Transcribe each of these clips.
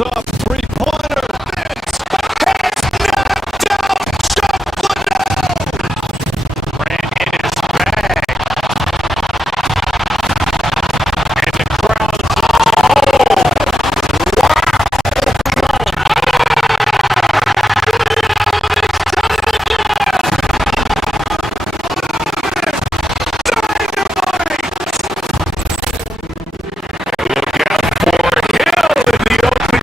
up, three-pointer. Vince has knocked out Chuck Liddell. Ran in his bag. And the crowd's Look out for Hill in the open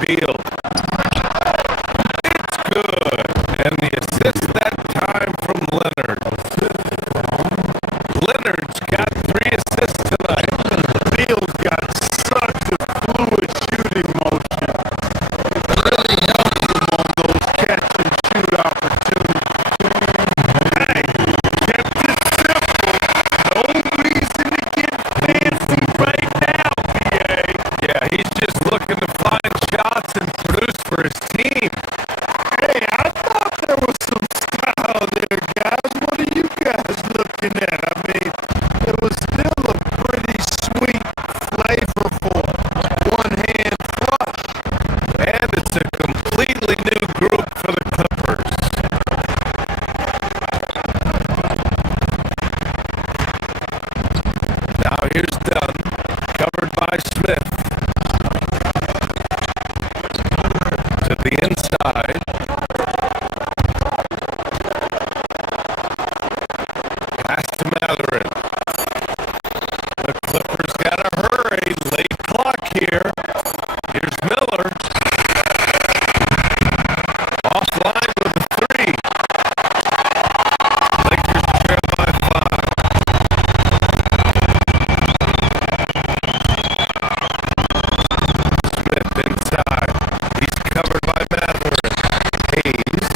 field. It's good. And the assist that time from Leonard. Leonard's got 3 assists tonight. Beal's got such a fluid shooting motion. It really helps him on those catch and shoot opportunities. Hey, kept it simple. No reason to get fancy right now, BA. Yeah, he's just looking to find shots and produce for his team. Hey, I thought there was some style there, guys. What are you guys looking at? I mean, it was still a pretty sweet, flavorful, one-hand flush. And it's a completely new group for the Clippers. Now here's Dunn, covered by Smith. To the inside. Pass to Matherin. The Clippers gotta hurry. Late clock here. Here's Miller. Offline with a 3. Lakers trail by 5. Smith inside. He's covered by Matherin. Hayes.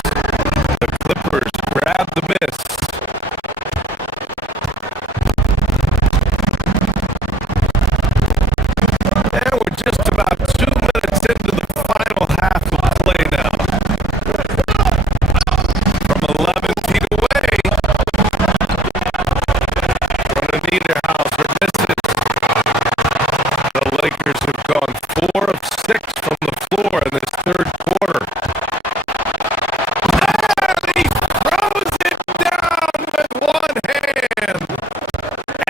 The Clippers grab the miss. And we're just about 2 minutes into the final half of play now. From 11 feet away, Niederhauser misses. The Lakers have gone 4 of 6 from the floor in this third quarter. And he throws it down with one hand.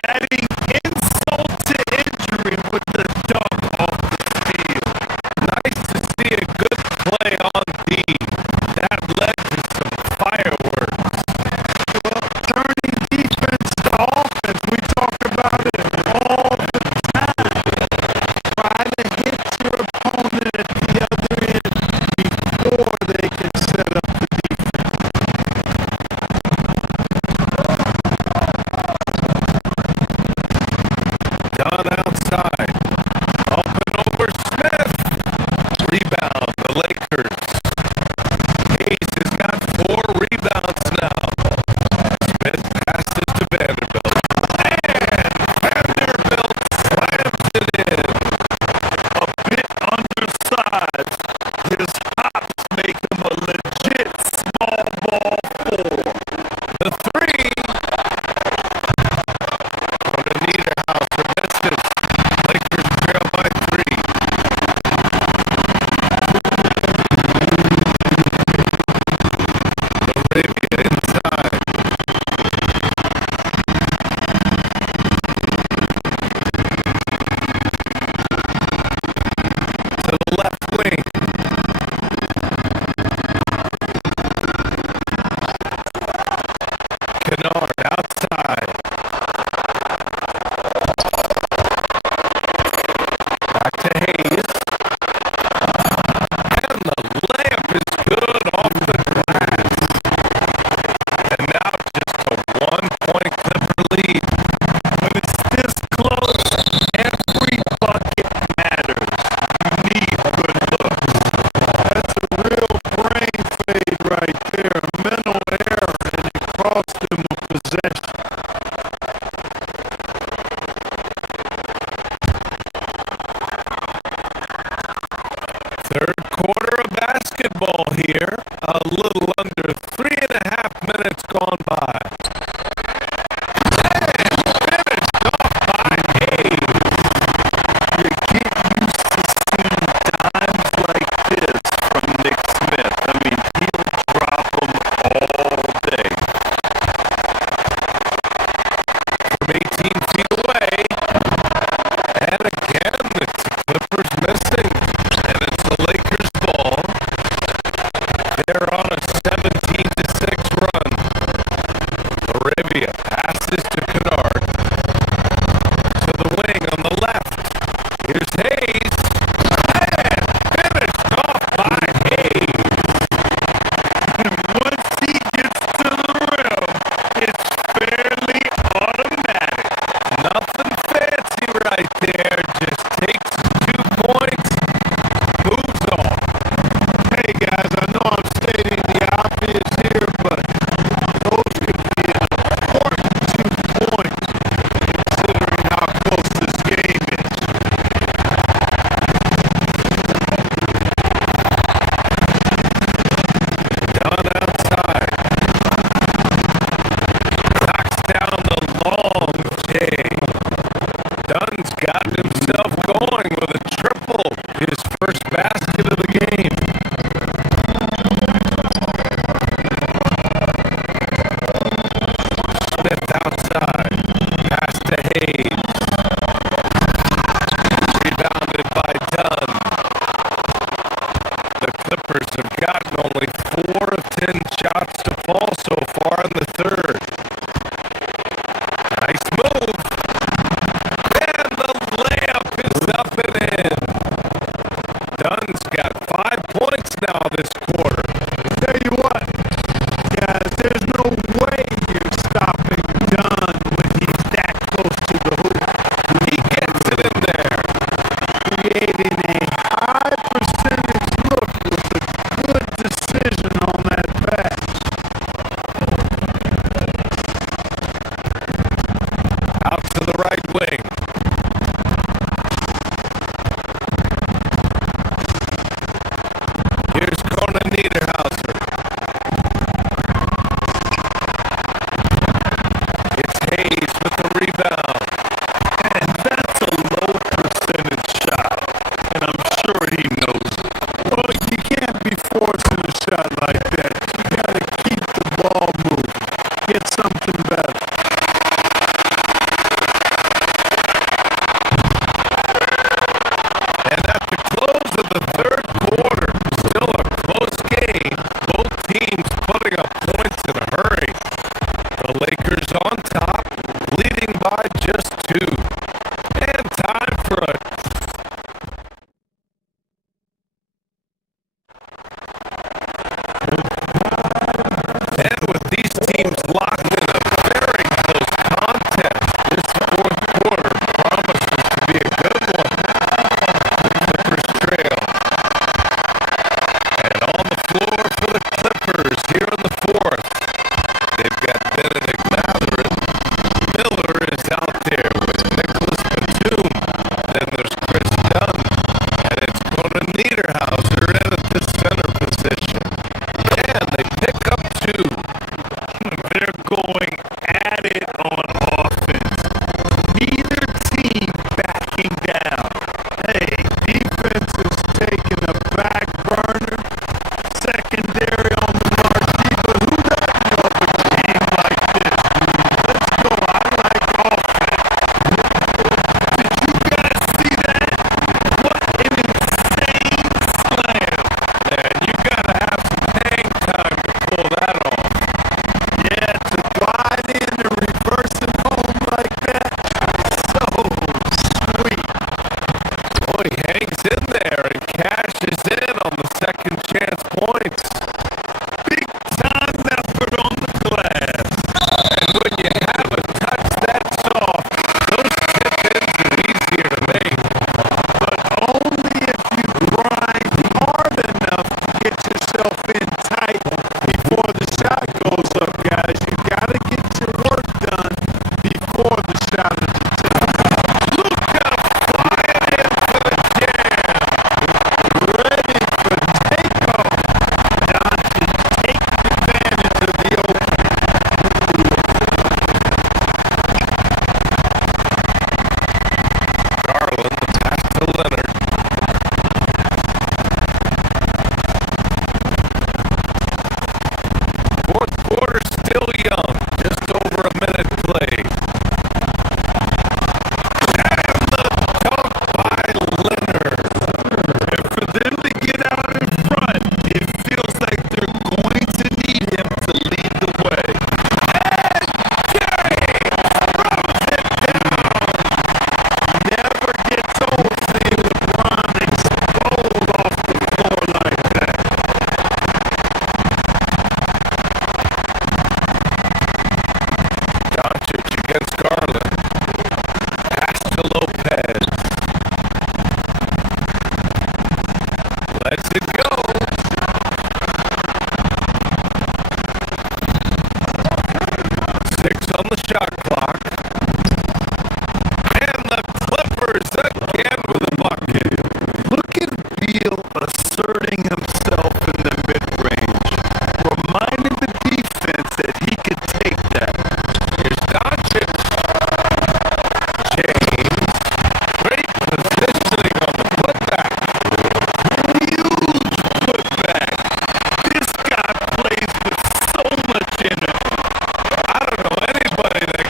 Adding insult to injury with the dunk off the steal. Nice to see a good play on D. That led to some fireworks. Well, turning defense to offense, we talk about it all the time. Try to hit your opponent at the other end before they can set up the defense. Dunn outside. Up and over Smith. Rebound, the Lakers. Hayes has got 4 rebounds now. Smith passes to Vanderbilt. And Vanderbilt slams it in. A bit undersized. His hops make him a legit small ball 4. The 3. From the Niederhauser misses. Lakers trail by 3. Arabia inside. To the left wing. Kennard outside. Back to Hayes. And the layup is good off the glass. And now just a 1-point Clipper lead. When it's this close, every bucket matters. You need good looks. That's a real brain fade right there. A mental error, and it cost him a possession. Third quarter of basketball here. A little under 3.5 minutes gone by. And finished off by Hayes. You get used to seeing dimes like this from Nick Smith. I mean, he'll drop them all day. From 18 feet away. And again, it's the Clippers missing. And it's the Lakers ball. They're on a now this quarter. Tell you what, guys, there's no way you're stopping Dunn when he's that close to the hoop. He gets it in there. Creating a high percentage look with a good decision on that pass. Out to the right wing. Here's Conan Niederhauser. It's Hayes with the rebound. And that's a low percentage shot. And I'm sure he knows it. Well, you can't be forcing a shot like that. You gotta keep the ball moving. Get something better. And at the close of the third quarter, still a close game. Both teams putting up points in a hurry. The Lakers on top, leading by just 2. And time for a and with these teams locked in a very close contest, this fourth quarter promises to be a good one. Clippers trail. And on the floor for the Clippers here in the fourth. They've got Benedict Mathurin. Miller is out there with Nicholas Batum. Then there's Chris Dunn. And it's Conan Niederhauser in at the center position. And they pick up 2. They're going at it on offense. Neither team backing down. Hey, defense is taking a back burner. Secondary on the marquee, but who doesn't love a team like this? Let's go. I like offense. Did you guys see that? What an insane slam. And you gotta have some hang time to pull that off. Yeah, to glide in and reverse it home like that, so sweet. Oh, he hangs in there and cashes in on the second chance points. Big time effort on the glass. And when you have a touch that soft, those tip-ins are easier to make. But only if you grind hard enough to get yourself in tight before the shot goes up, guys. You gotta get your work done before the shot is attempted. Luka flying in for the jam. Ready for takeoff. Don can take advantage of the opening. Garland, the pass to Leonard. Fourth quarter still young, just over a minute played. And the dunk by Leonard. And for them to get out in front, it feels like they're going to need him to lead the way. And James throws it down. Never gets old seeing LeBron explode off the floor like that. Doncic against Garland. Pass to Lopez. Lets it go. 6 on the shot clock. And the Clippers again with a bucket. Look at Beal asserting himself in the mid-range, reminding the defense that he could take that. Here's Doncic. James. Great positioning on the putback. Huge putback. This guy plays with so much energy. I don't know anybody that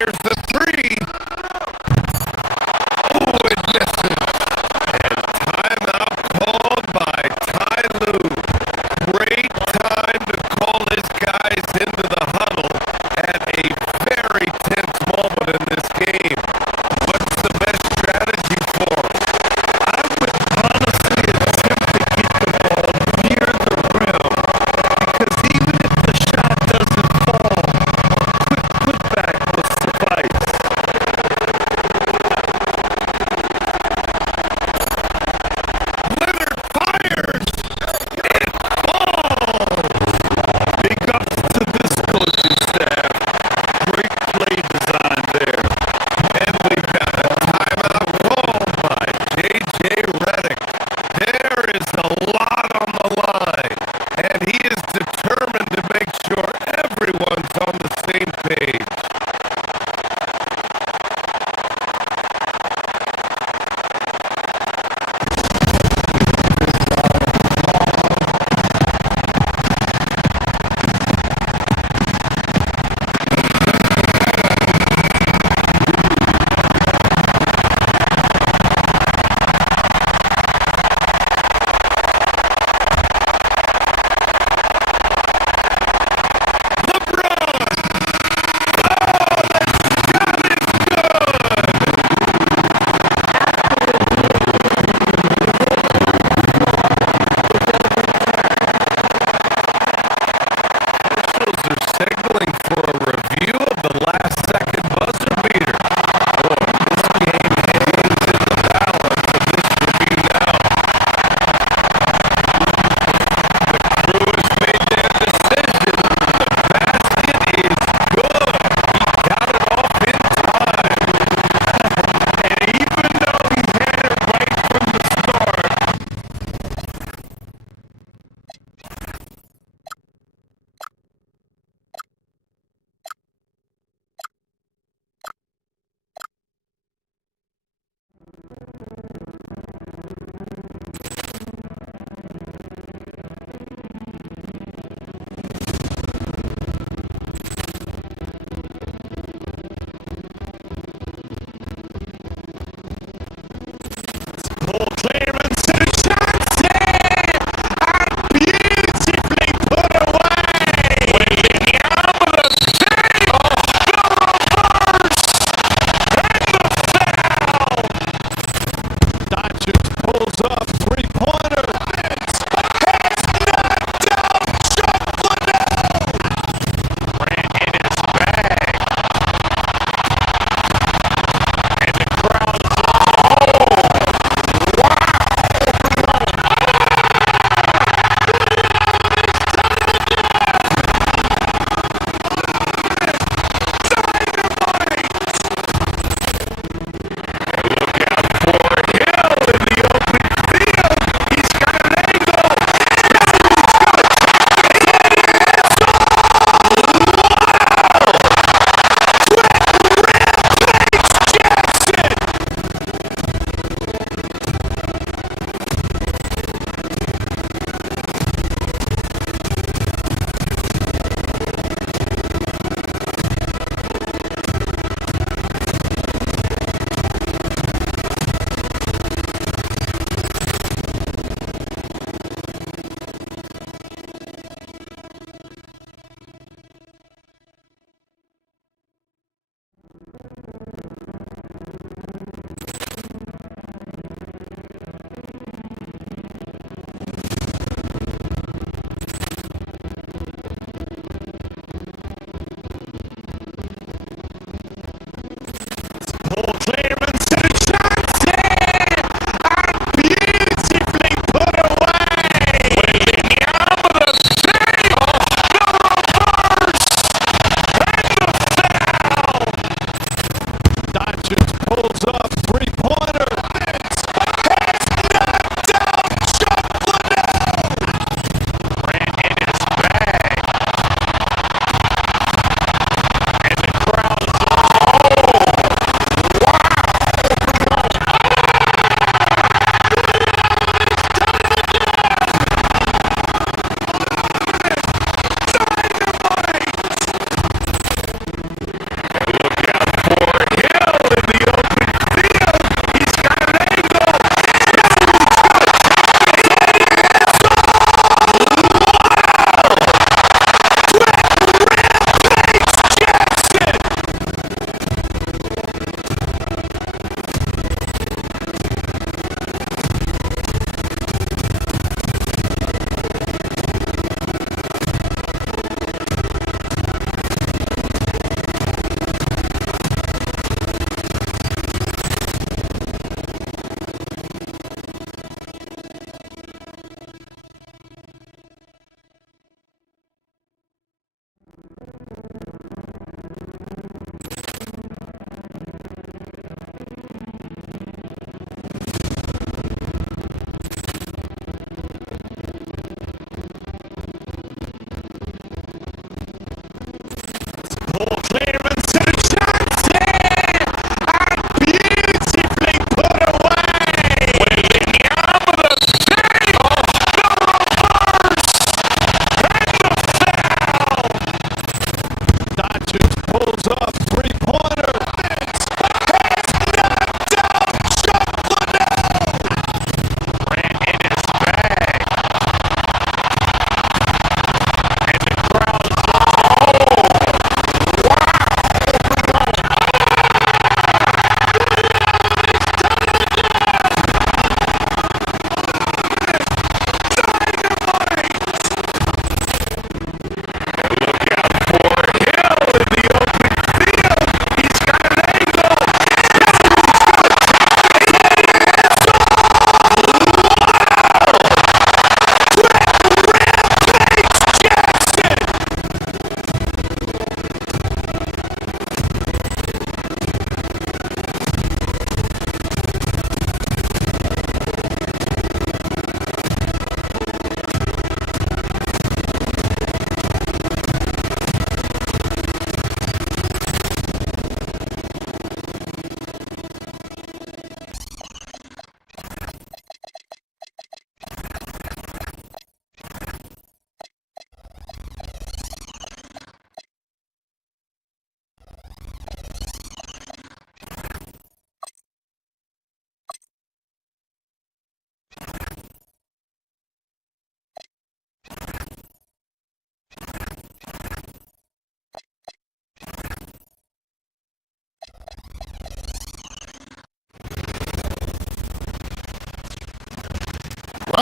Here's the three. Oh, it misses. And timeout called by Ty Lue. Great time to call his guys into the huddle at a very tense moment in this game. What's the best strategy for him? I would honestly attempt to get the ball near the rim because even if the shot doesn't fall, a quick putback will suffice.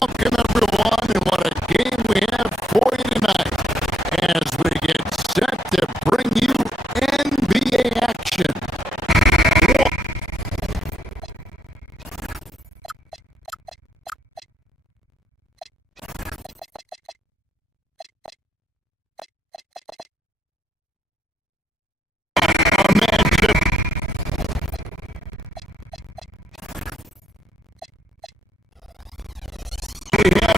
Welcome everyone, and what a game we have for you tonight as we get set to bring you NBA action. We have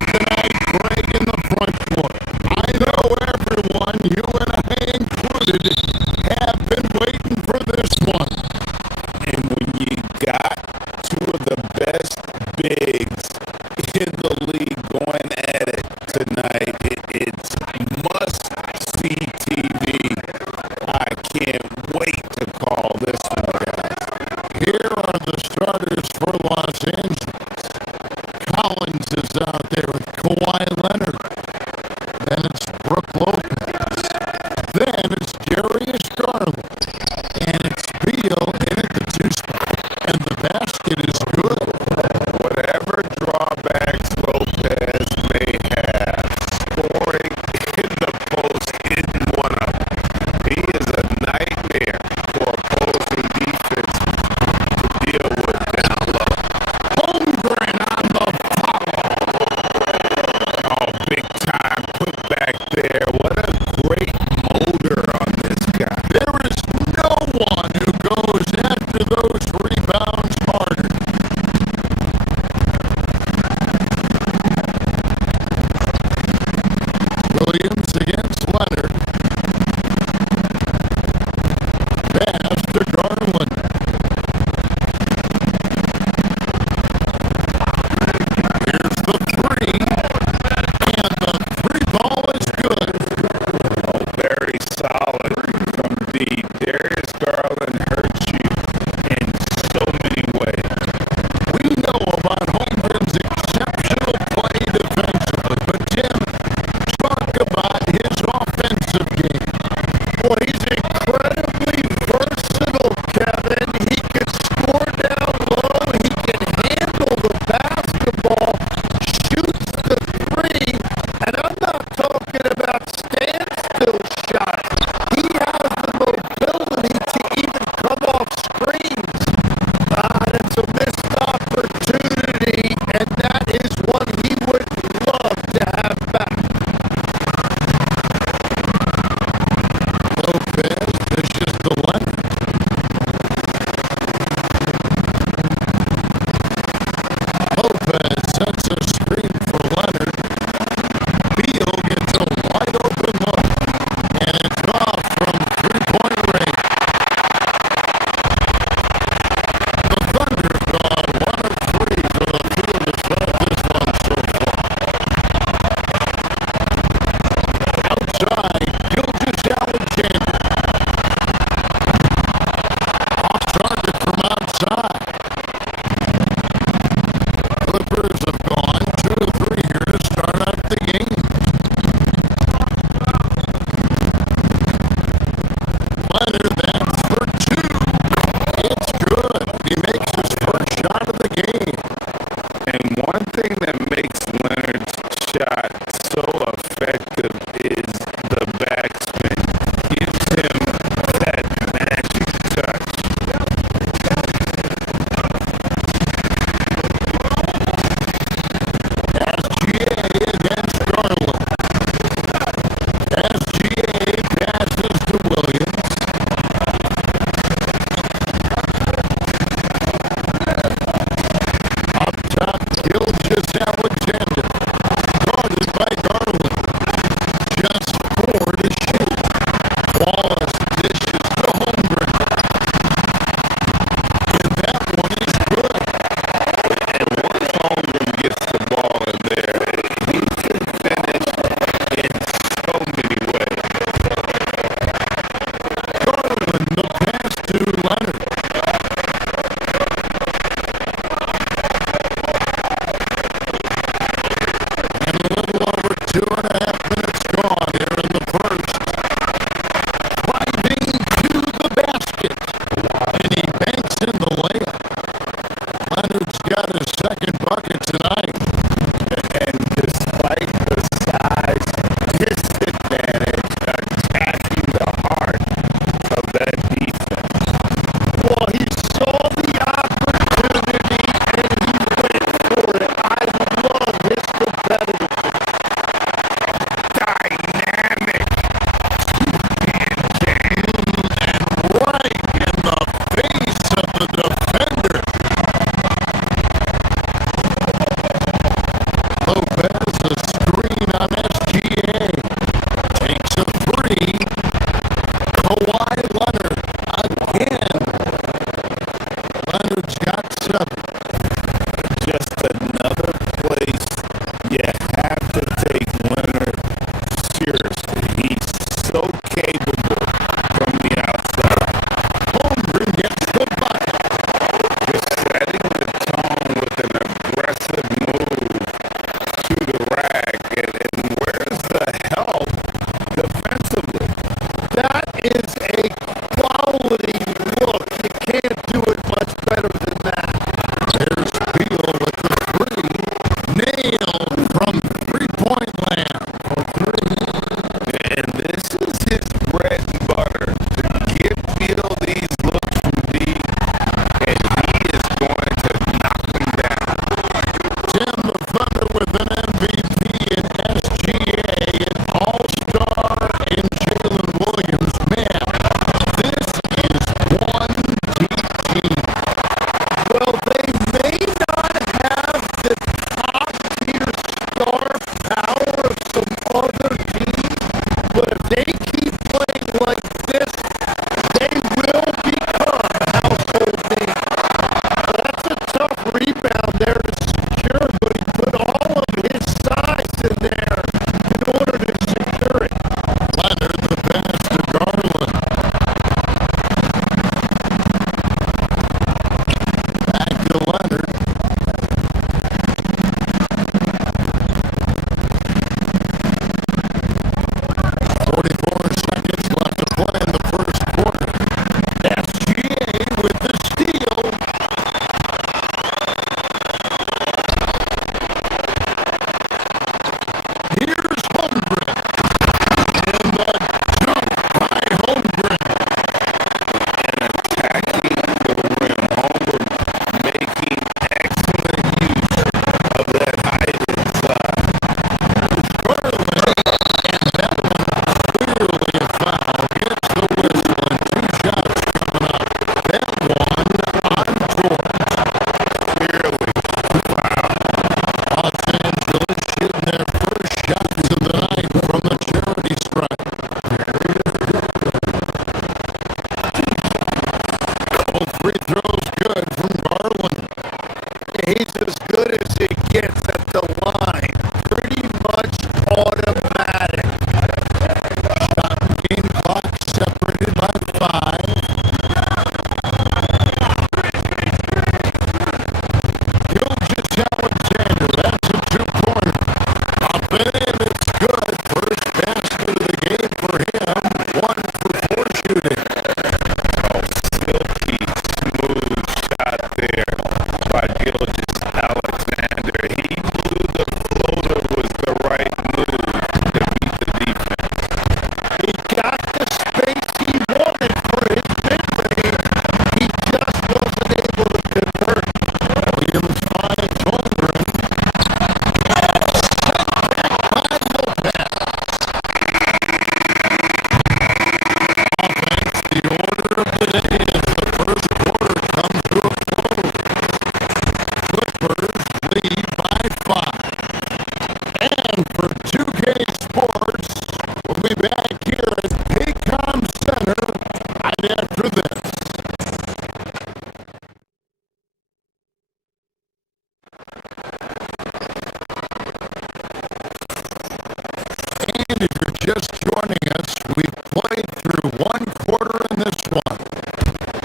just joining us, we've played through one quarter in this one.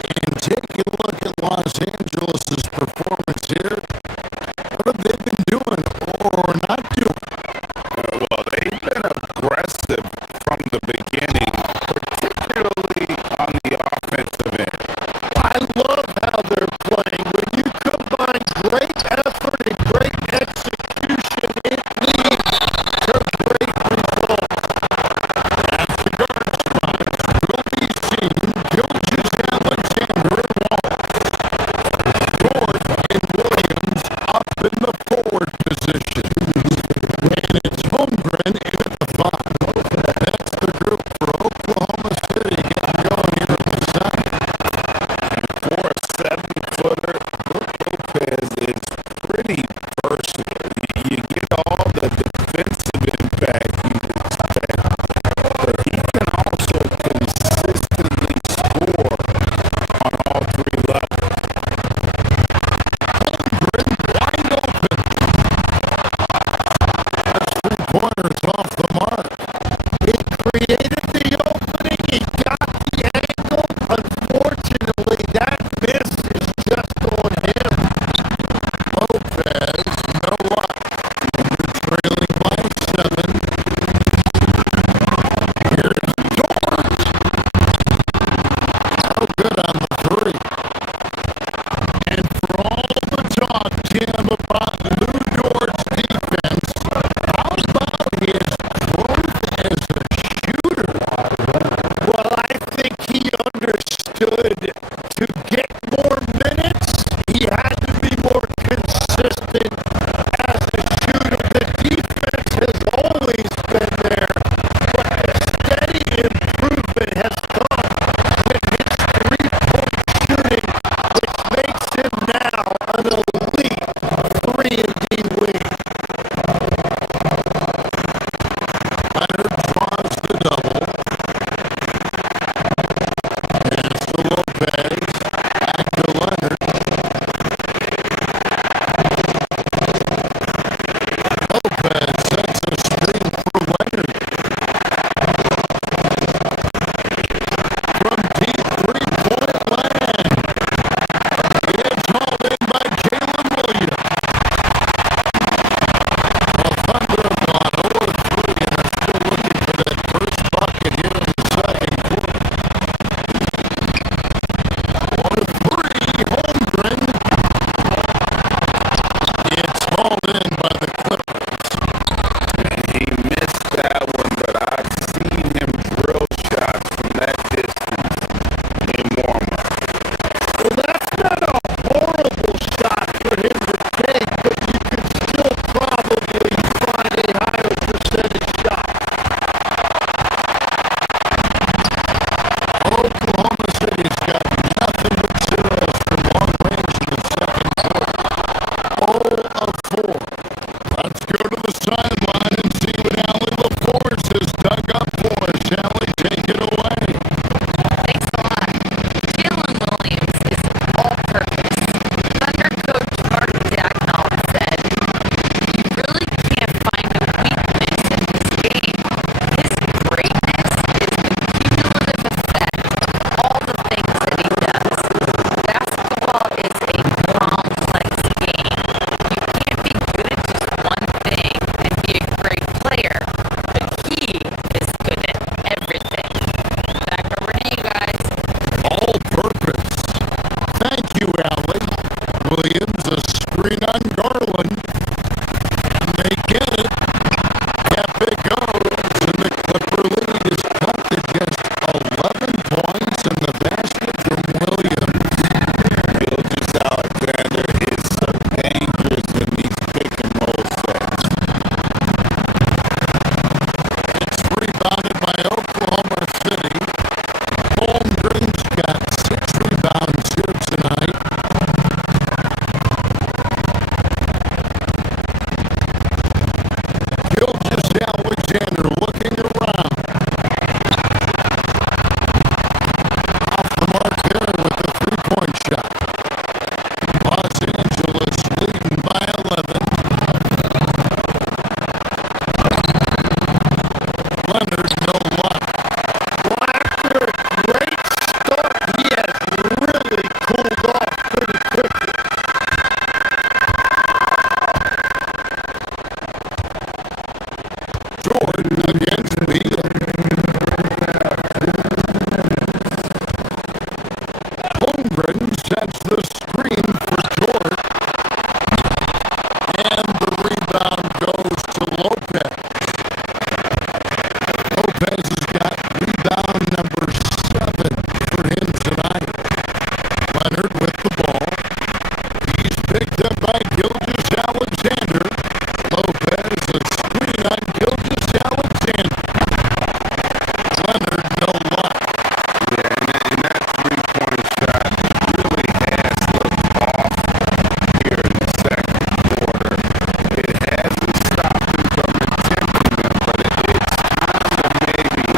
And take a look at Los Angeles' performance here. What have they been doing or not doing? Well, they've been aggressive from the beginning, particularly on the offensive end. I love how they're playing. When you combine great effort and great execution, it leads to great results. As the Guardsmen will be Lopez has got rebound number 7 for him tonight. Leonard with the ball. He's picked up by Gilgeous Alexander. Lopez, a screen on Gilgeous Alexander. Leonard, no luck. Yeah, and that three-point shot really has looked off here in the second quarter. It hasn't stopped him from attempting them, but it's kind of maybe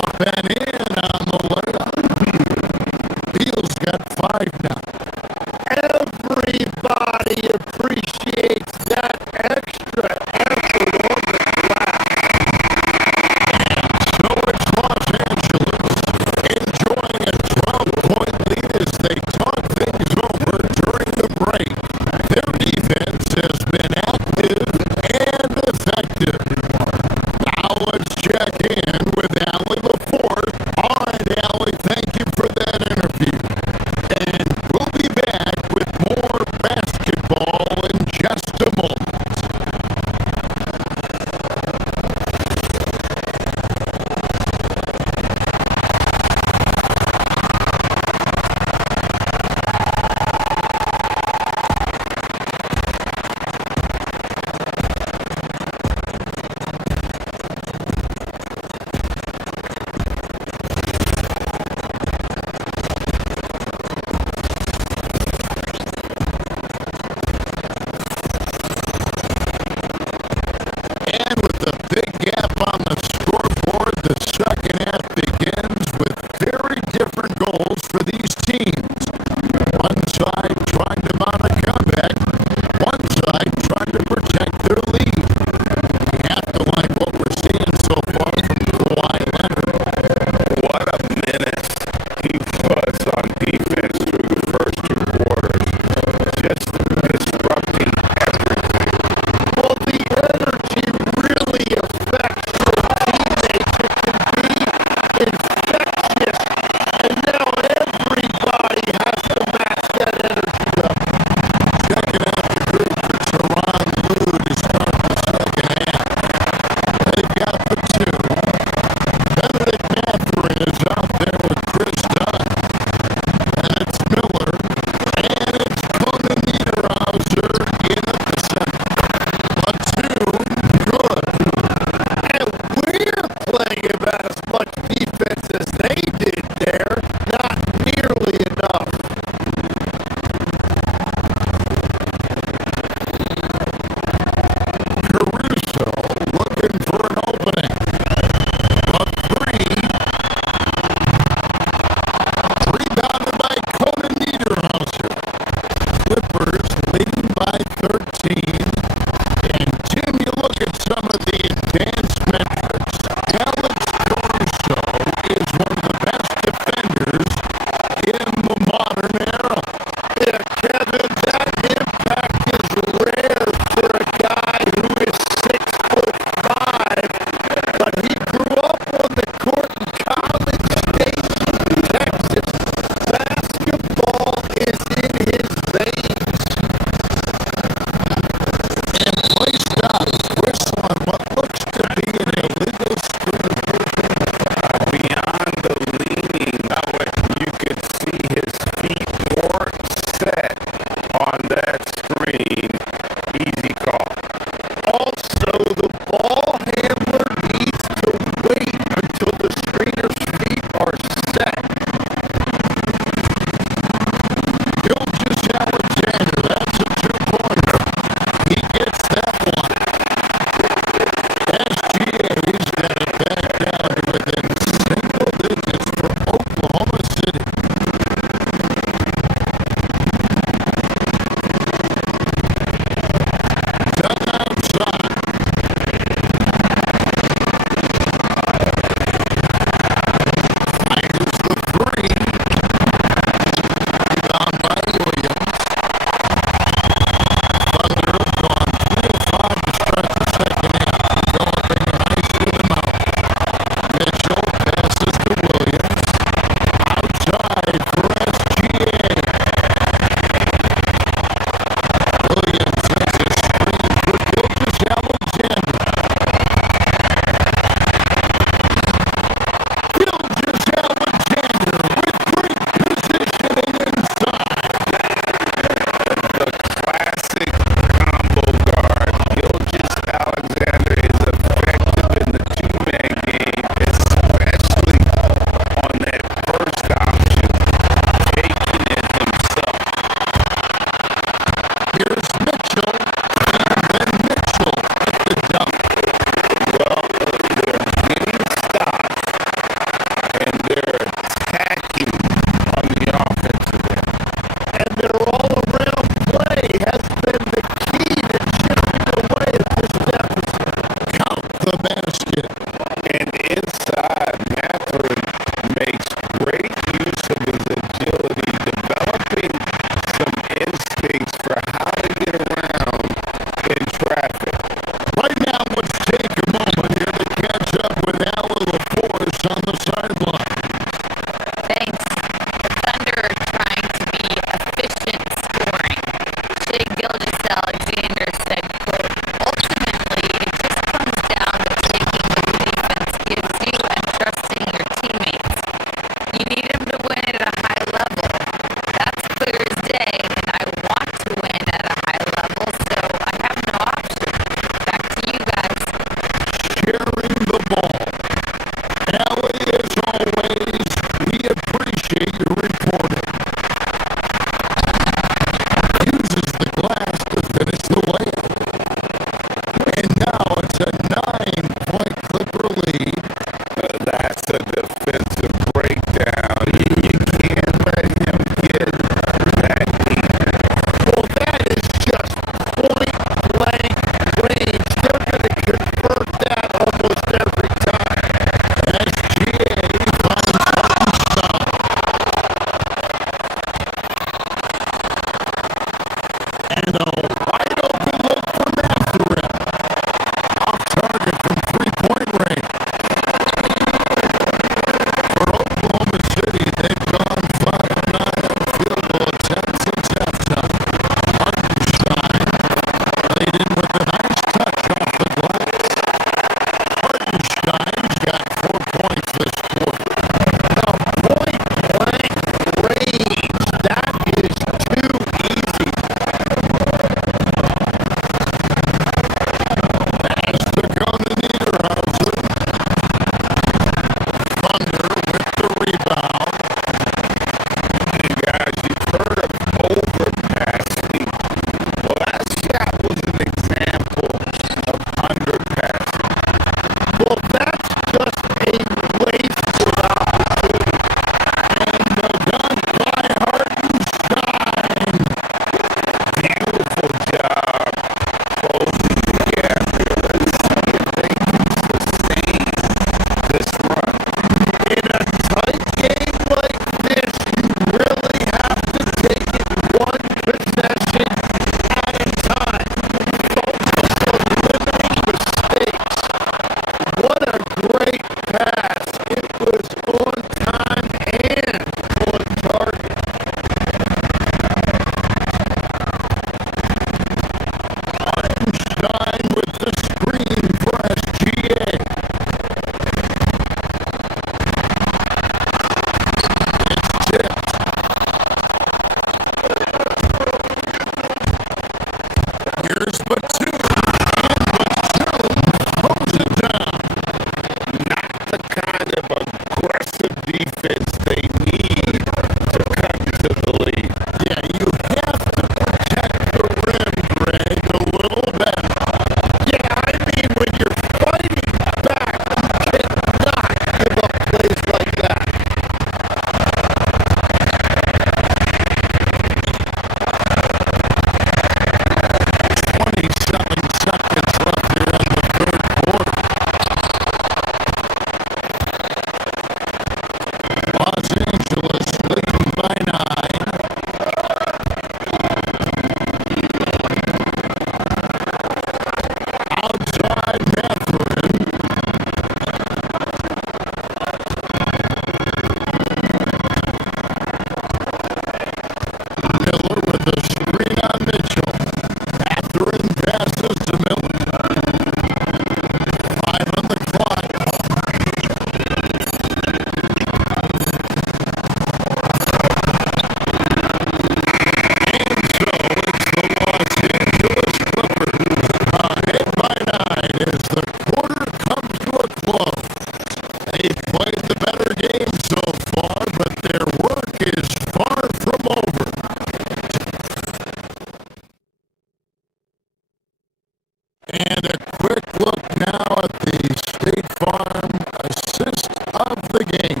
And a quick look now at the State Farm assist of the game.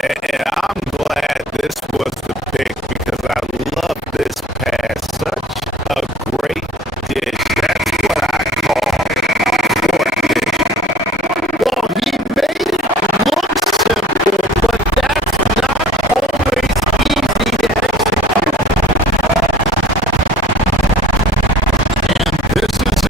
And I'm glad this was the pick because I love this pass. Such a great dish. That's what I call a court dish. Well, he made it look simple, but that's not always easy to execute. And this is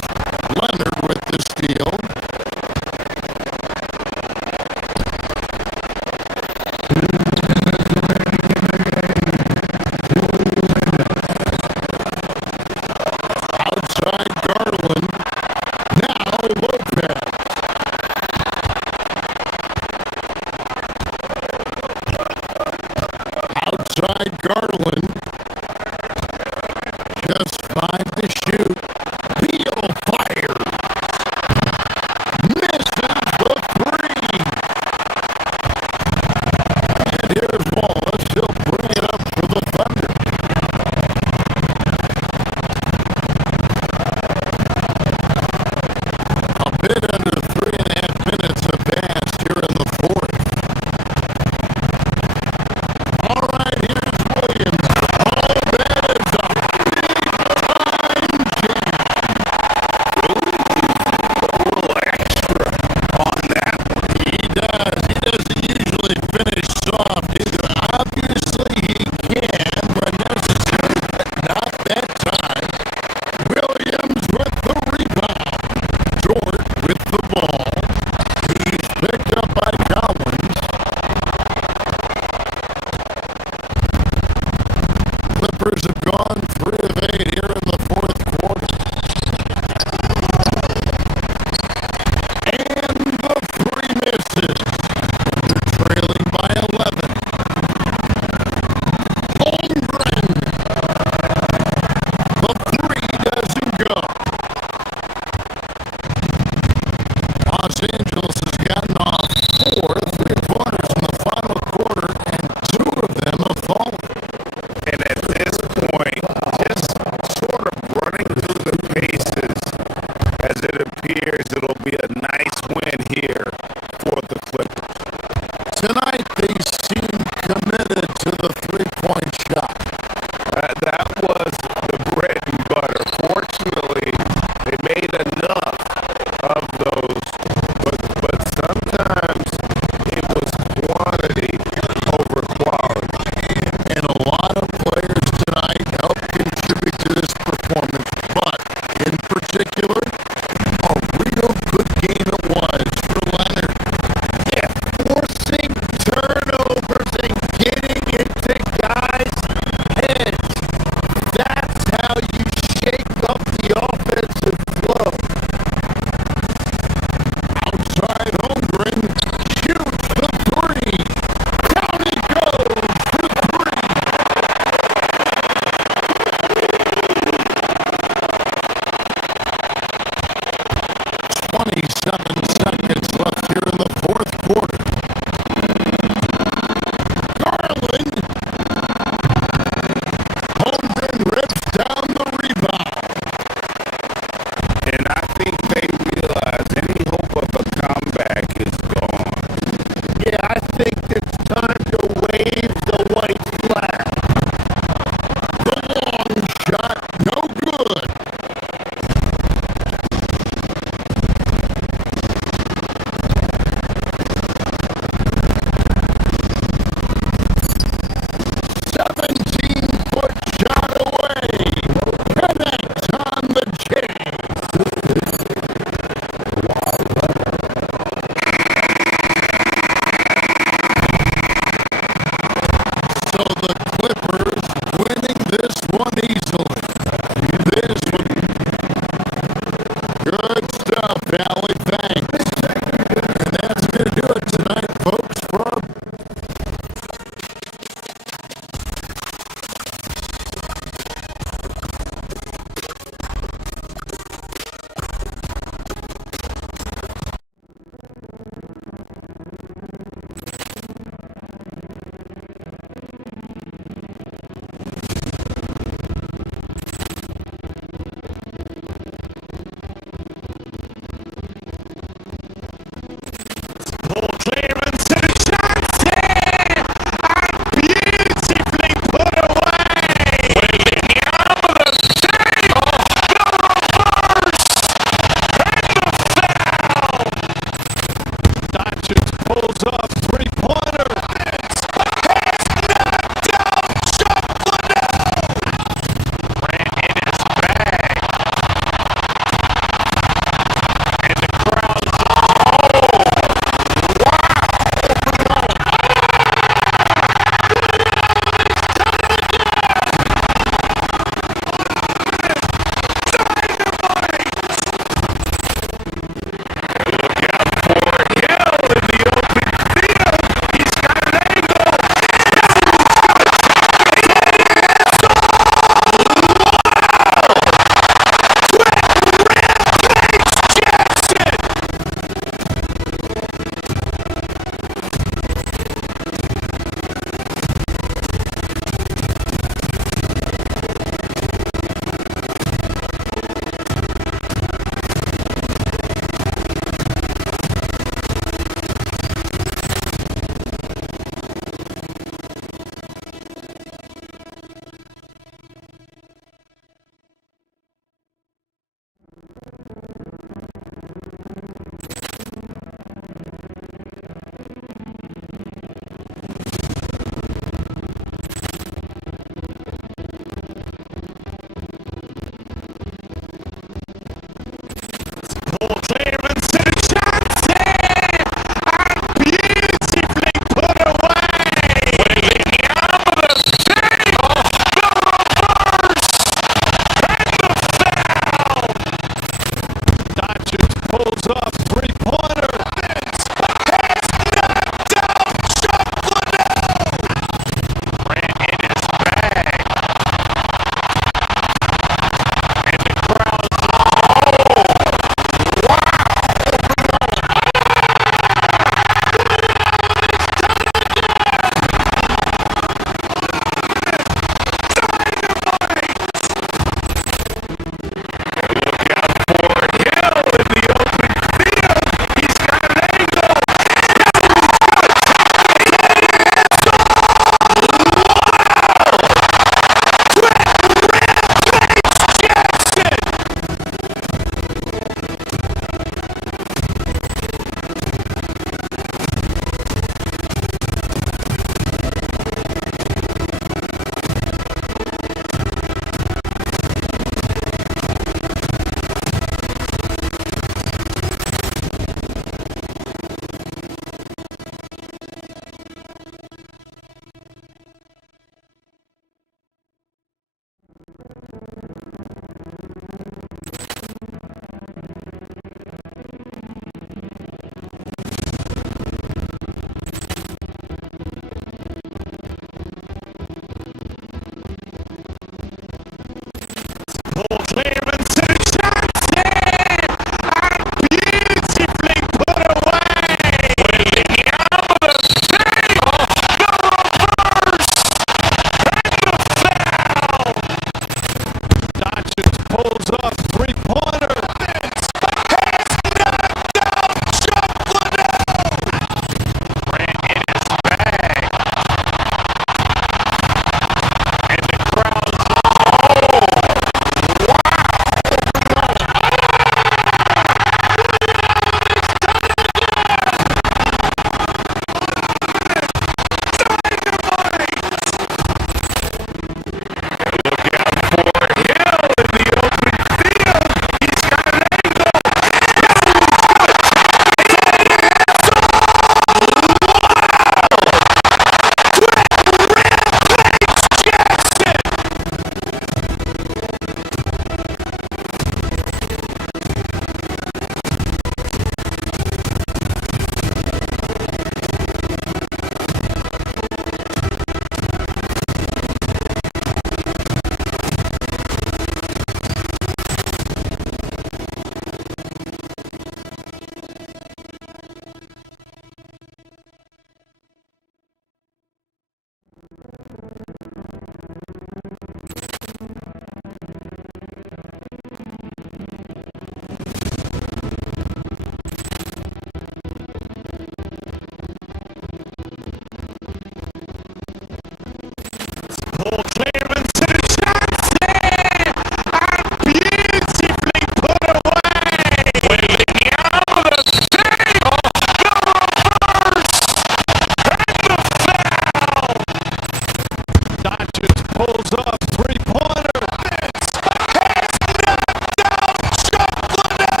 pulls up three-pointer. Has knocked out Chocolate.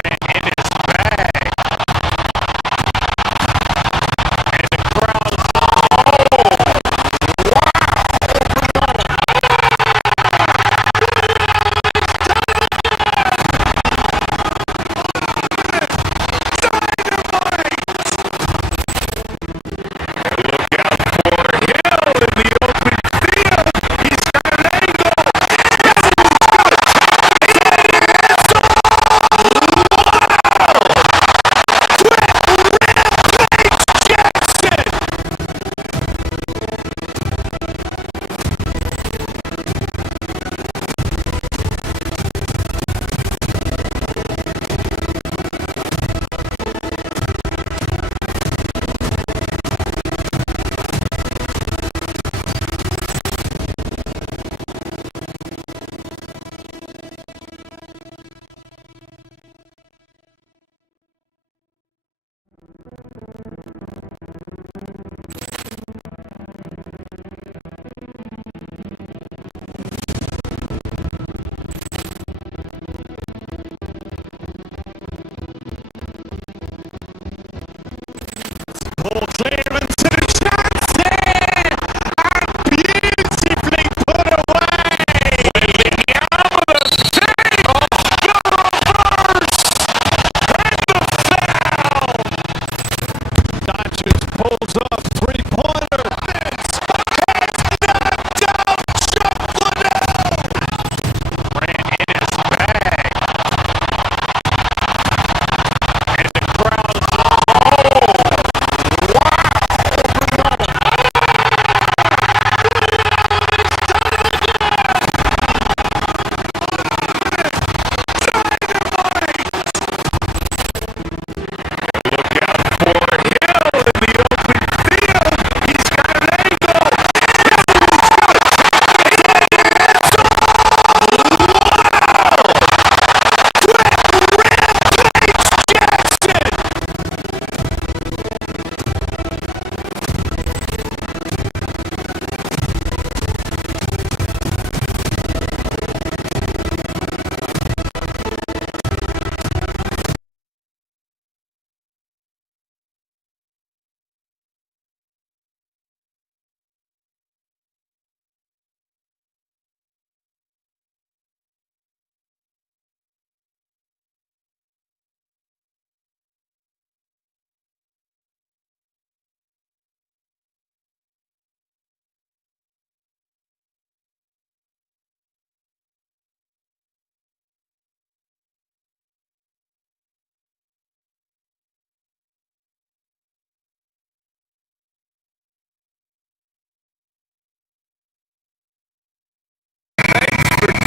Ran in his bag. And the crowd's Ball clearance to Johnson! Beautifully put away! Williams! Save! The reverse! And the foul! Dodgers pulls up three-pointer. Has knocked out Chocolate! Ran in his bag. And the crowd's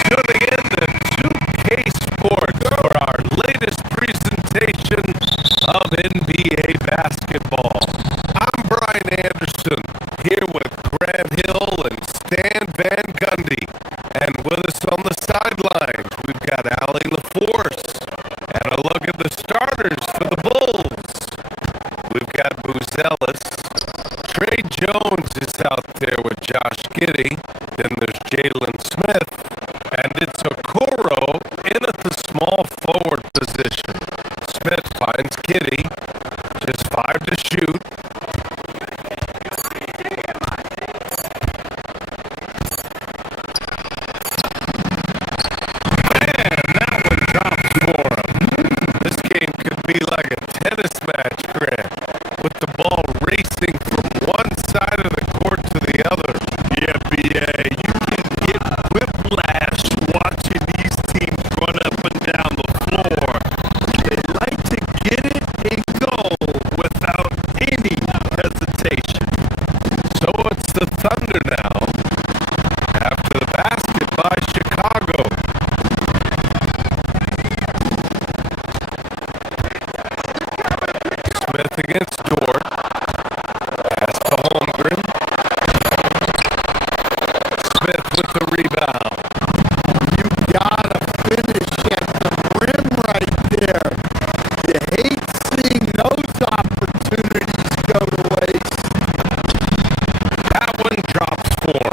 tuning in to 2K Sports for our latest presentation of NBA basketball. I'm Brian Anderson, here with Grant Hill and Stan Van Gundy. And with us on the sidelines, we've got Allie LaForce. And a look at the starters for the Bulls. We've got Buzelis. Trey Jones is out there with Josh Giddey. Then there's Jalen Smith. And it's Okoro in at the small forward position. Smith finds Giddey. Just 5 to shoot. Man, that one drops for him. This game could be like a tennis match, Grant, with the ball racing from one side of the court to the other. Yeah, BA, you can get whiplash watching these teams run up and down the floor. They like to get it and go without any hesitation. So it's the Thunder now, after the basket by Chicago. Smith against Dort. Pass to Holmgren. Smith with the rebound. You gotta finish at the rim right there. You hate seeing those opportunities go to waste. That one drops for him.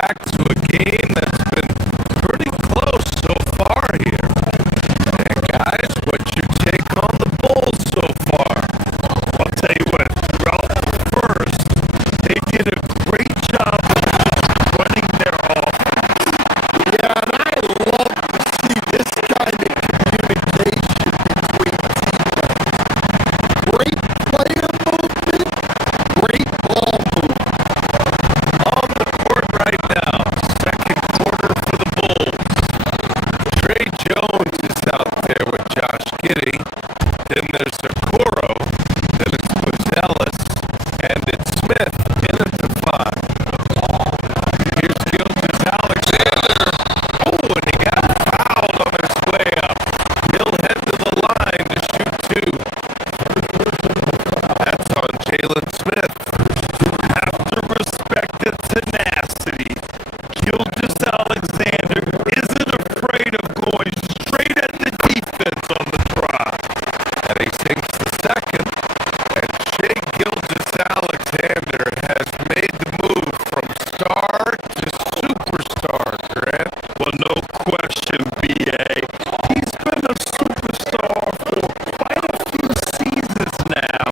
back to a game that's been pretty close so far here. And guys, what's your take on the Bulls so far? I'll tell you what, throughout the first, they did a great job of running their offense. Yeah, and I love to see this kind of communication between teammates. Great player movement, great ball movement. On the court right now, second quarter for the Bulls. Trey Jones is out there with Josh Giddey. Then there's Okoro. Then it's Buzelis. And it's Smith in at the 5. Here's Gilgis Alexander. Oh, and he got fouled on his way up. He'll head to the line to shoot 2. That's on Jalen Smith. Have to respect the tenacity. Gilgis Alexander isn't afraid of going straight at the defense on the drive. And he sinks the second. And Shea Gilgeous-Alexander has made the move from star to superstar, Grant. Well, no question, B.A. He's been a superstar for quite a few seasons now,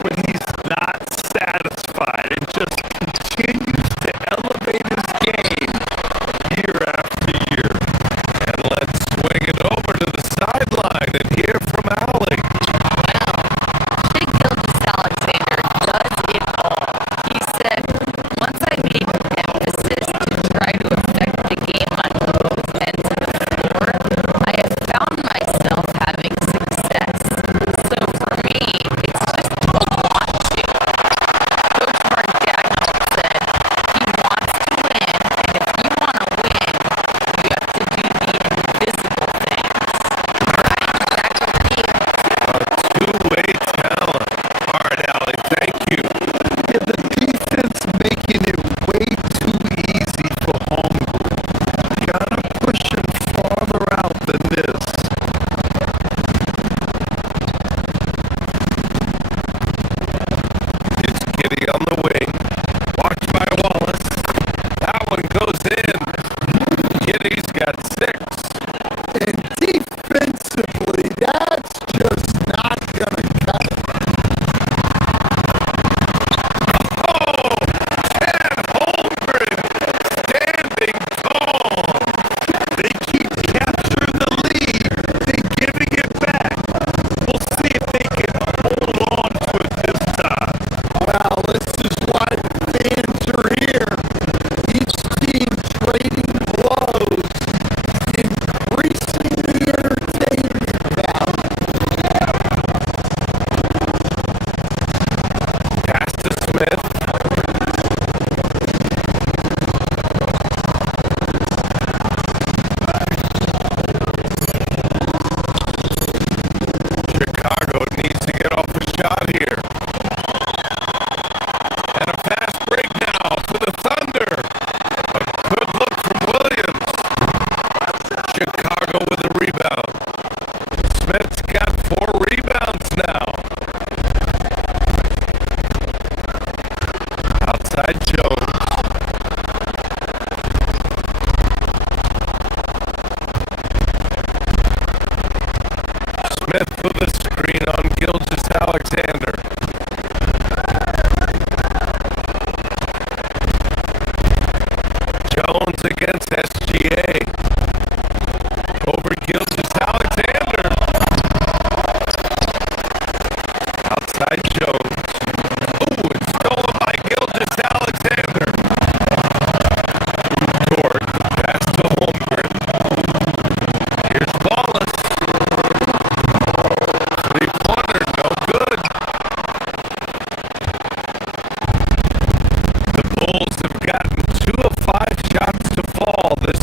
but he's not satisfied and just continues to elevate his game year after year. And let's swing it over to the sideline and hear from Allie. Shea Gilgeous-Alexander does it all. He said, once I made an emphasis to try to affect the game on both ends of the floor, I have found myself having success. So for me, it's just a want to. Coach Mark Dagnall said he wants to win, and if you want to win, you have to do the invisible things. Ryan, back over to you. A two-way talent. All right, Allie, thank you. Yeah, the defense making it way too easy for home group. Gotta push him farther out than this. It's Giddey on the wing. Watched by Wallace. That one goes in. Giddey's got 6. And defensively, that's just not gonna cut it. Oh, Chad Holmgren standing tall. They keep capturing the lead and giving it back. We'll see if they can hold on to it this time. Well, this is why the fans are here. Each team trading blows, increasing the entertainment value. Pass to Smith. Chicago needs to get off a shot here. And a fast break now for the Thunder. A good look from Williams. Chicago with a rebound. Smith's got 4 rebounds now. Outside Jones. Smith with a screen on Gilgeous-Alexander. Jones against SGA. Over Gilgeous-Alexander. Outside Jones. Oh, it's stolen by Gilgeous-Alexander. Court. Pass to Holmgren. Here's Wallace. 3-pointer, no good. The Bulls have gotten 2 of 5 shots to fall this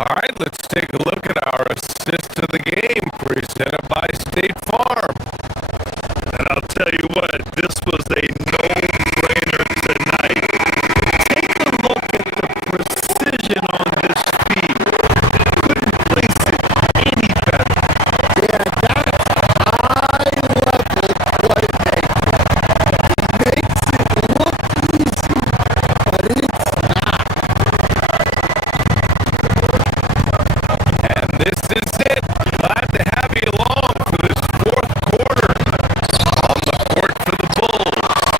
All right, let's take a look at our assist of the game presented by State Farm. And I'll tell you what, this was a no-brainer tonight. Take a look at the precision on this feed. Couldn't place it any better. Yeah, that's high-level playmaking. He makes it look easy, but it's not. And this is it. Glad to have you along for this fourth quarter on the court for the Bulls.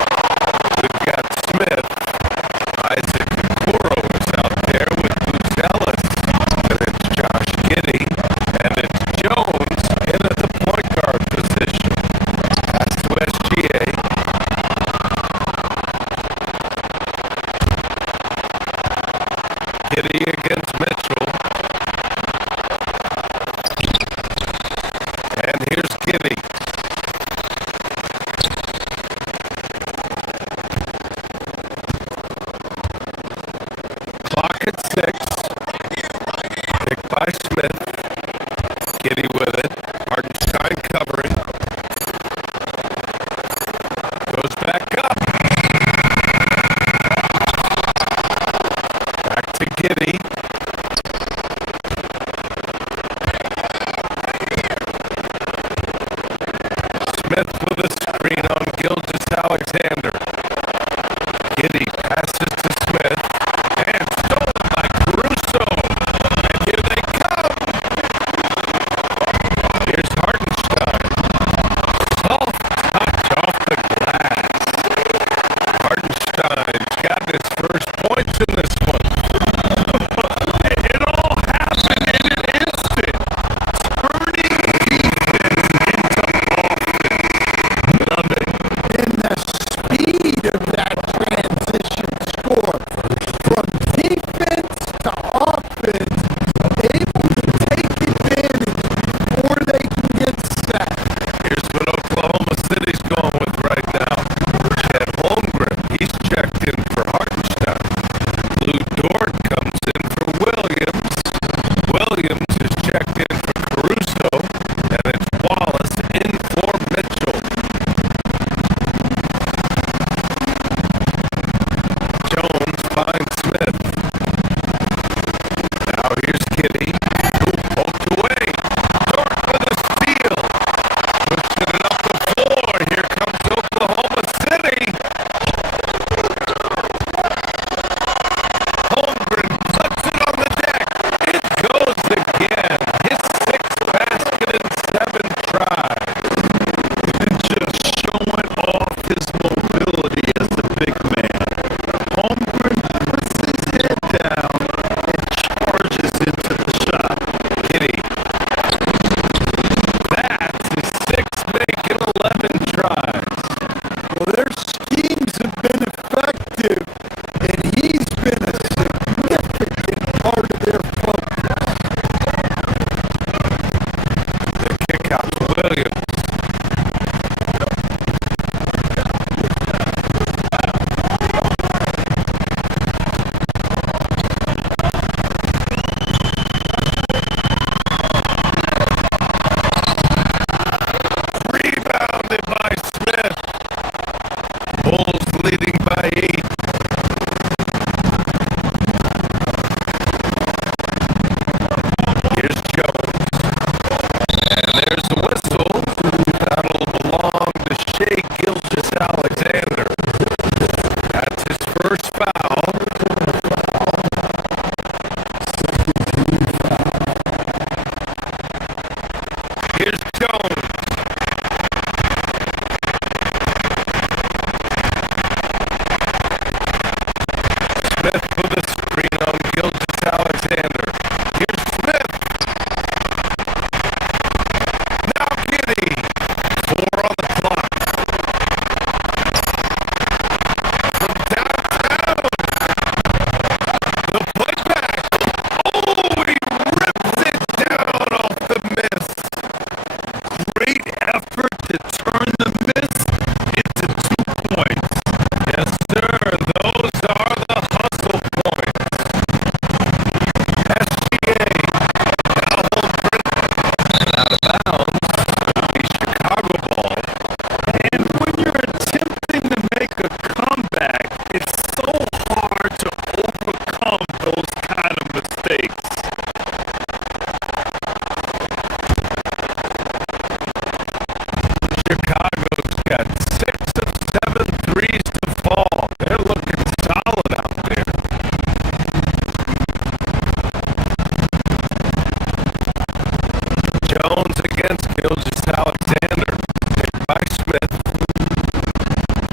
Jones against Gilgeous Alexander. Picked by Smith.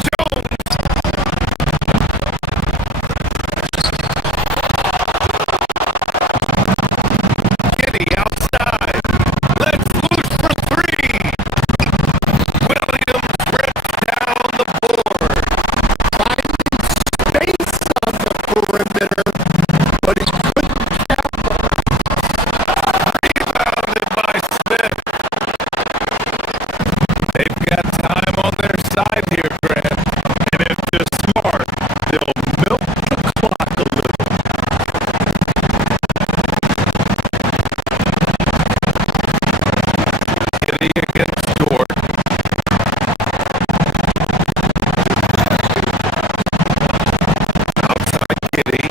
Jones! Giddy outside. Let's loose for three. Williams rips down the board. Finding space on the perimeter, but he couldn't Rebounded by Smith. They've got time on their side here, Grant. And if they're smart, they'll milk the clock a little. Giddy against Dort. Outside Giddy.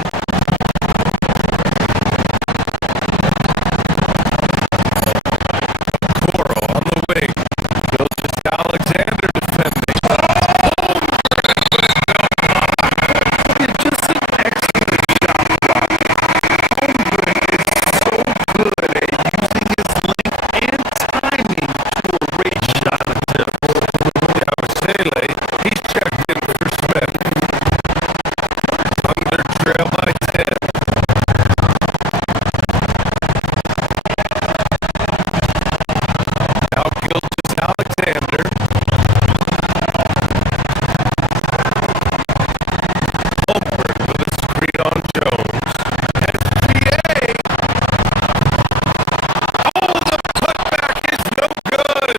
Coro on the wing. Gilgeous Alexander defending. It's just an excellent shot block. Holmgren is so good at using his length and timing to erase shot attempts. Yabusele, he's checked in for Smith. Thunder trail by 10. Now Gilgeous Alexander. Holmgren with a screen on Jones. SGA. Oh, the putback is no good.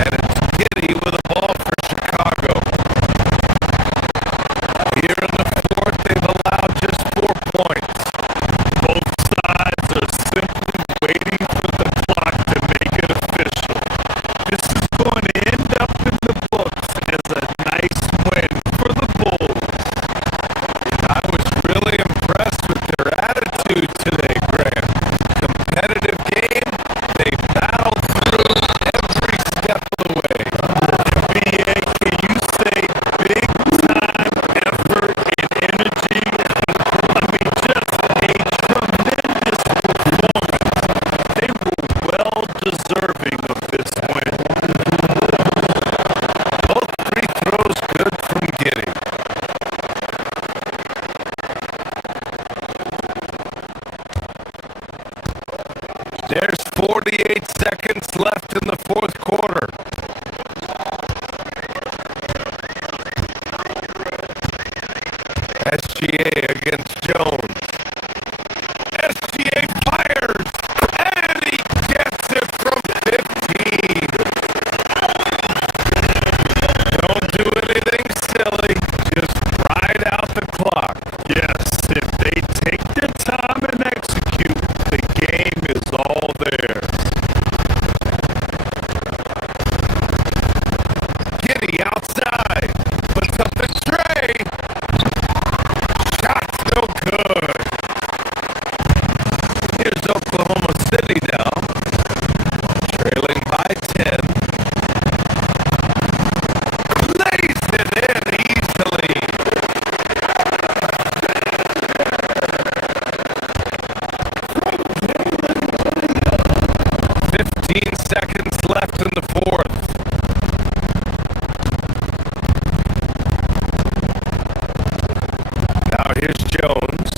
And it's Giddy with a ball for Chicago. Here in the fourth, they've allowed just 4 points. Both sides are simply waiting for the clock to make it official. This is going to end up in the books as a nice win for the Bulls. I was really impressed with their attitude today, Grant. Competitive game, they battled through every step of the way. BA, can you say big time effort and energy? I mean, just a tremendous performance. They were well deserving of this win. Both free throws good from Giddy. There's 48 seconds left in the fourth quarter. SGA against Jones. SGA fires, and he gets it from 15. Don't do anything silly. Just ride out the clock. Yes, if they take their time and execute, the game is all theirs. Giddy outside. Puts up the tray. Shot no good. Here's Oklahoma City now. Trailing by 10. Lays it in easily. "15 seconds left in the fourth. Now here's Jones.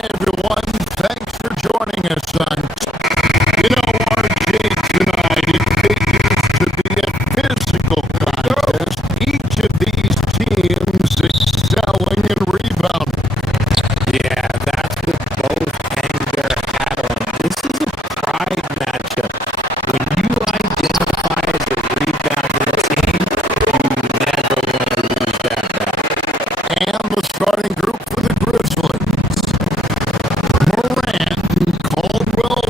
Hi, everyone. Thanks for joining us on, RJ, tonight. It figures to be a physical contest. Each of these teams excelling in rebounding. Yeah, that's what both hang their hat on. This is a pride matchup. When you identify as a rebounding team, you never want to lose that battle. And the starting group for the Grizzlies: Morant, Caldwell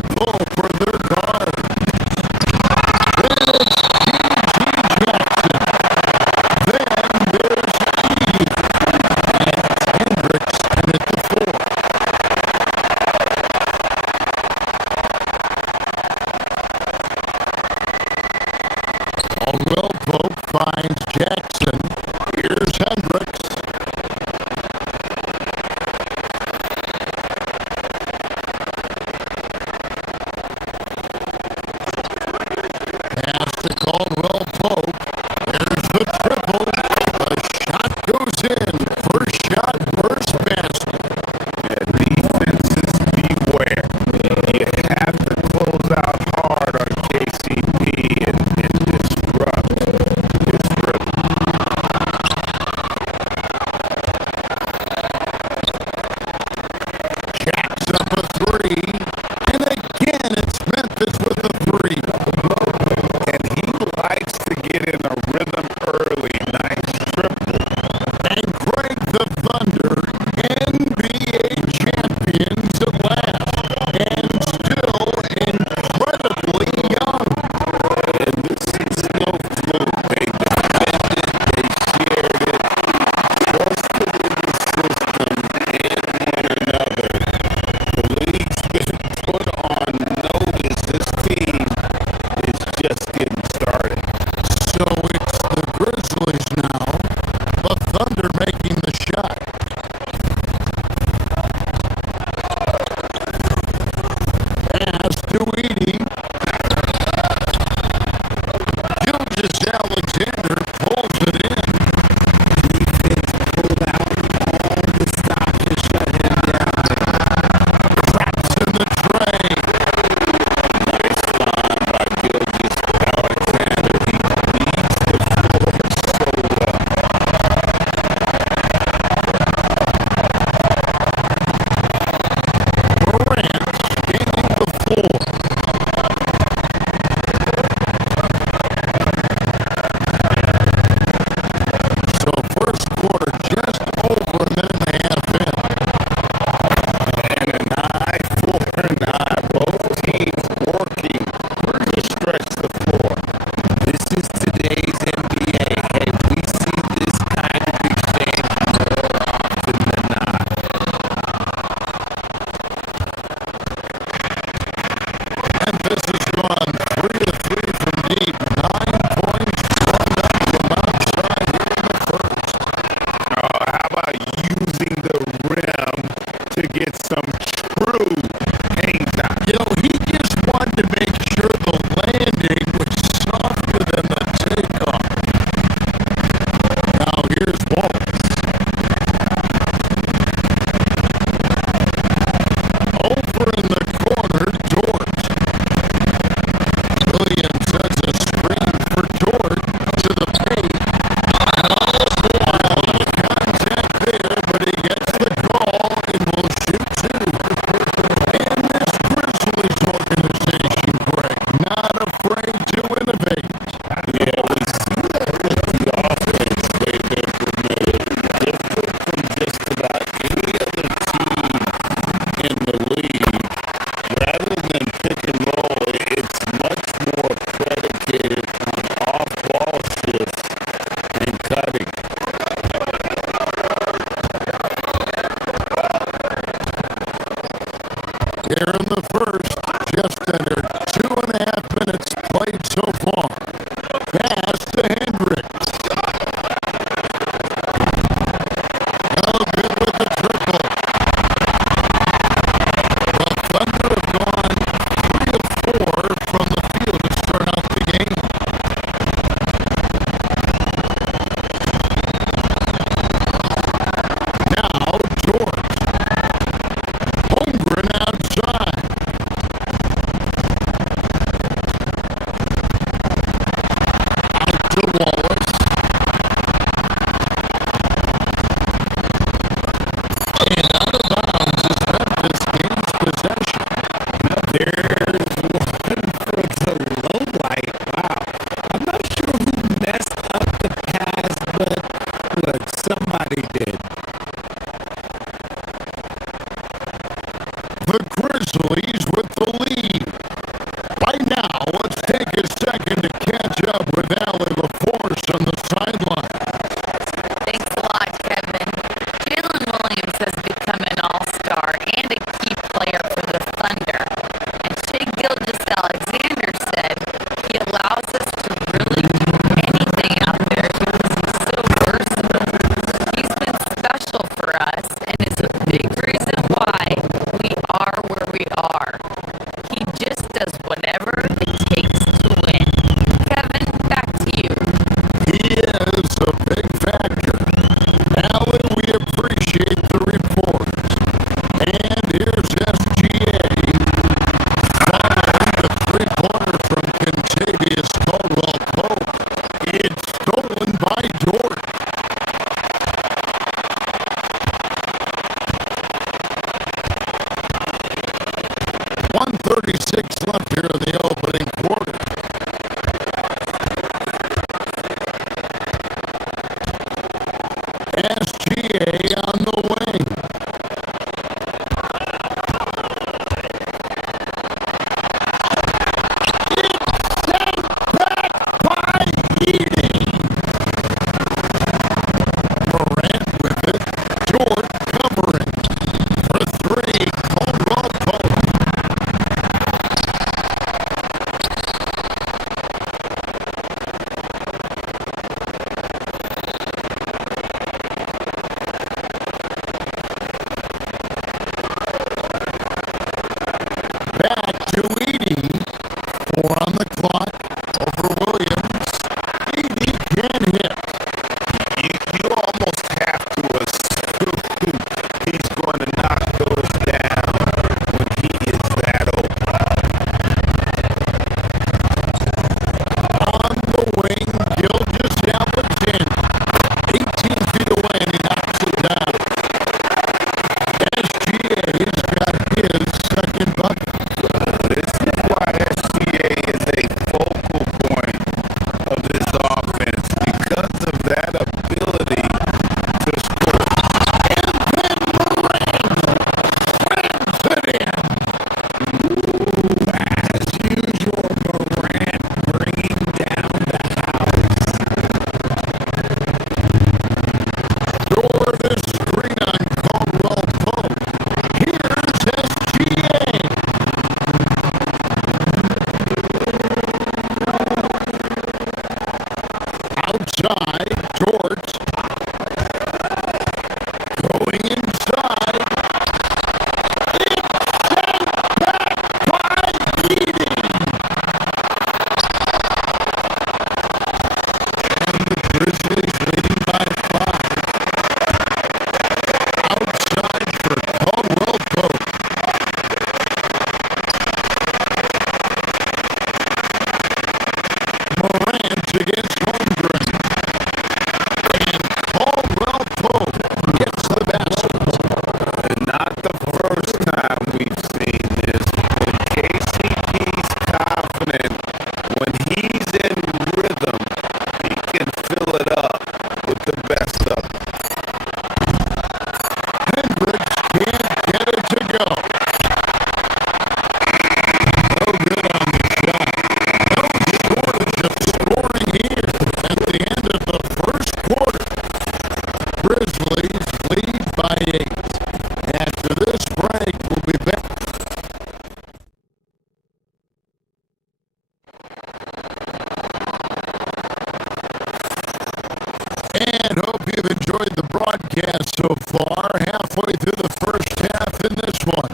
far, halfway through the first half in this one.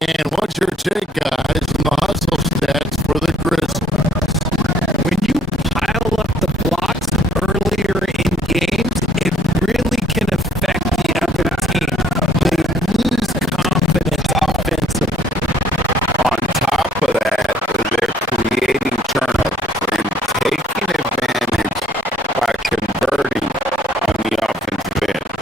And what's your take, guys, on the hustle stats for the Grizzlies? When you pile up the blocks earlier in games, it really can affect the other team. They lose confidence offensively. On top of that, they're creating turnovers and taking advantage by converting on the offensive end.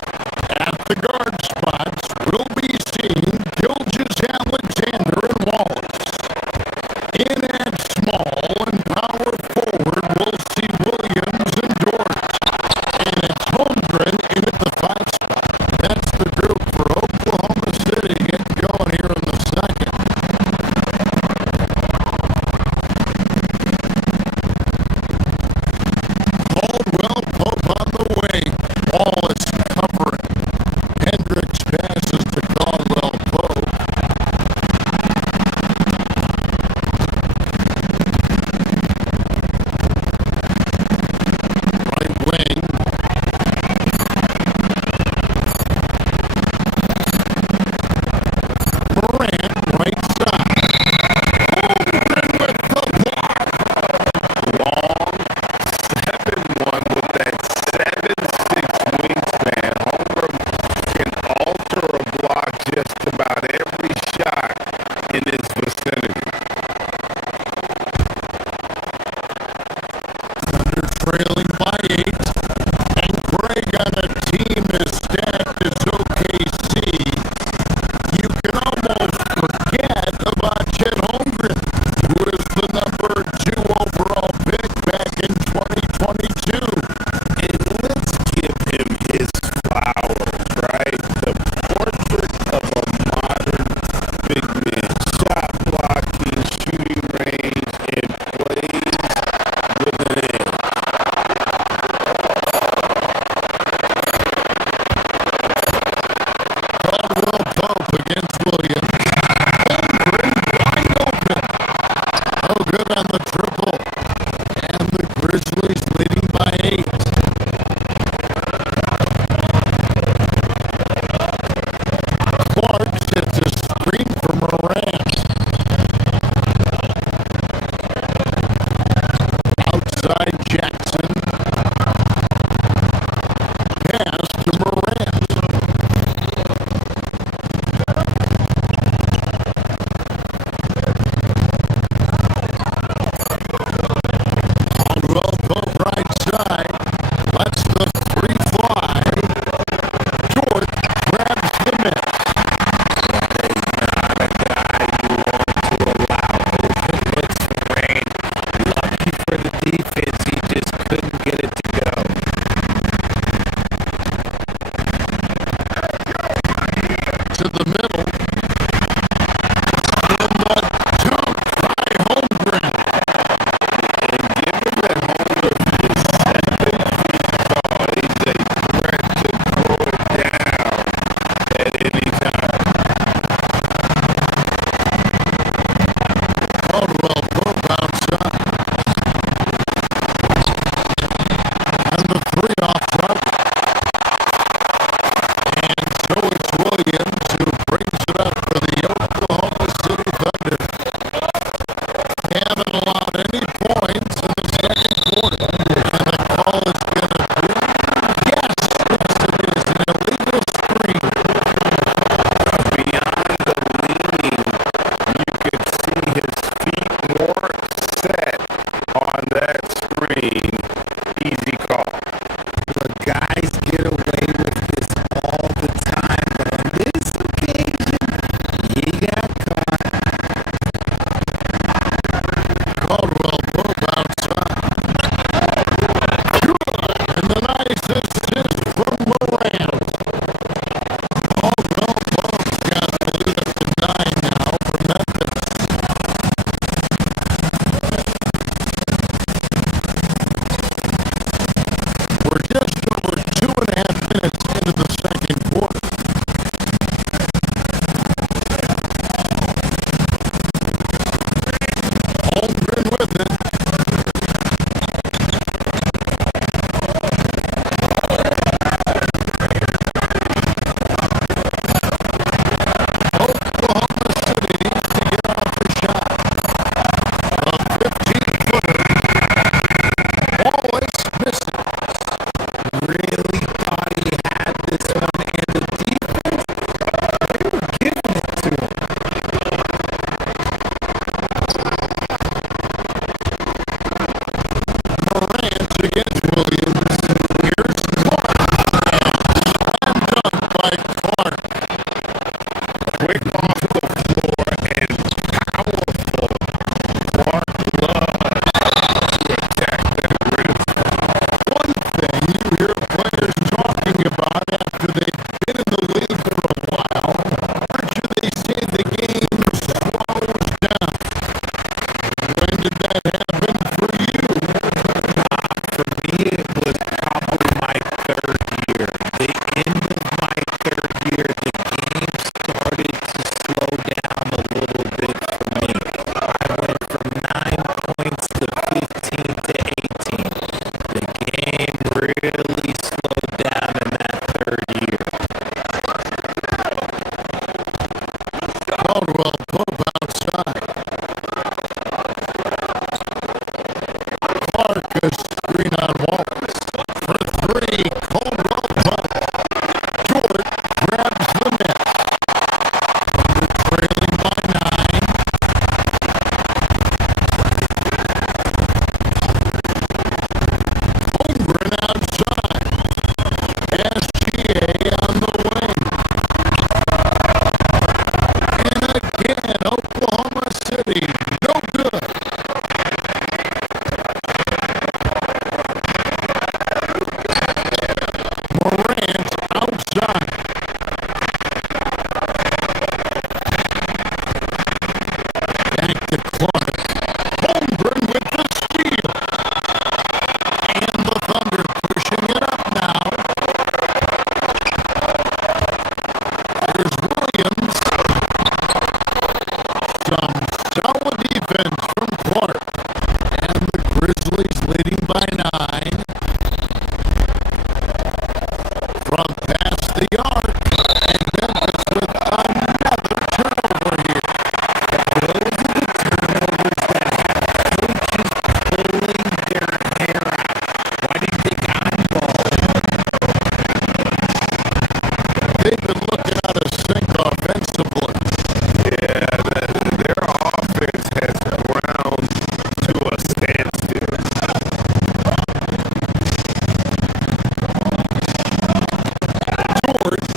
from past the arc. And Memphis with another turnover here. Those are the turnovers that have coaches pulling their hair out. Why do you think eyeball? They've been looking out of sync offensively. Yeah, their offense has ground to a standstill. George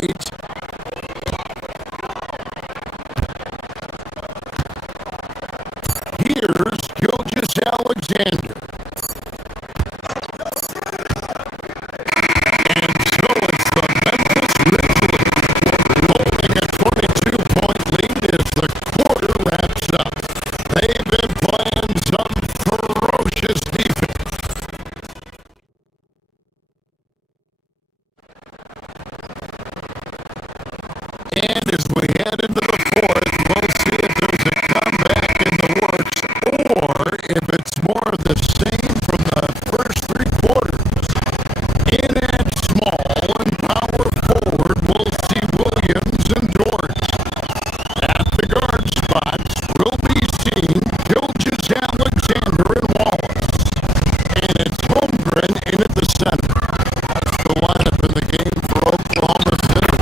State. Here's Gilgis Alexander. And so it's the Memphis Grizzlies holding a 22-point lead as the quarter wraps up. They've been playing some ferocious defense. And as we head into the fourth, we'll see if there's a comeback in the works or if it's more of the same from the first three quarters. In at small and power forward, we'll see Williams and George. At the guard spots, we'll be seeing Gilgis Alexander and Wallace. And it's Holmgren in at the center. That's the lineup in the game for Oklahoma City.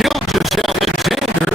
Gilgis Alexander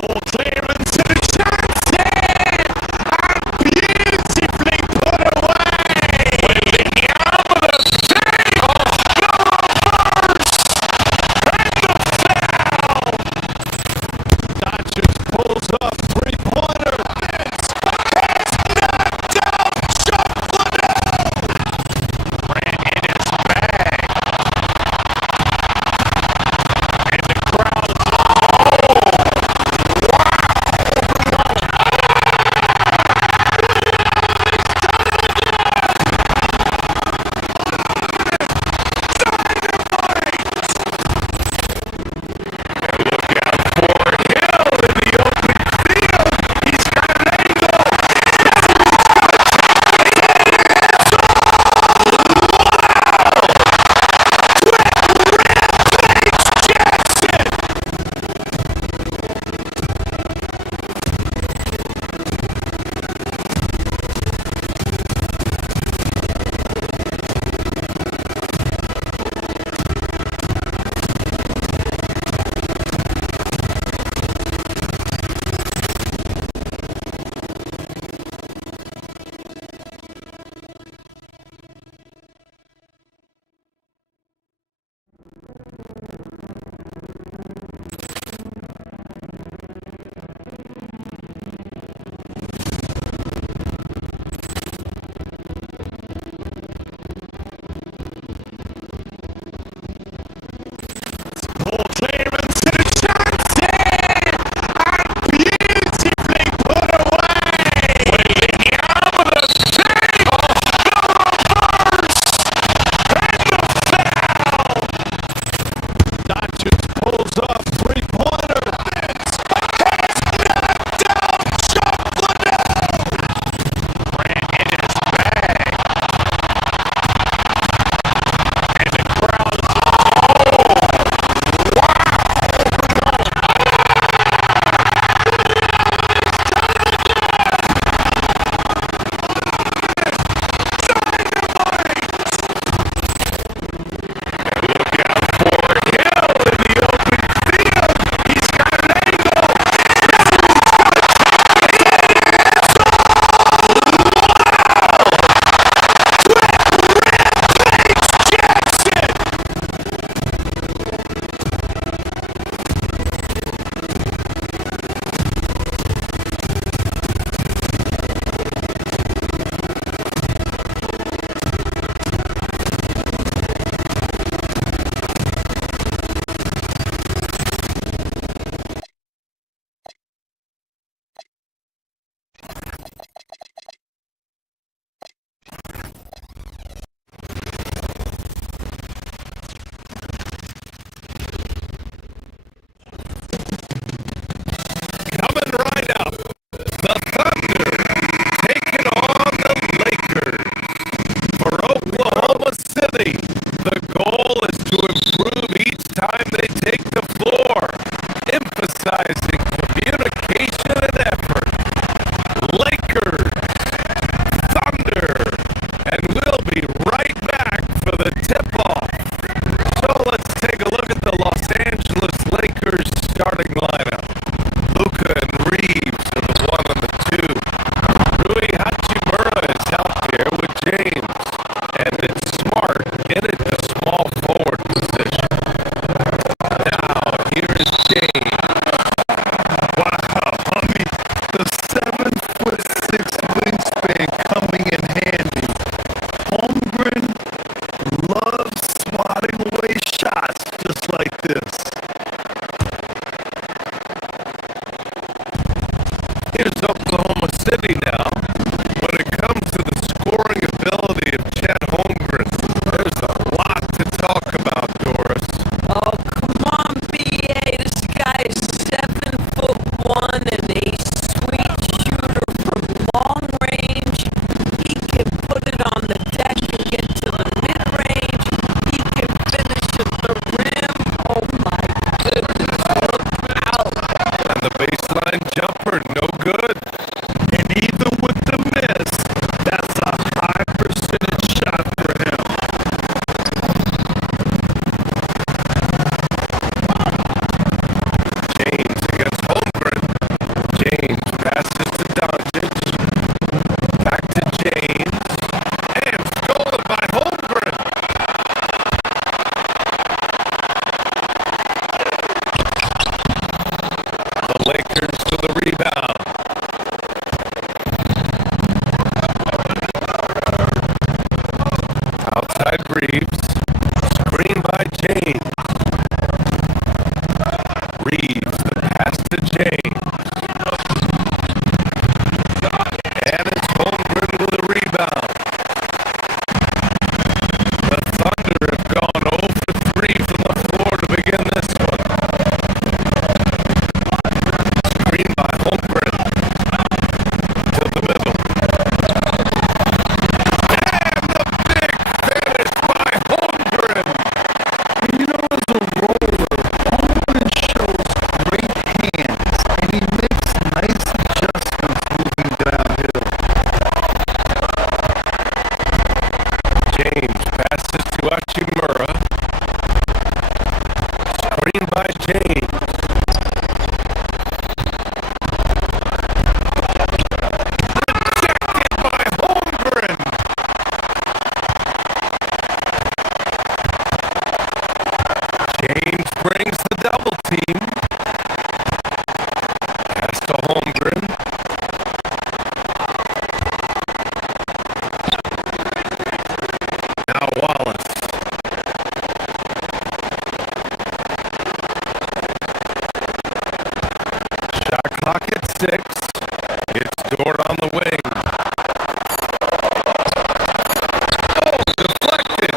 Ball clearance to the shot set. Beautifully put away. Wembanyama the save. The reverse. And the foul. Doncic pulls up three-pointer. It's knocked out. Shuffled out. Ran in his bag. And the crowd. Oh! Wow! James. Rejected by Holmgren. James brings the double team. Pass to Holmgren. Now Wallace. Shot clock at 6. It's Dort on the wing. Oh, deflected.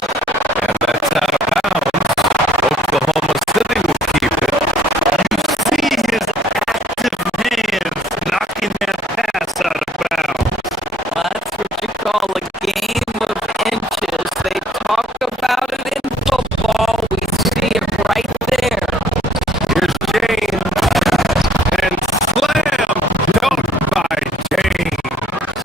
And that's out of bounds. Oklahoma City will keep it. You see his active hands knocking that pass out of bounds. That's what you call a game of inches. They talk about it in football. We see it right there. Here's James. And slam dunk by James.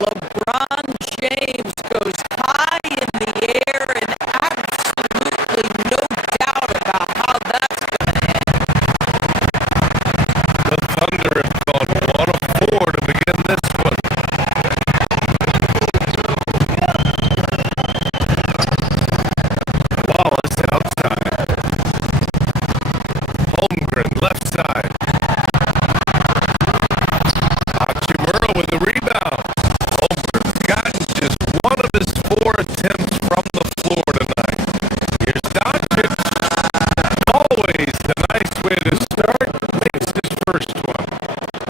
LeBron James goes high in the air and absolutely no doubt about how that's going to end. The Thunder have gone 1 of 4 to begin this one. Wallace outside. Holmgren left side. Hachimura with the rebound. Holmgren's gotten just 1 of his 4 attempts from the floor tonight. Here's Doncic. Always a nice way to start. Makes his first one.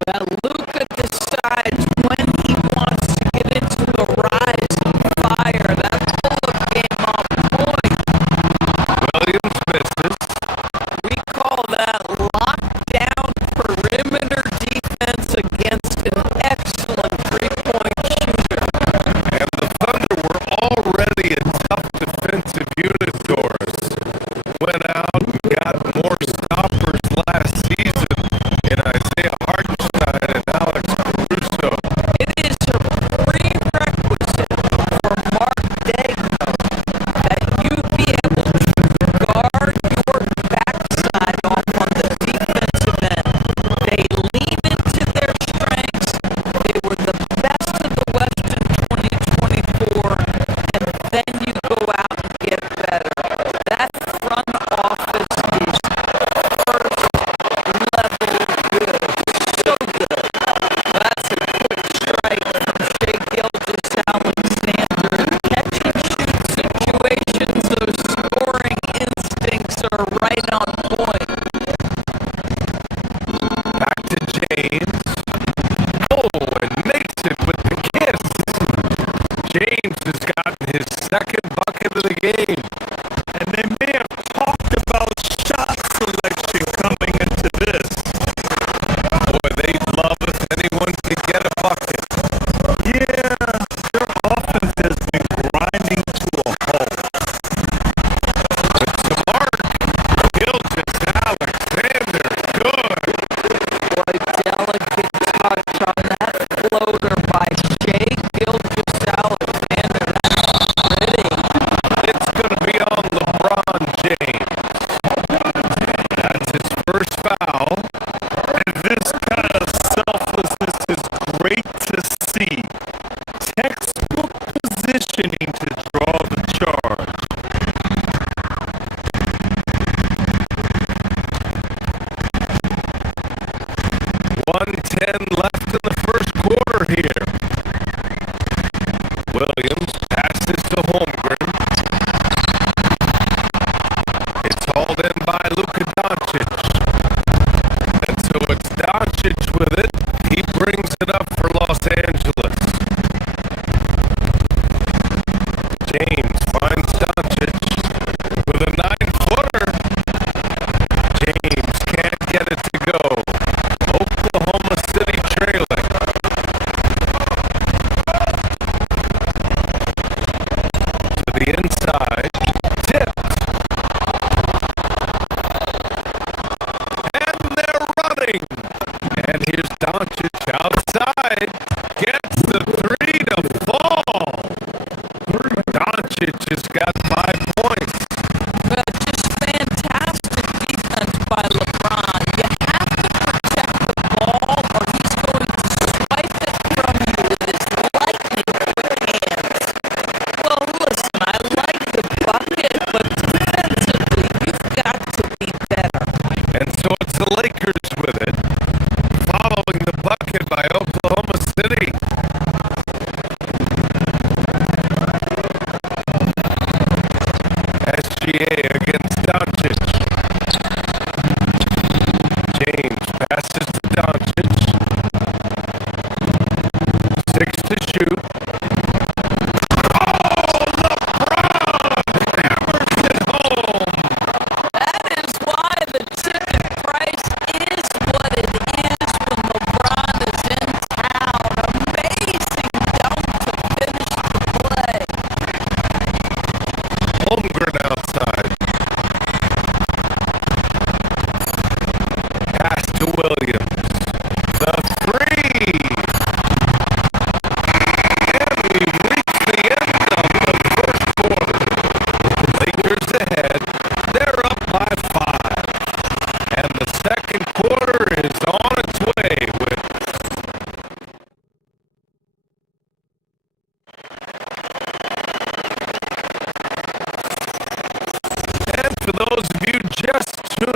That Luka decides when he wants to get into the rise and fire. That pull-up game on point. Williams misses. We call that lockdown perimeter defense against an excellent three-point shooter. And the Thunder were already a tough defensive unit, Doris. Went out and got more stoppers last season in Isaiah Hartenstein and Alex Caruso. It is a prerequisite for Mark Daigneault that you be able to guard your backside off on the defensive end. They lean into their strengths. They were the best of the West in 2024, and then you go out and get better. That front office is first level good. So good. That's a quick strike from Shea Gilgeous-Alexander. Catch and shoot situations, those scoring instincts are right on point. Back to James. Oh, and makes it with the kiss. James has gotten his second bucket of the game. And they may have talked about shot selection coming into this. Boy, they'd love if anyone could get a bucket. Yeah, their offense has been grinding to a halt. It's the mark. Gilgeous-Alexander. Good. Boy, delicate touch on that floater by Shea Gilgeous-Alexander. That's pretty. It's going to be on LeBron James. That's his first foul. And this kind of selflessness is great to see. Textbook positioning to draw the charge. .110 left in the first quarter here. Williams passes to Holmgren. It's hauled in by Luka Doncic. And so it's Doncic with it. He brings it up for Los Angeles. James finds Doncic with a 9-footer. James can't get it to go. Oklahoma City trails.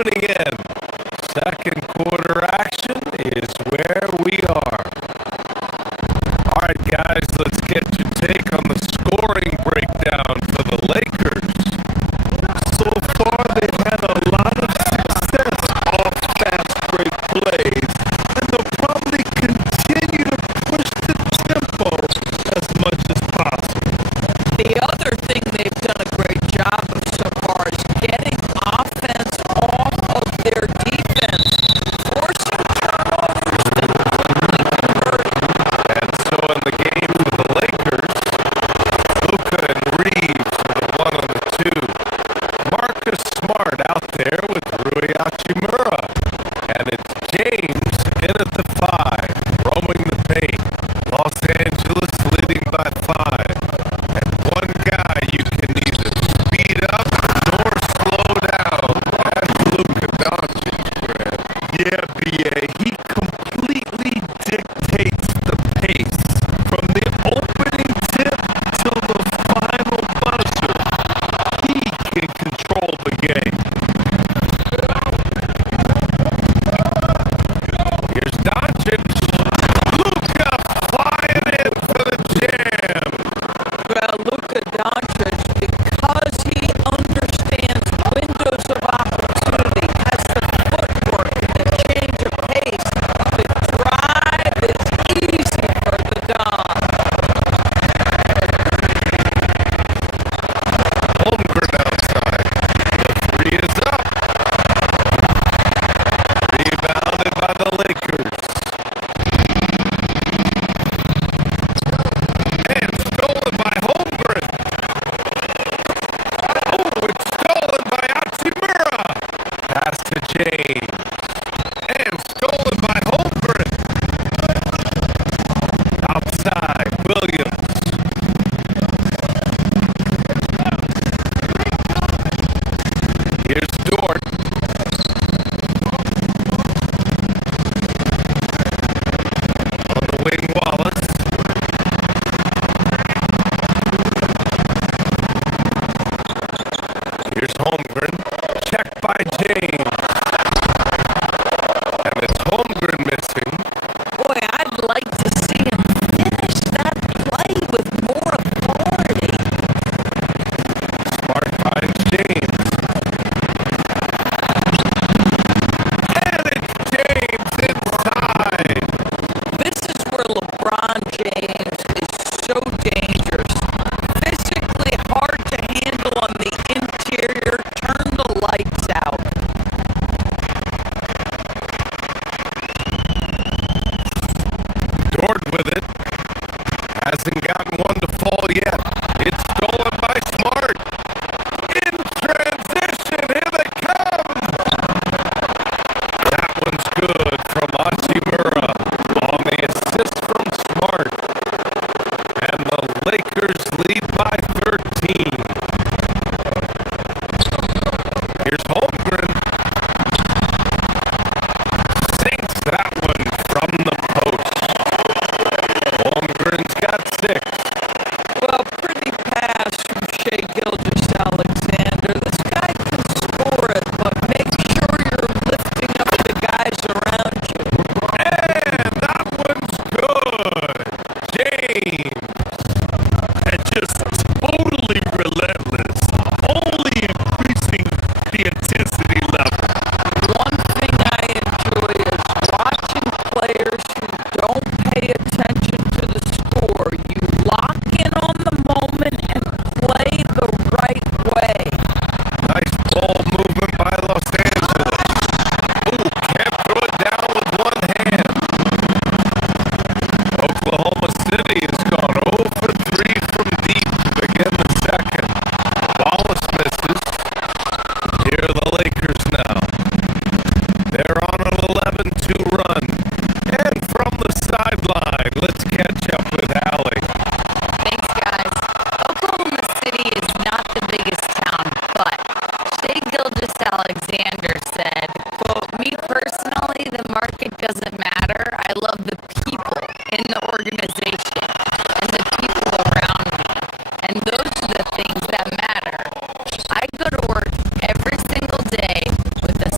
tuning in. Second quarter action is where we are. All right, guys, let's get your take on the scoring breakdown for the Lakers. So far, they've had a lot of success off fast break plays, and they'll probably continue to push the tempo as much as possible. The other thing they've done a great job of so far is getting offense off of their defense, forcing turnovers and quickly converting. And so in the game for the Lakers, Luka and Reeves for the 1 on the 2. Marcus Smart out there with Rui Hachimura. And it's James in at the 5, roaming the paint. Los Angeles leading by 5. And one guy you can either speed up or slow down. That's Luka Doncic, Brad. Yeah, BA, he completely dictates the pace from the opening tip till the final buzzer. He can control the game. Here's Doncic. Luka flying in for the jam. Well, Luka Doncic, because he understands windows of opportunity, has the footwork and the change of pace. The drive is easy for the Dom. Holmgren outside. The 3 is up. Rebounded by the Lakers. And stolen by Holmgren. Oh, it's stolen by Hachimura. Pass to James. And stolen by Holmgren. Outside, Williams. Here's Dort. On the wing, Wallace. Here's Holmgren. Check by James. And it's Holmgren missing. Boy, I'd like to see him finish that play with more authority. Smart finds James. And it's James inside. This is where LeBron James is so dangerous. Physically hard to handle on the interior. Turn the lights out. Dort with it. Hasn't gotten one to fall yet. It's stolen by Smart. In transition, here they come. That one's good from Hachimura on the assist from Smart. And the Lakers lead by 13. Here's Holmgren. Sinks that one from the post. Holmgren's got 6. Well, pretty pass from Shea Gilgeous-Alexander. This guy can score it, but make sure you're lifting up the guys around you. And that one's good. James. And just totally relentless, only increasing the intensity level. One thing I enjoy is watching players who don't pay attention to the score. You lock in on the moment and play the right way. Nice ball movement by Los Angeles. Ooh, can't throw it down with one hand. Oklahoma City has gone 0 for 3 from deep to begin the second. Wallace misses. Here are the Lakers now. They're on an 11-2 run. And from the sideline, let's catch up with Allie. Thanks, guys. Oklahoma City is not the biggest town, but Shea Gilgeous-Alexander said, quote, "Me personally, the market doesn't matter. I love the people in the organization and the people around me. And those are the things that matter. I go to work every single day with a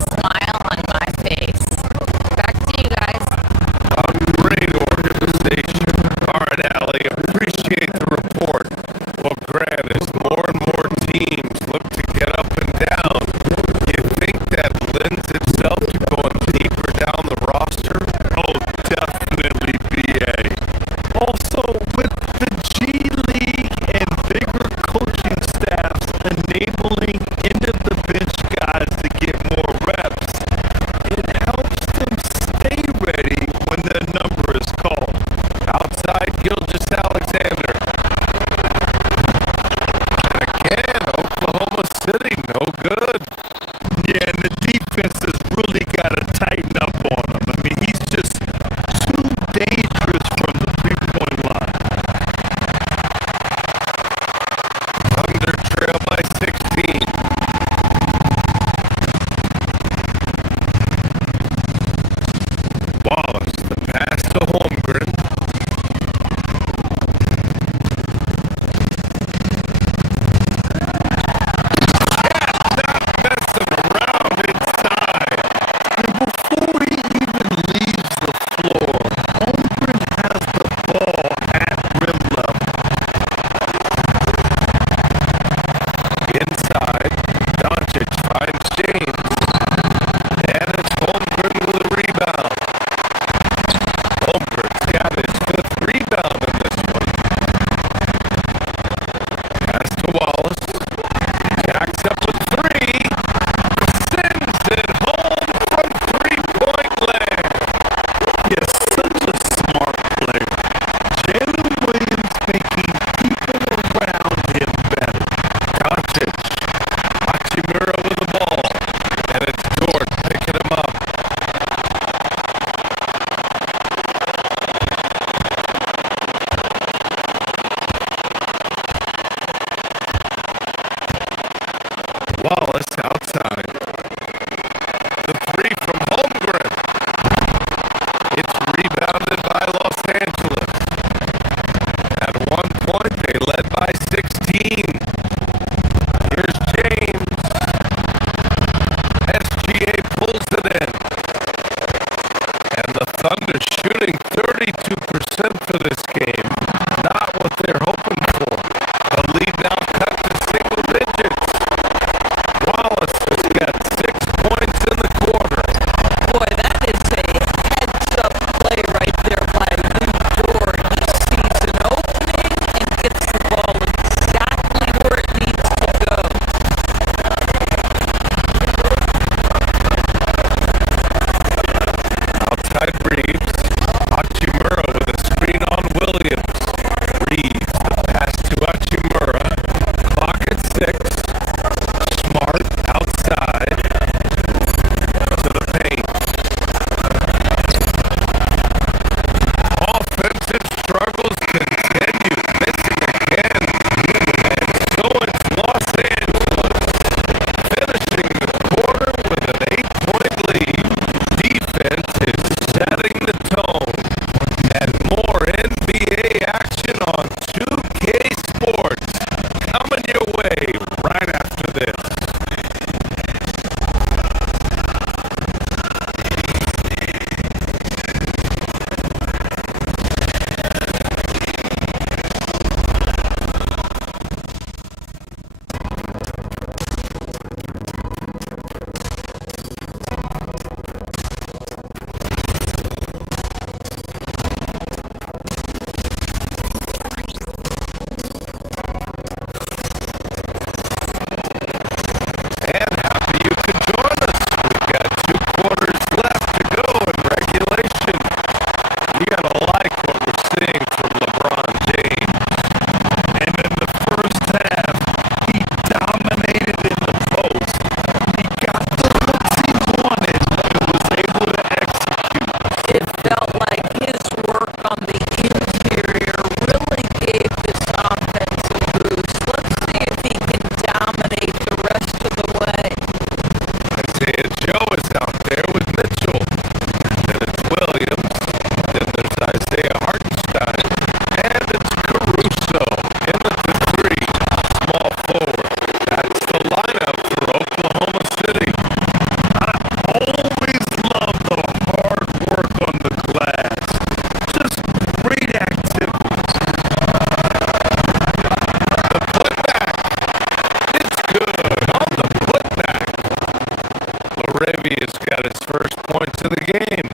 Arabia's got his first points of the game.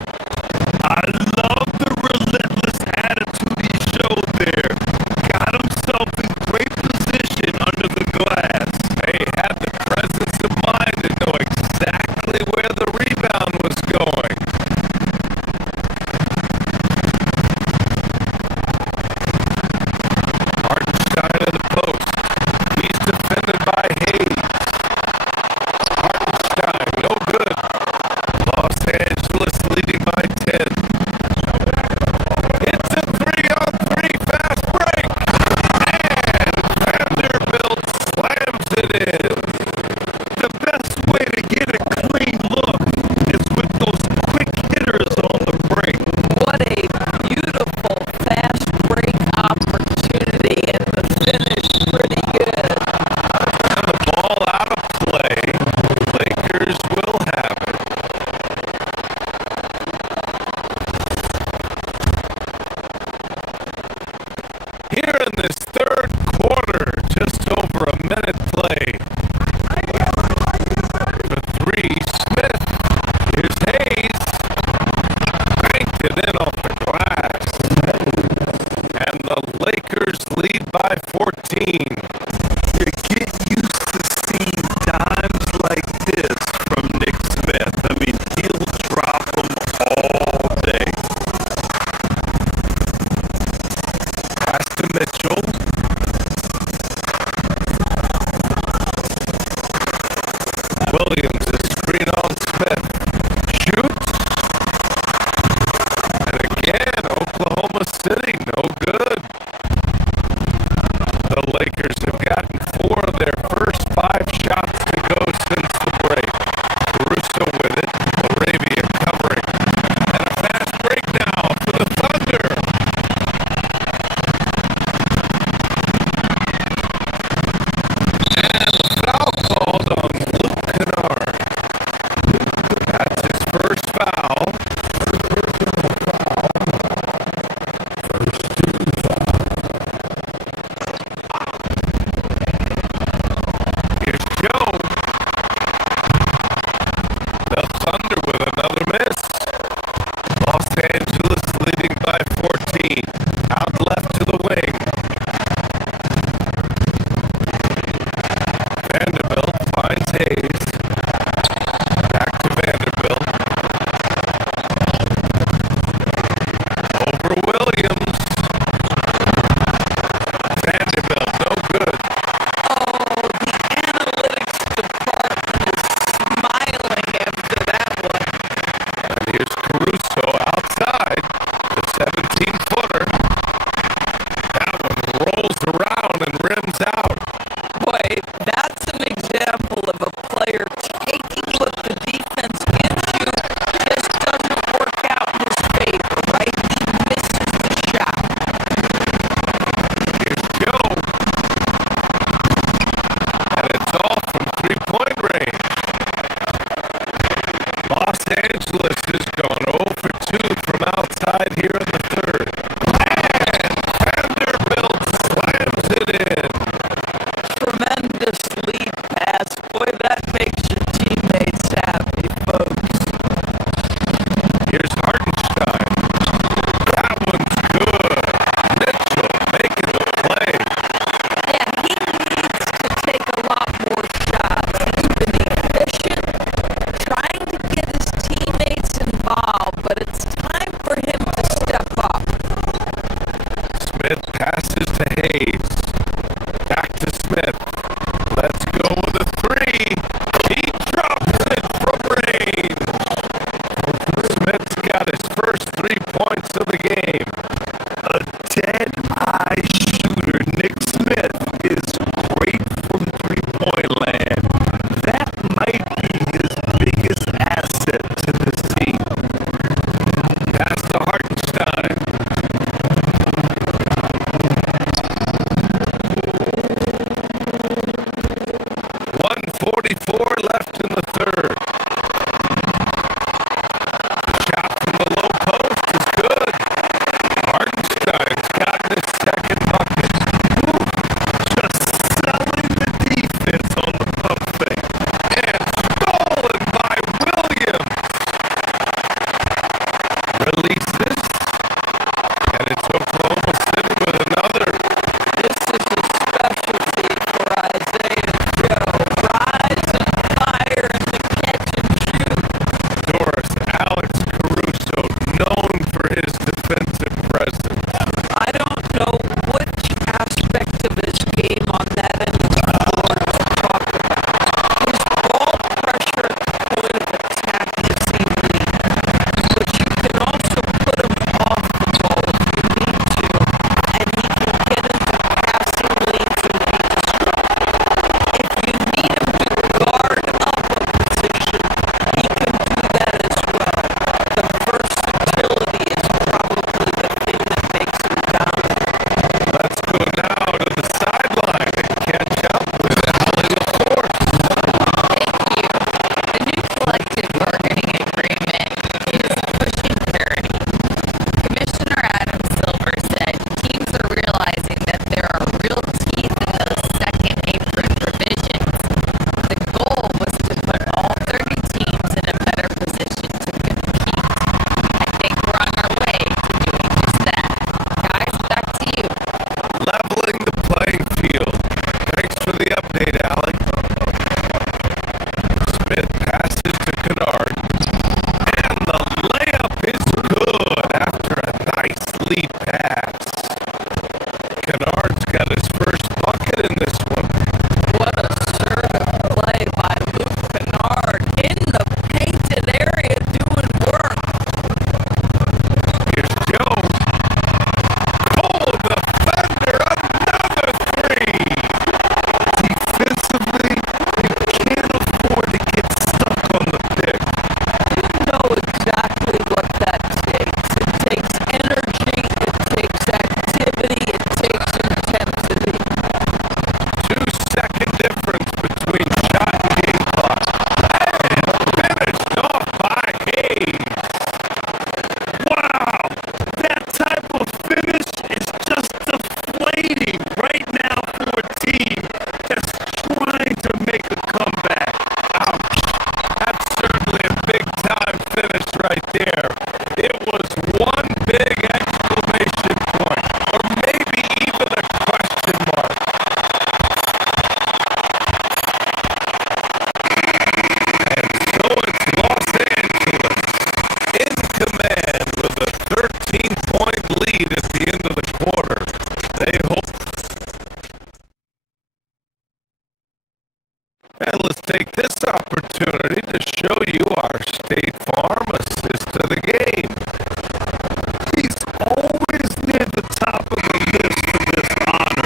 I love the relentless attitude he showed there. Got himself in great position under the glass. He had the presence of mind to know exactly where the rebound was going. Hartenstein of the post. He's defended by Hayes. Hartenstein, no good. Los Angeles leading by 10. It's a 3-on-3 fast break. And Vanderbilt slams it in. The best way to get a clean look is with those quick hitters on the break. What a beautiful fast break opportunity, and the finish pretty good. And the ball out of play. Lakers will have it. Here in this third quarter, just over a minute play. For three, Smith. Here's Hayes. Banked it in off the glass. And the Lakers lead by 14. You get used to seeing dimes like this from Nick Smith. I mean, he'll drop them all day. Pass to Mitchell. Williams is screen on Smith. Shoots. And again, Oklahoma City, no good. The Lakers have gotten 4 of their first 5 shots to go since the break. Caruso with it. Arabia covering. And a fast break now for the Thunder. And foul called on Luke Kennard. That's his first foul. Here's Joe. The Thunder with another miss. Los Angeles leading by 14. Out left to the wing. Vanderbilt finds Hayes. Back to Vanderbilt. Over Williams. Vanderbilt, no good. Oh, the analytics department is smiling after that one. And here's Caruso outside. The 17-footer. That one rolls around and rims out. Boy, that's an example of a player taking what the defense gives you, just doesn't work out in his favor, right? He misses the shot. Here's Joe. And it's off from three-point range. Los Angeles is going 0 for 2 from outside here in the third. And Vanderbilt slams it in. Tremendous lead pass. Boy, that makes your teammates happy, folks. Here's Hartenstein. That one's good. Mitchell making the play. Yeah, he needs to take a lot more shots. He's been efficient, trying to get his teammates involved, but it's time for him to take this opportunity to show you our State Farm assist of the game. He's always near the top of the list for this honor.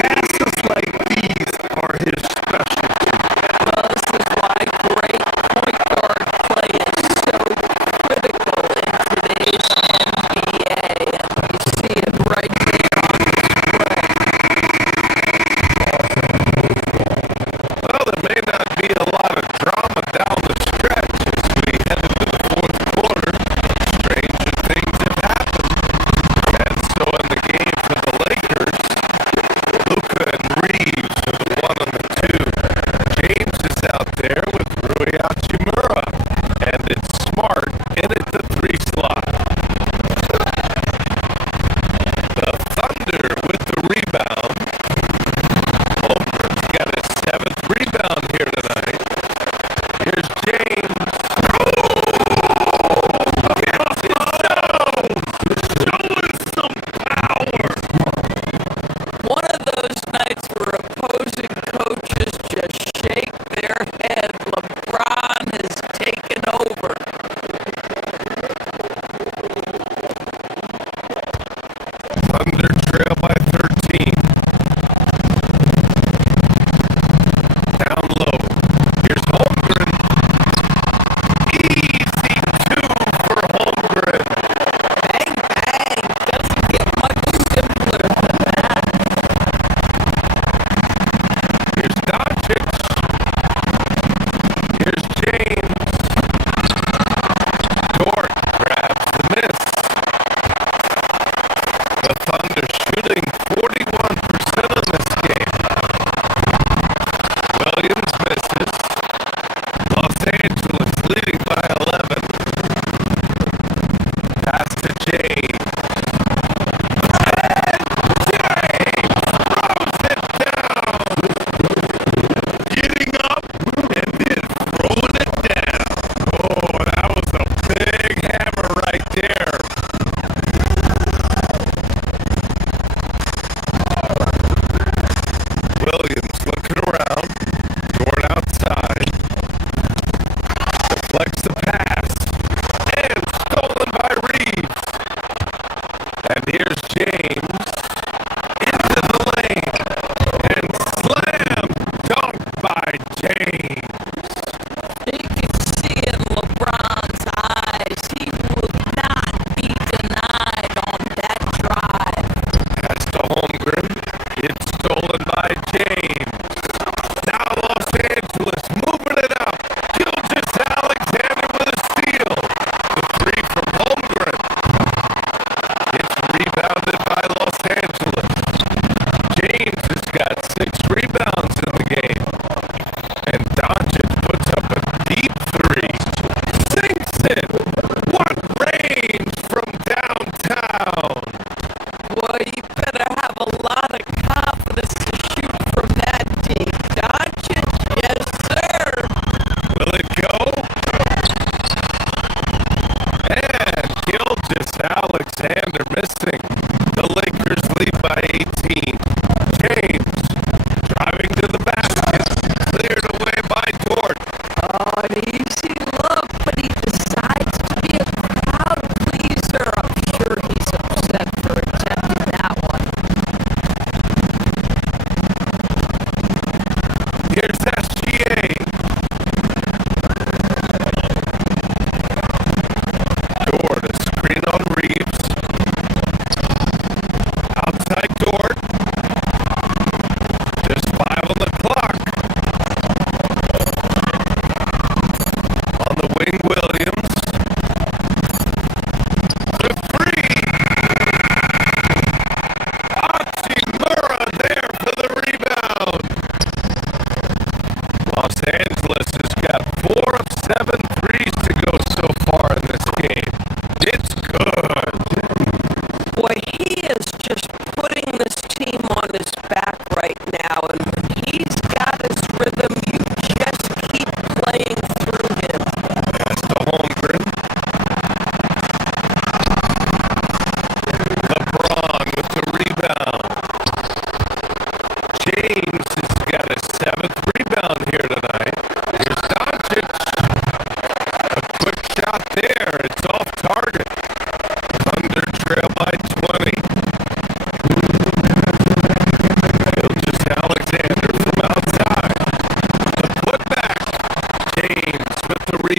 Passes like these are his specialty. Well, this is why great point guard play is so critical in today's NBA. And you see it right there on display. Well, there may not be a lot of drama down the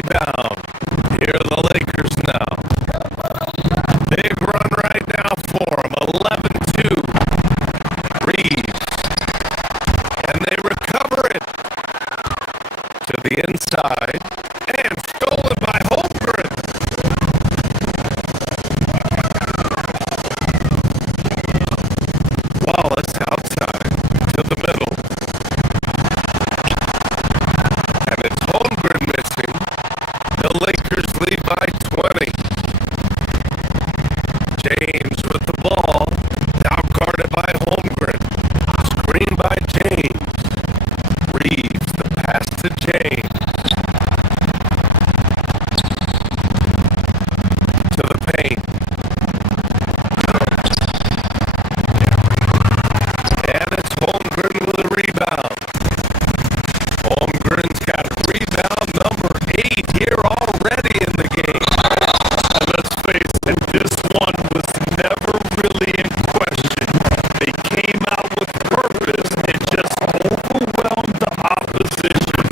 rebound. Here are the Lakers now. Big run right now for them. 11-2. Reeves. And they recover it to the inside. And stolen by Holmgren. Wallace outside to the middle. And it's Holmgren missing. The Lakers lead by 20. James with the ball. Out guarded by Holmgren. Screen by James. Reeves, the pass to James. To the paint. And it's Holmgren with a rebound. Holmgren's got rebound number 8 here already in the game. And let's face it, this one was never really in question. They came out with purpose and just overwhelmed the opposition.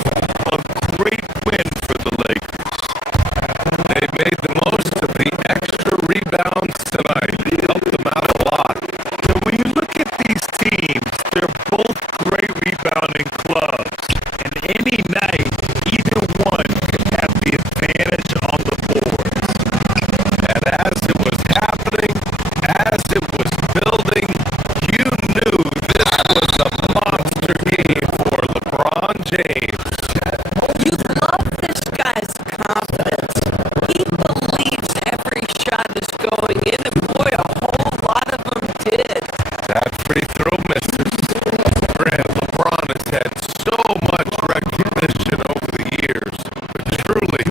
A great win for the Lakers. They made the most of the extra rebounds tonight. They helped them out a lot. And when you look at these teams, they're both great rebounding clubs. And any night, either one could have the advantage on the boards. And as it was happening, as it was building, you knew this was a monster game for LeBron James. You love this guy's confidence. He believes every shot is going in, and boy, a whole lot of them did. That free throw misses. Grant, LeBron has had so much recognition over the years, but truly,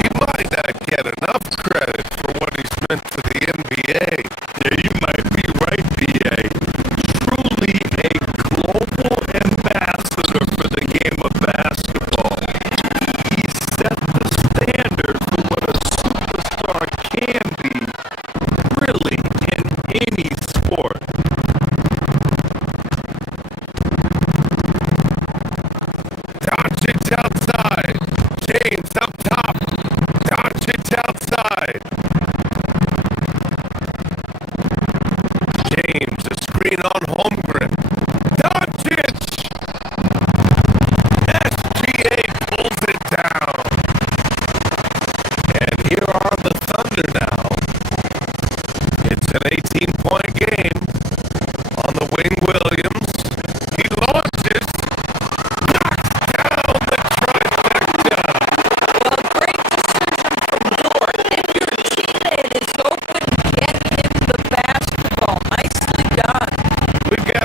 he might not get enough credit for what he's meant to the NBA. Yeah, you might be right, B.A. Truly a global ambassador for the game of basketball. He set the standard for what a superstar can be, really, in any sport. Doncic outside. James up top. Doncic outside. James, a screen on Holmgren. Doncic! SGA pulls it down. And here are the Thunder now. It's an 18-point game on the wing. Williams. He launches. Knocks down the trifecta. Well, great decision from Dort. If your teammate is open, get him the basketball. Nicely done. We got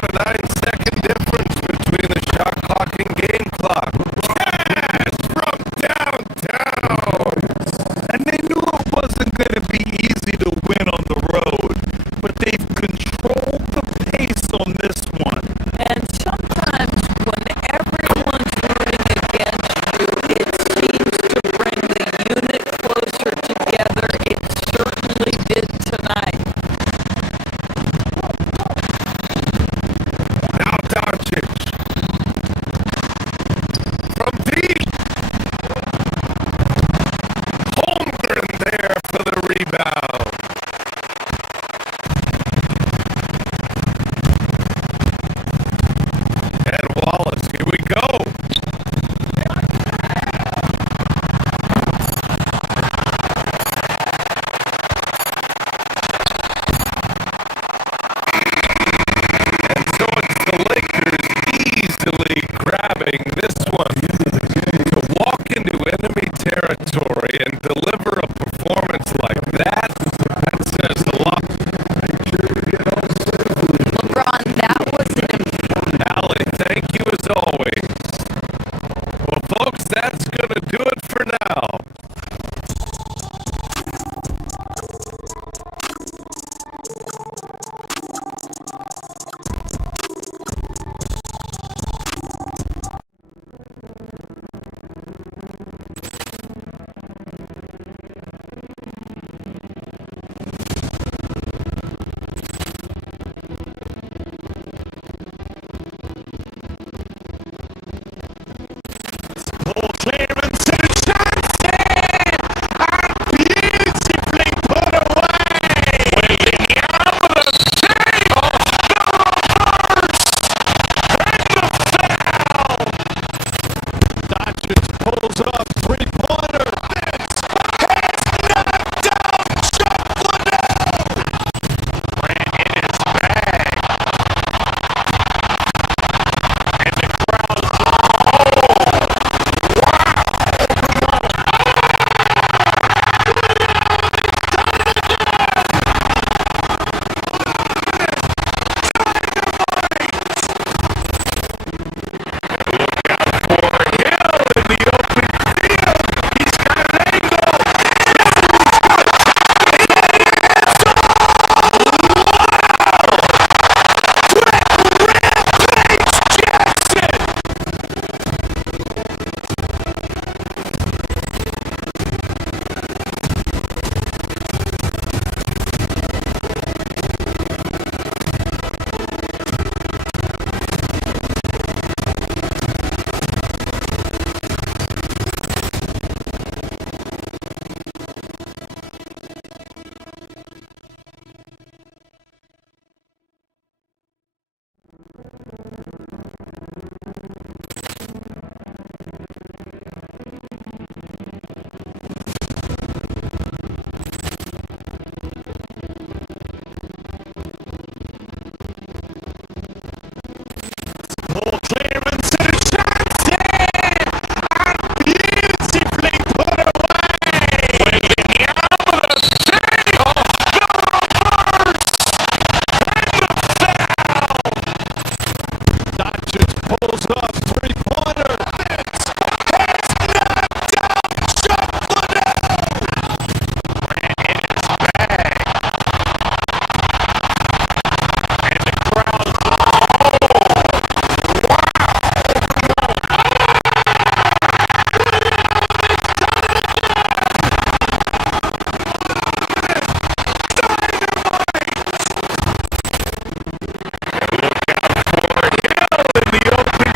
goes up. Three-pointer. Vince has knocked out Chuck Liddell. In his bag. And the crowd's in the open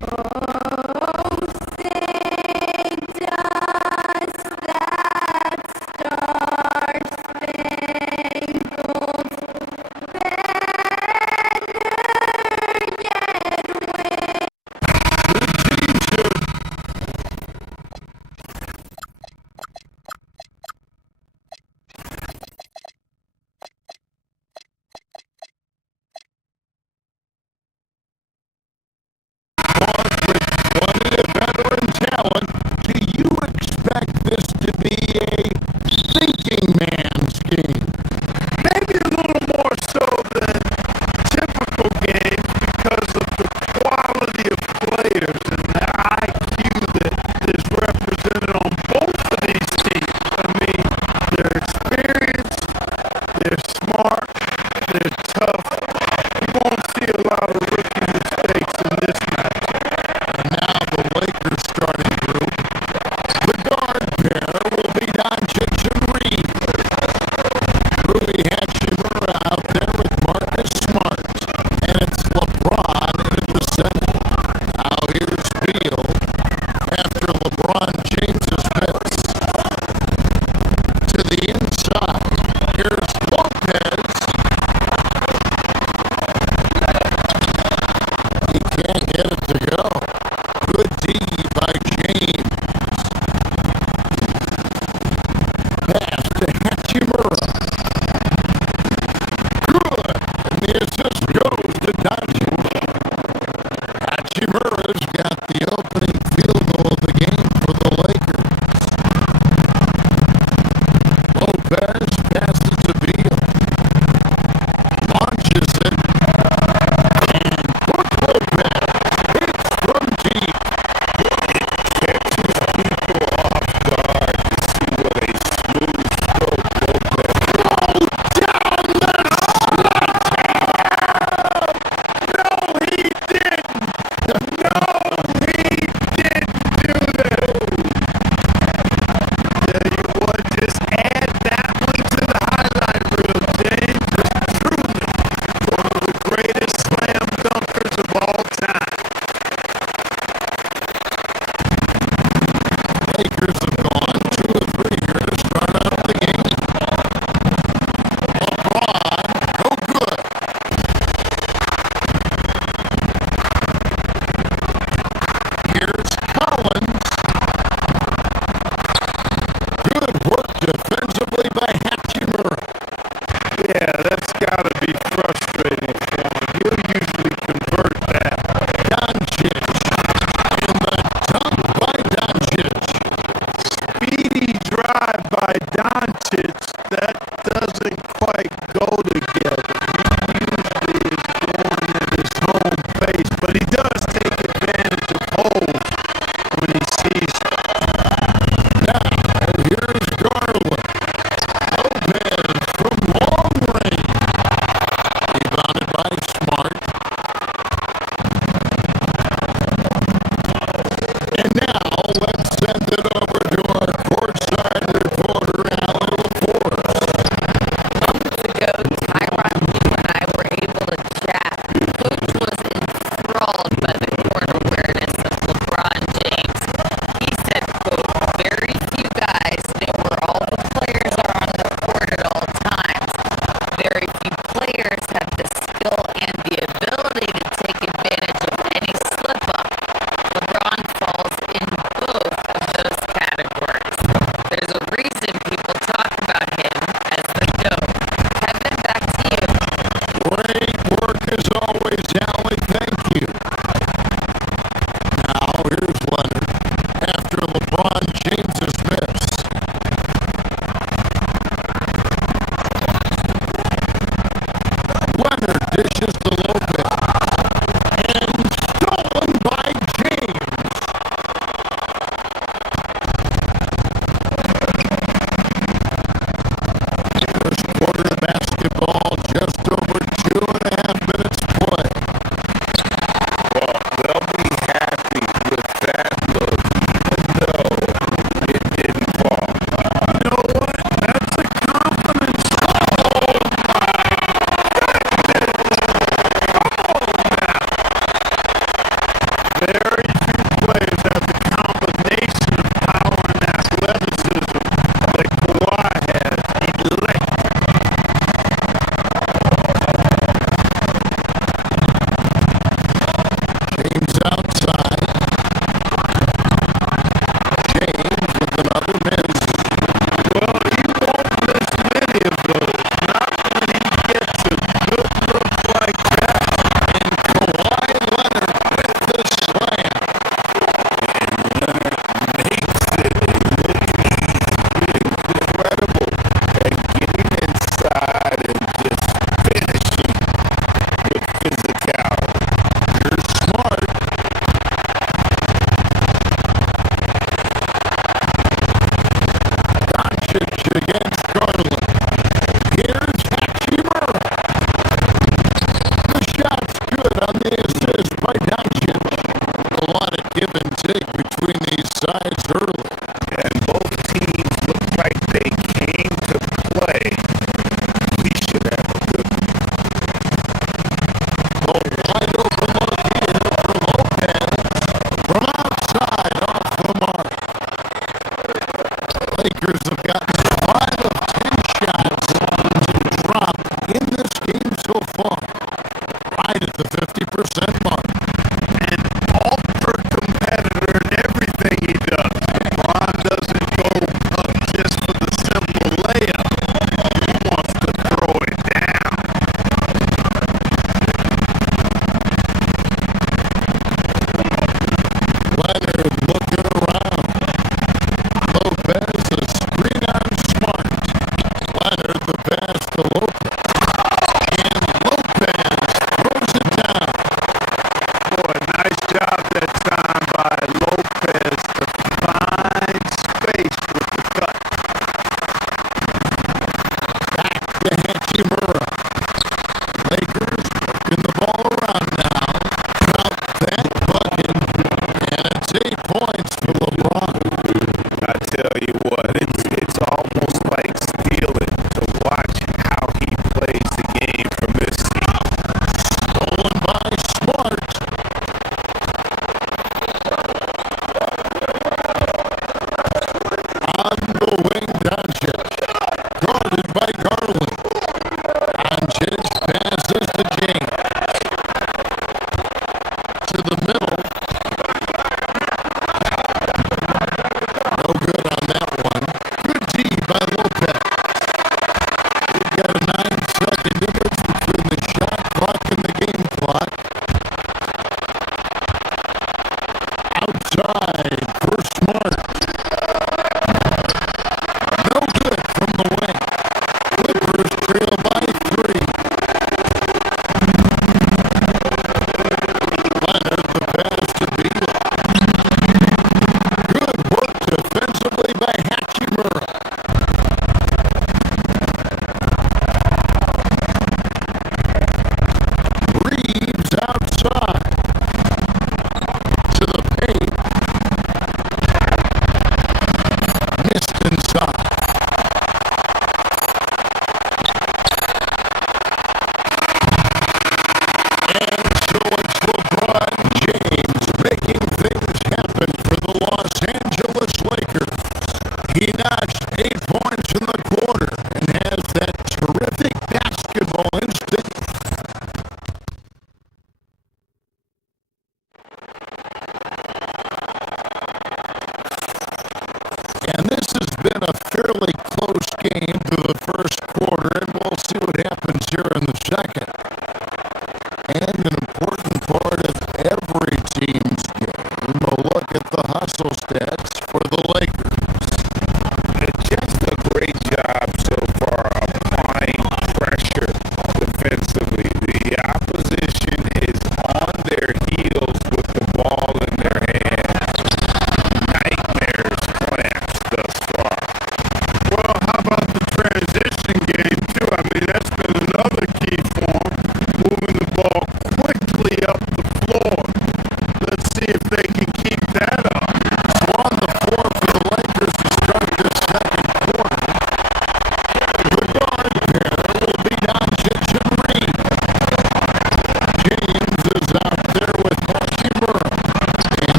Pause for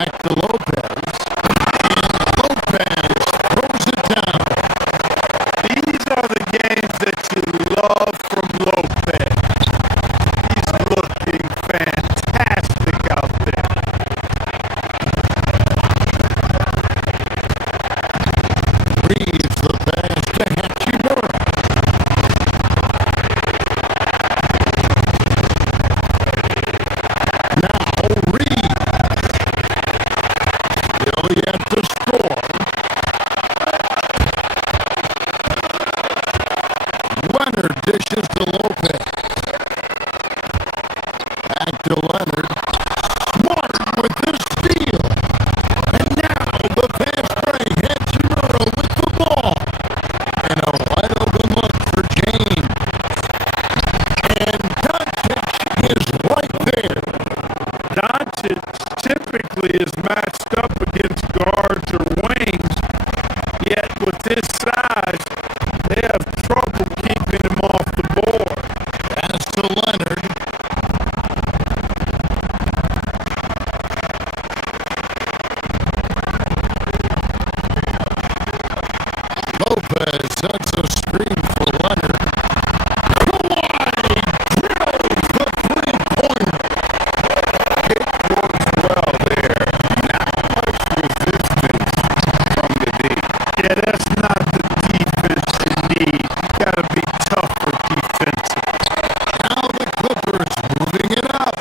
Back to Lopez. Lopez throws it down. These are the games that you love from Lopez. He's looking fantastic out there. Reeves the pass to Hachimura. Now Reeves. Still yet to score. Leonard dishes to Lopez. Back to Leonard. Smart with the steal. And now the fast break. Hachimura with the ball. And a wide open look for James. And Doncic is right there. Doncic typically is matched up against guards or wings, yet with his size, they have trouble keeping him off the board. Pass to Leonard. Lopez sets a screen for Leonard. Kawhi drills the three-pointer. It works well there. Not much resistance from the D. Yeah, that's not the defense you need. You gotta be tougher defensive. Now the Clippers moving it up.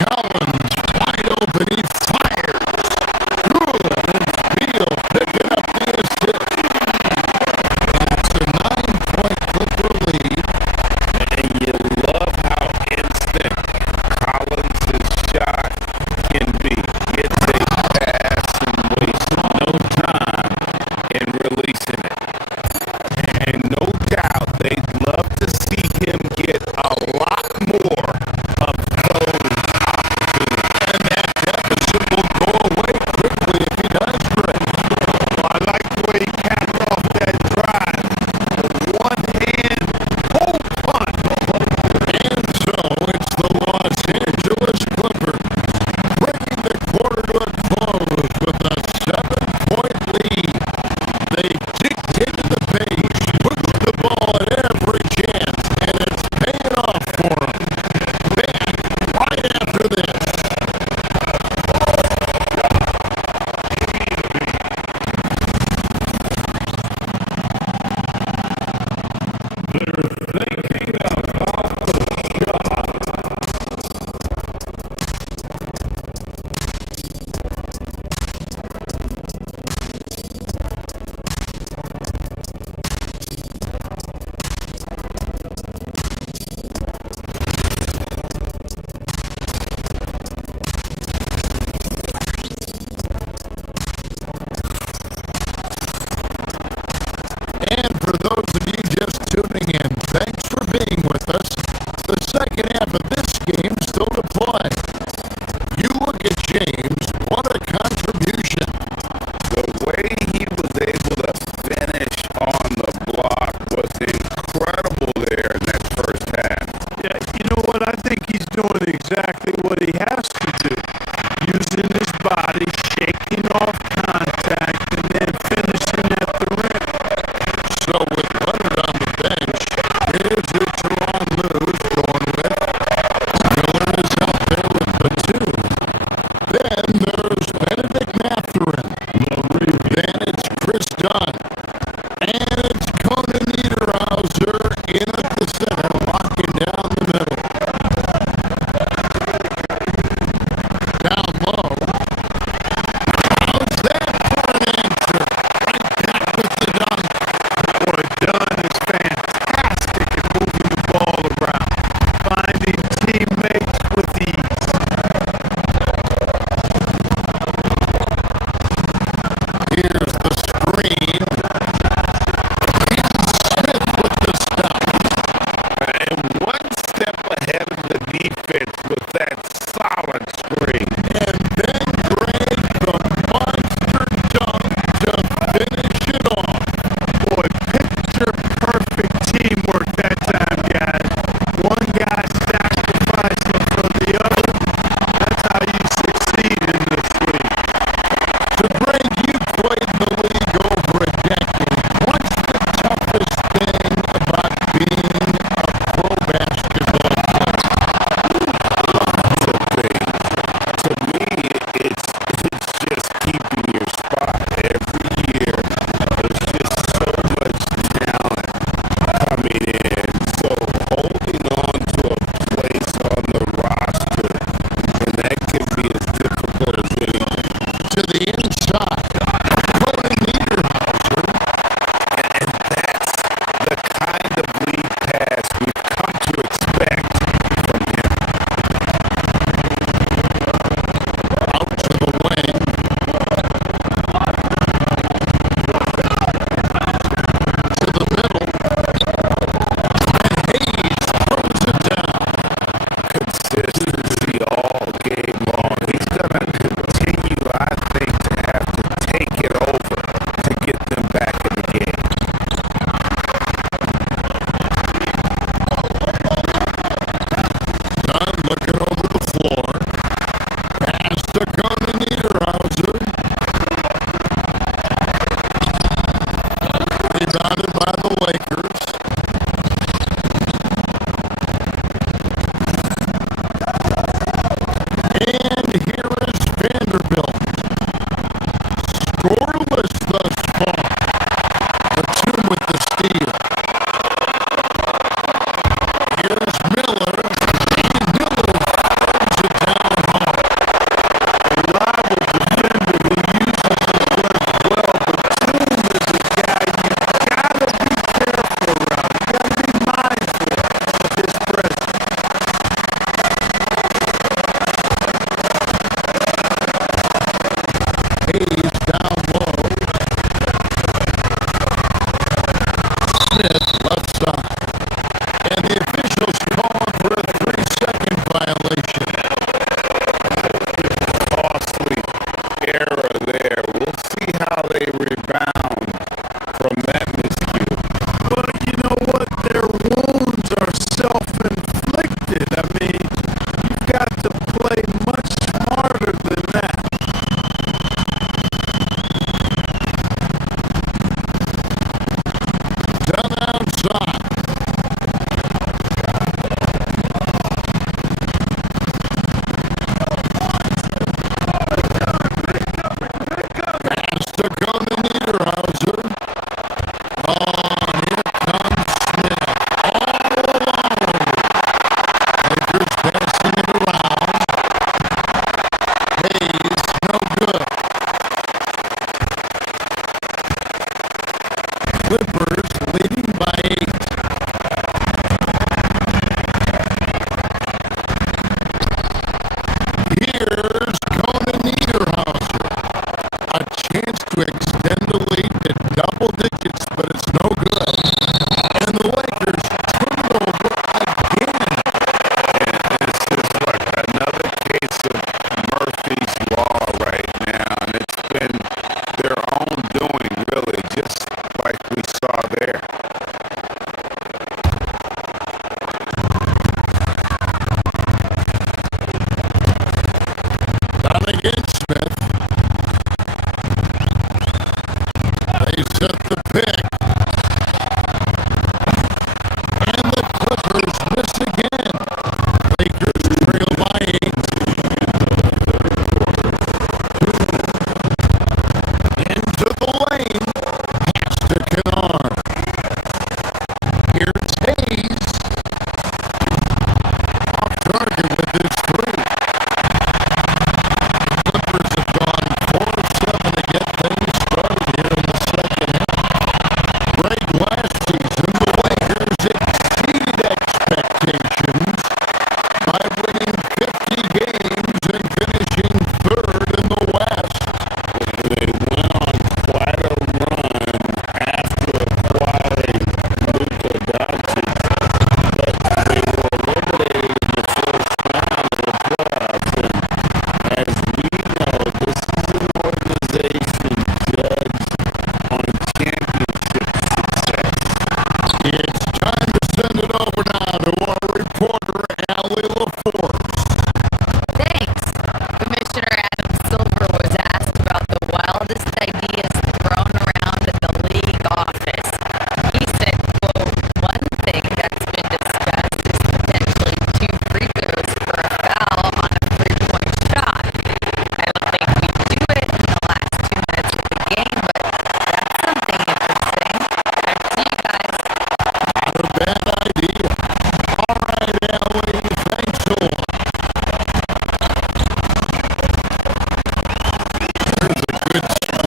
Collins wide open. He fires. Good. And Beal picking up the assist. It's a 9-point Clipper lead. And you love how instant Collins' shot can be. Gets a pass and wastes no time in releasing it. And no doubt they'd love to see him get a lot more of those opportunities. And that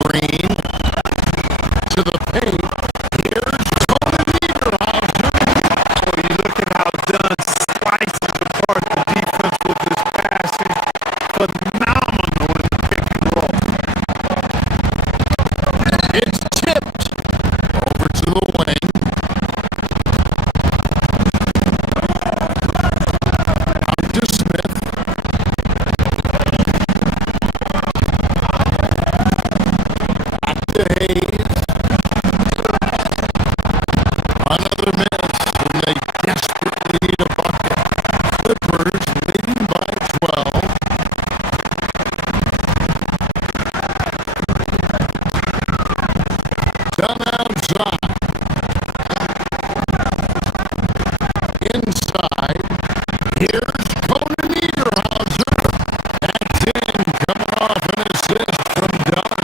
screen to the paint. Here's Tony Niederhauser. Oh, you look at how Dunn slices apart the defense with his passing. Phenomenal in the pick and roll. It's tipped over to the wing. Up to Smith. Back to Hayes. Another miss, and they desperately need a bucket. Clippers leading by 12. Done outside. Inside. Here's Conan Niederhauser. That's in, coming off an assist from Dunn.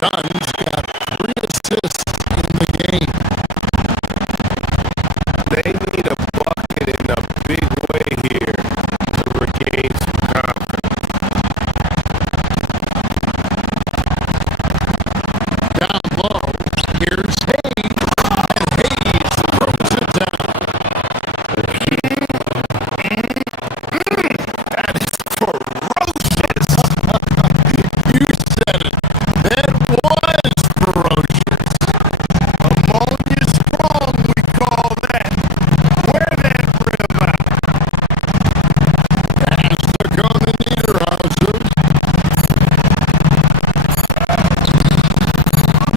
Dunn's got 3 assists in the game. They need a bucket in a big way here to regain some confidence. Down low. Here's Hayes. And Hayes throws it down. That is ferocious. You said it. That was ferocious. Ammonia strong, we call that. Wear that rim out. Pass to Conan Niederhauser.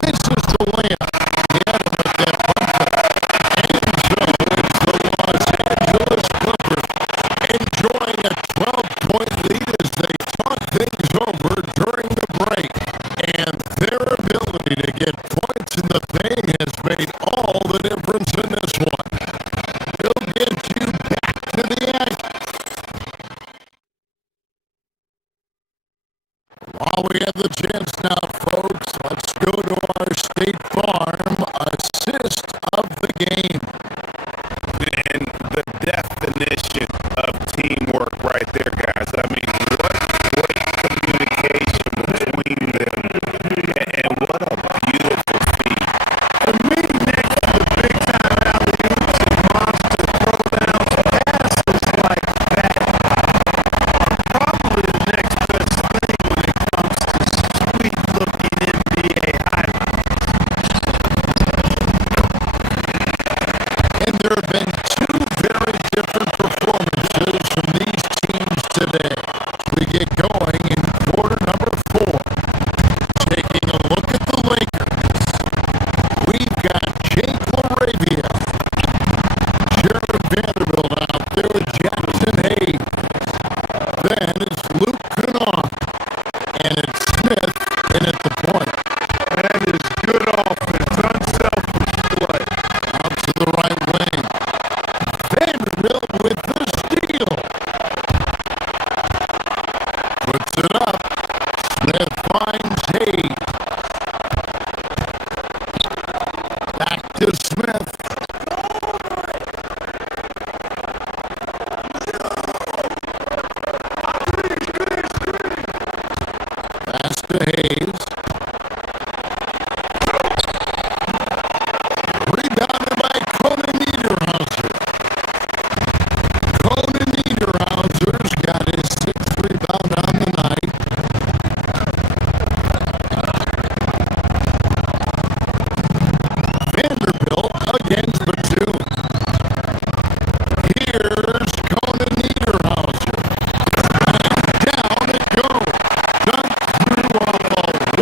This is the layup. He had him at that bumper. And so it's the Los Angeles Clippers enjoying a 12-point lead as they talk things over during the break. And their ability to get points in the paint has made all the difference in this one. He'll get you back to the action. While we have the chance now, folks, let's go to our State Farm assist of the game. And the definition of teamwork right there, guys. I mean, what great communication between them. And what a beautiful feat. To me, next to the big time alley-oops and monster throwdowns, passes like that are probably the next best thing when it comes to sweet-looking NBA highlights. And there have been 2 very different performances from these teams today. We get going in quarter number 4. Taking a look at the Lakers. We've got Jake LaRavia, Jared Vanderbilt out there with Jackson Hayes. Then it's Luke Kennard. And it's Smith in at the point. That is good offense, unselfish play. Out to the right wing. Vanderbilt with the steal. Puts it up. Smith finds Hayes. Back to Smith. Pass to Hayes. Rebounded by Conan Niederhauser. Conan Niederhauser's got his 6th rebound on the night. Vanderbilt against Batum. Here's Conan Niederhauser. And down it goes. Dunk through off a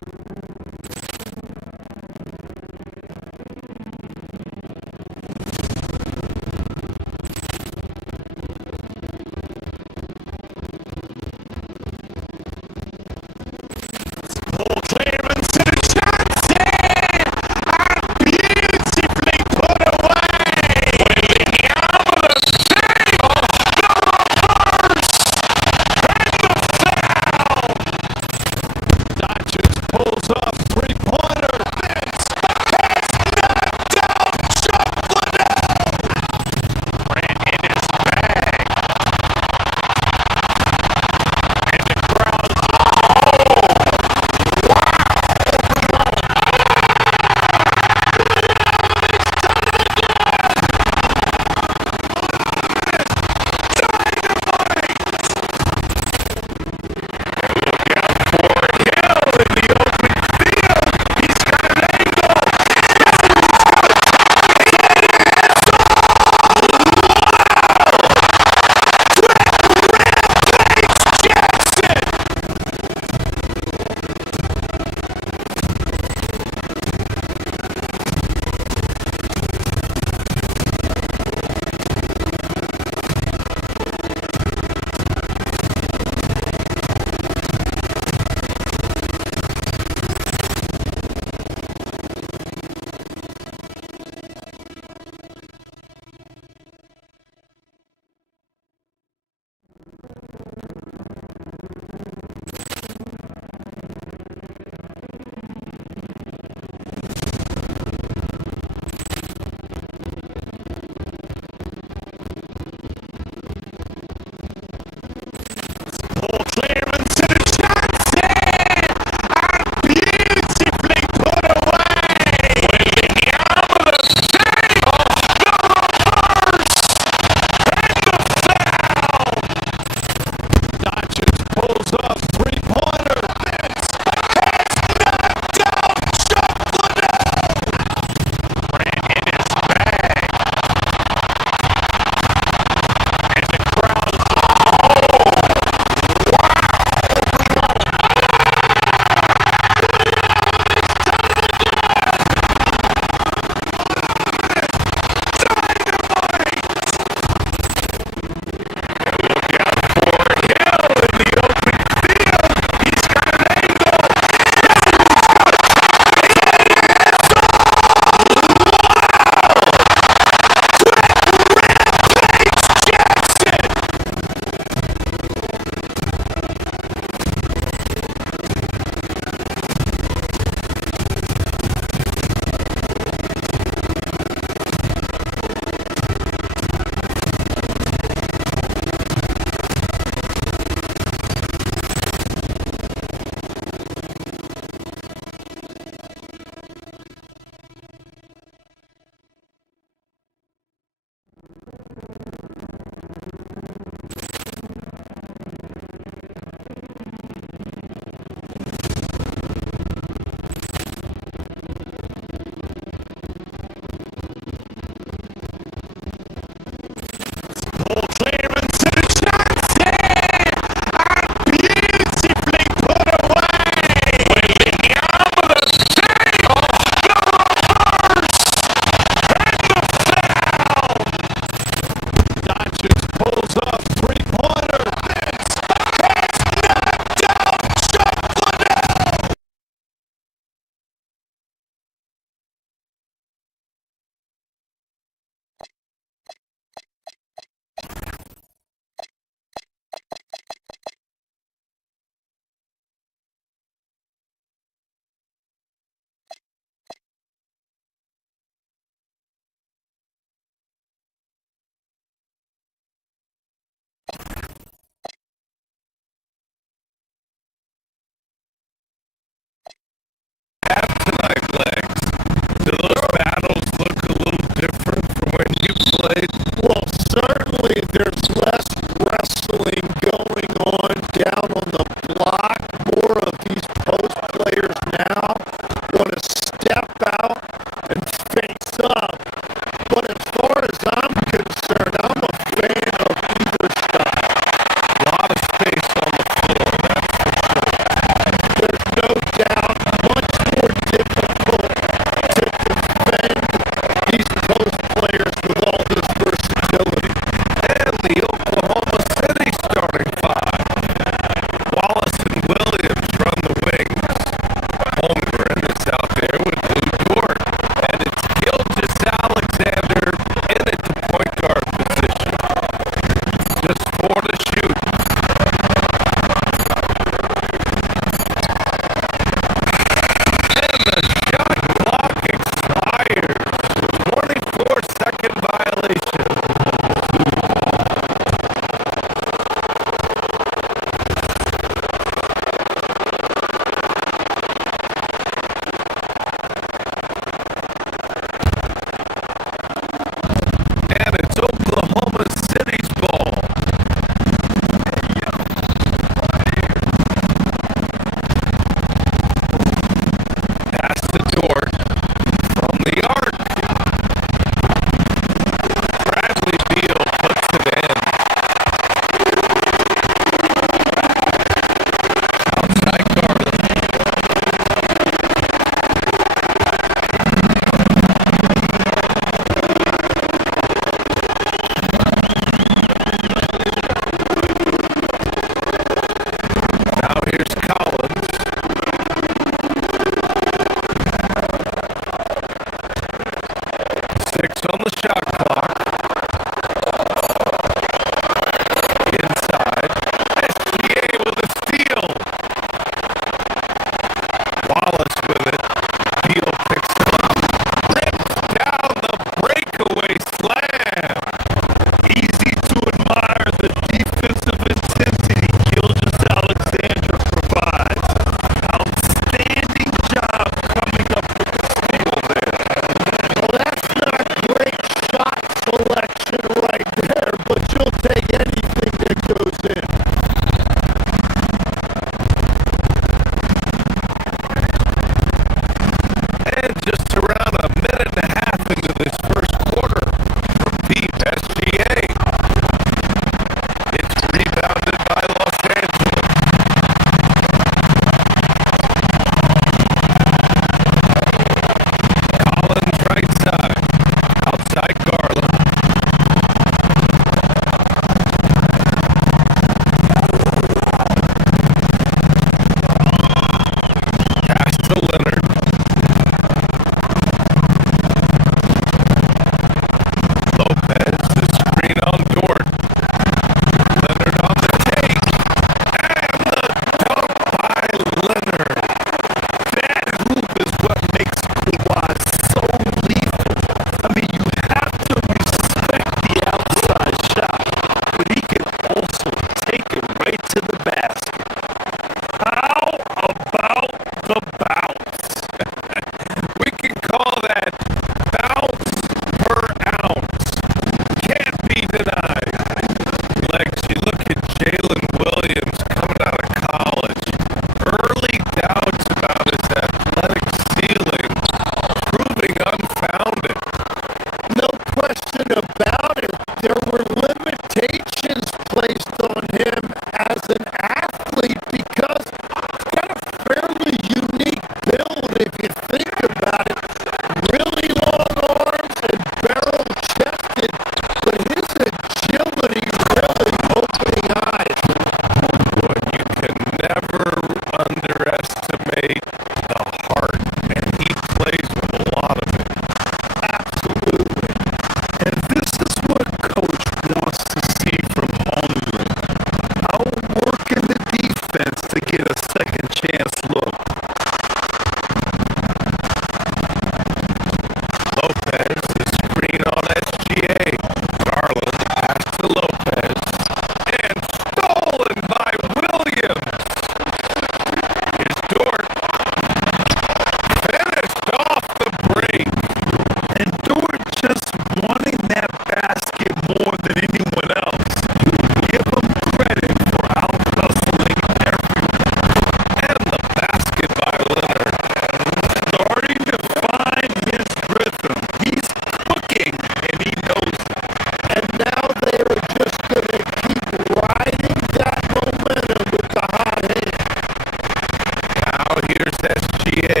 Here's SGA.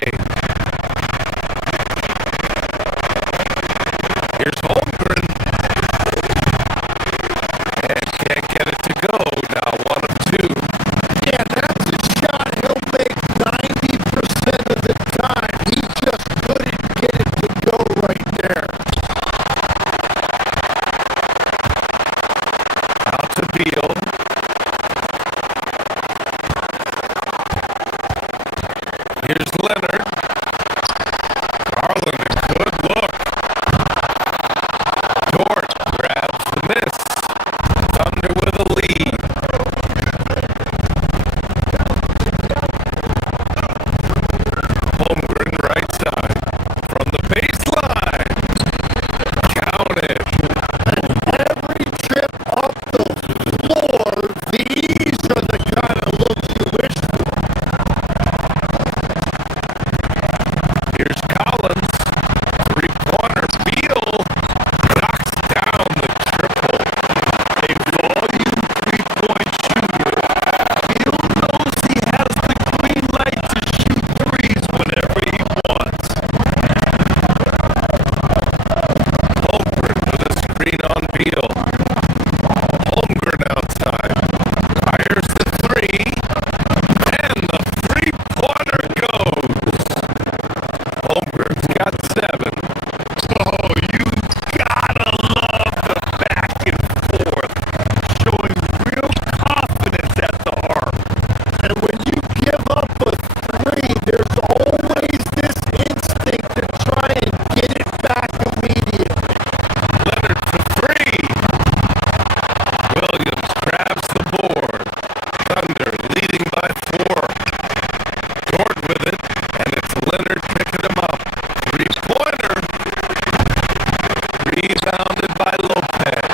Here's Holmgren. And can't get it to go. Now 1 of 2. Yeah, that's a shot he'll make 90% of the time. He just couldn't get it to go right there. Out to Beal. Here's Leonard. Garland, a good look. Dort grabs the miss. Thunder with a lead. Holmgren right side. From the baseline. Count it. Every trip up the floor, these are the kind of looks you wish for. Here's Collins. Three-pointer. Beal knocks down the triple. A volume three-point shooter. Beal knows he has the green light to shoot threes whenever he wants. Holmgren with a screen on Beal. Holmgren outside. Fires the three. And the three-pointer goes. Holmgren's got 7. Oh, you gotta love the back and forth, showing real confidence at the arc. And when you give up a three, there's always this instinct to try and get it back immediately. Leonard for 3. Williams grabs the board. Thunder leading by 4. Dort with it, and it's Leonard picking him up. Three-pointer. Rebounded by Lopez.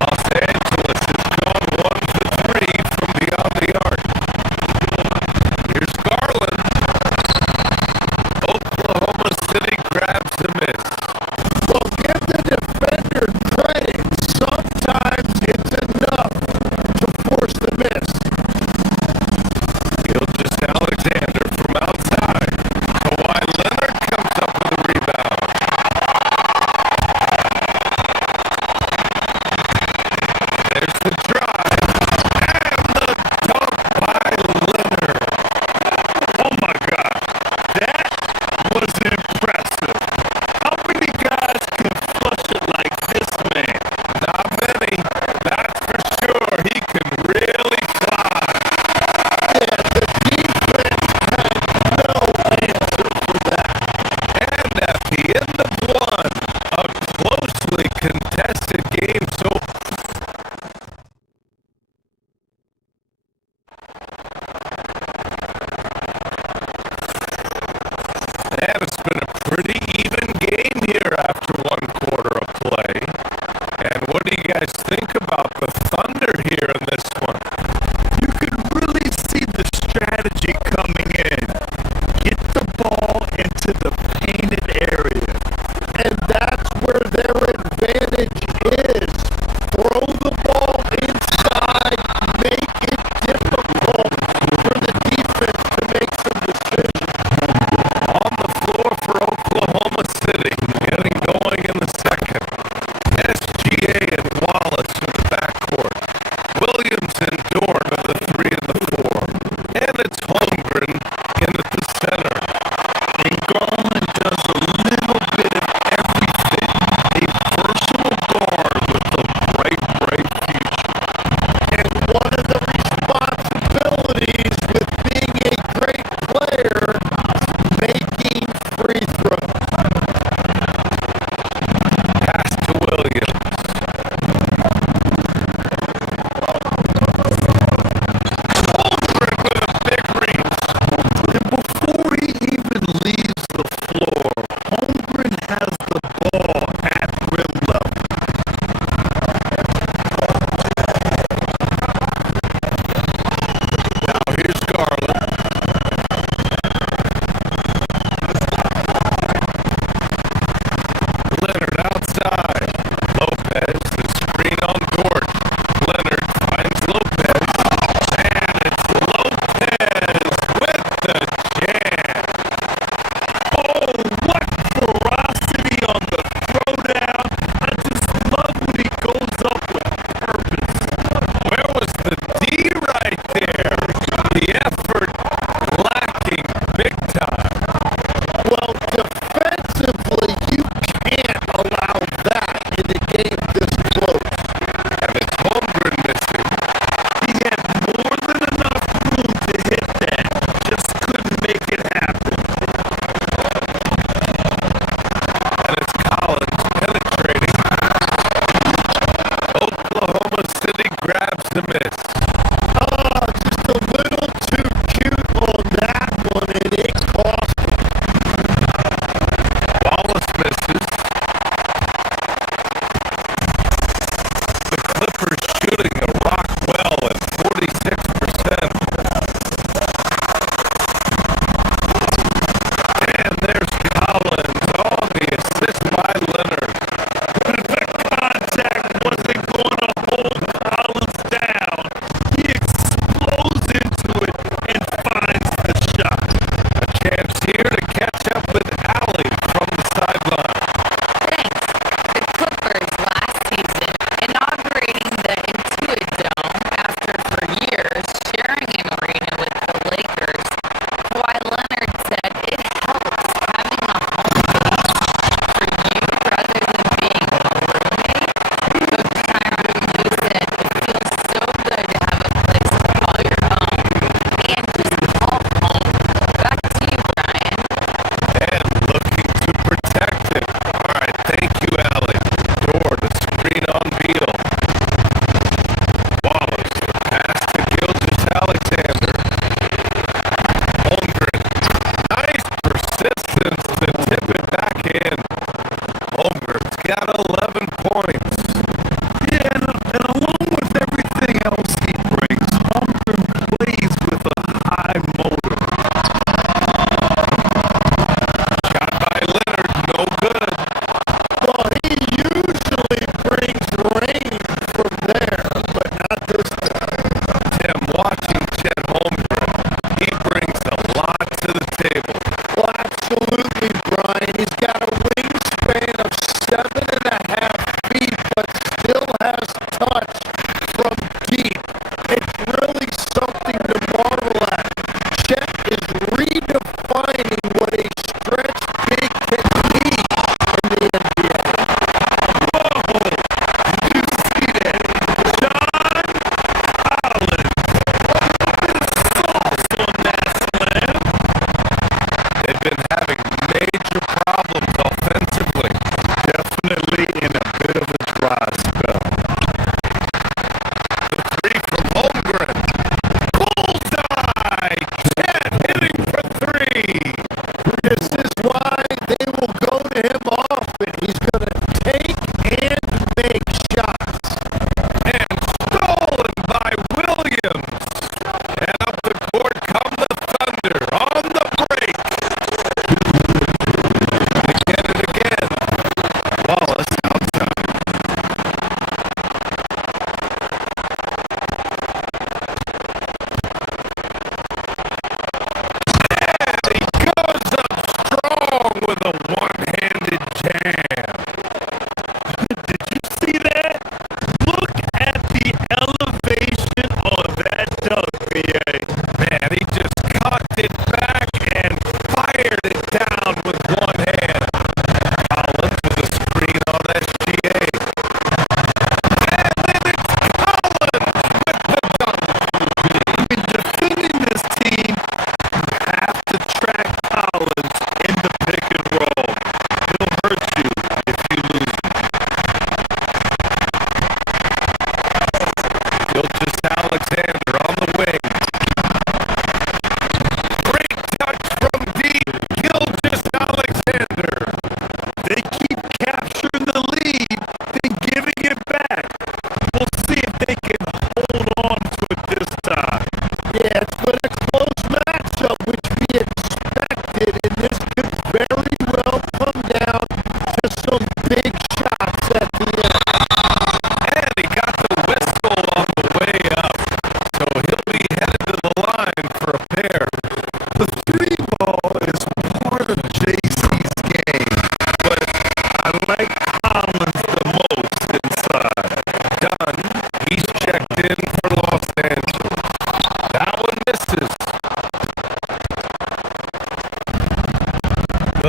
Los Angeles has gone 1 for 3 from beyond the arc. Here's Garland. Oklahoma City grabs the miss. Well, give the defender credit. Sometimes it's enough to force the miss. Gilgeous Alexander from outside. Kawhi Leonard comes up with a rebound. There's the drive. And the dunk by Leonard. Oh my God, that was impressive. How many guys can flush it like this man? Not many. That's for sure. He can really fly. Yeah, the defense had no answer for that. And at the end of 1, a closely contested game. So and it's been a pretty even game here after 1 quarter of play. And what do you guys think about the Thunder here in this one? You can really see the strategy coming in. Get the ball into the painted area. And that's where their advantage is. Throw the ball inside, make it difficult for the defense to make some decisions. On the floor for Oklahoma City, getting going in the second. SGA and Wallace in the backcourt. Williams and Dort at the 3 and the 4. And it's Holmgren in at the center. And Garland does a little bit of everything. A versatile guard with a bright future. And one of the responsibilities with being a great player is making free throws. Pass to Williams. Holmgren with a big rebound.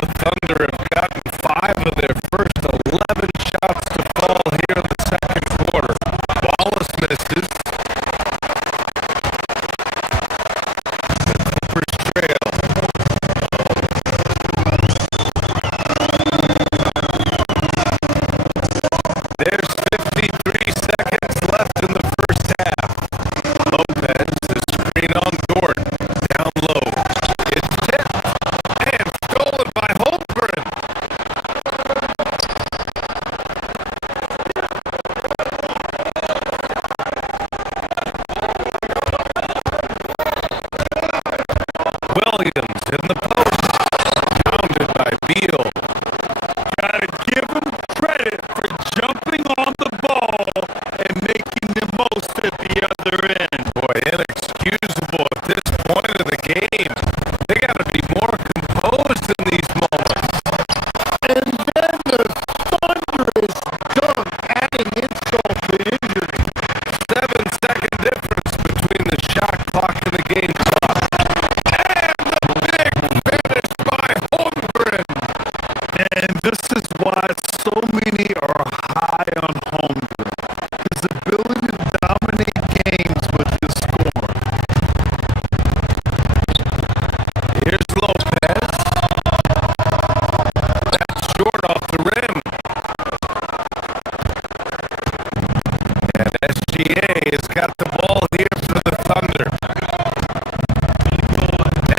the Thunder have gotten 5 of their first 11 shots to fall here in the second quarter. Wallace misses. The Clippers trail. There's 53 seconds left in the first half. Lopez, the screen on Gordon. Down low. It's tipped and stolen by Holmgren. Williams in the post. Pounded by Beal. Gotta give him credit for jumping on the ball and making the most at the other end. Boy, inexcusable at this point of the game. They gotta be more composed in these moments. And then the thunderous dunk, adding insult to injury. 7-second difference between the shot clock and the game clock. And the big finish by Holmgren. And this is why so many are high on Holmgren. His ability to dominate games with his scoring. Here's Lopez. That's short off the rim. And SGA has got the ball here for the Thunder.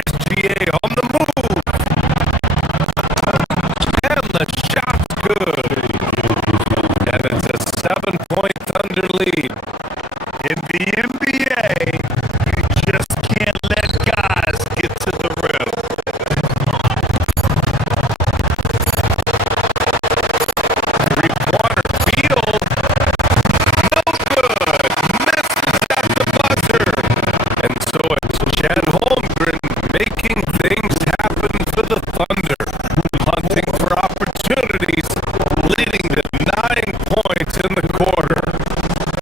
SGA on the move. And the shot's good. And it's a 7-point Thunder lead. In the NBA, you just can't let guys get to the rim. Three-pointer field. No good. Misses at the buzzer. And so it's Chad Holmgren making things happen for the Thunder. Hunting for opportunities, leading to 9 points in the quarter.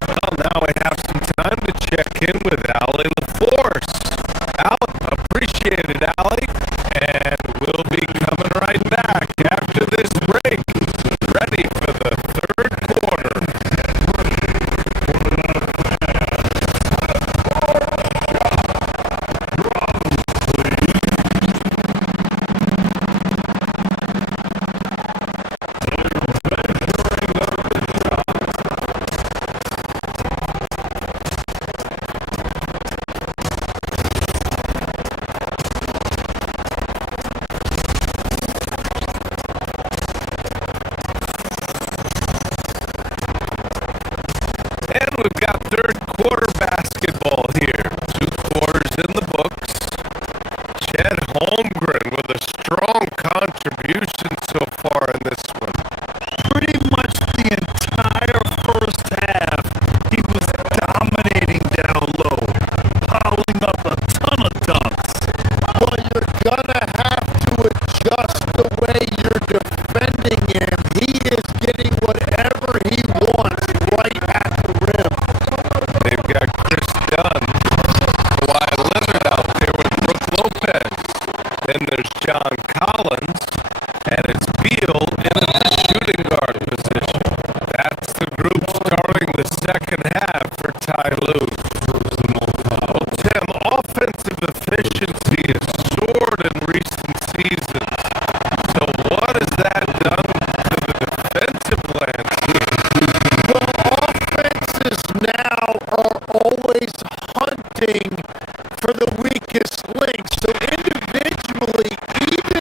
Well, now we have some time to check in with Allie LaForce. Appreciate it, Allie. And we'll be coming right back after this break. Ready for the third quarter. And we've got third quarter basketball here. 2 quarters in the books. Chad Holmgren with a strong contribution so far in this one. Pretty much the entire first half, he was dominating down low, piling up a ton of dunks. Well, you're gonna have to adjust the way you're defending him. He is getting whatever he wants right at the rim. They've got Chris Dunn, Kawhi Leonard out there with Brook Lopez. Then there's John Collins, and it's Beal in a shooting guard position. That's the group starting the second half for Ty Lue. Well, Tim, offensive efficiency has soared in recent seasons. So what has that done to the defensive landscape? Well, offenses now are always hunting for the weakest link. So individually, even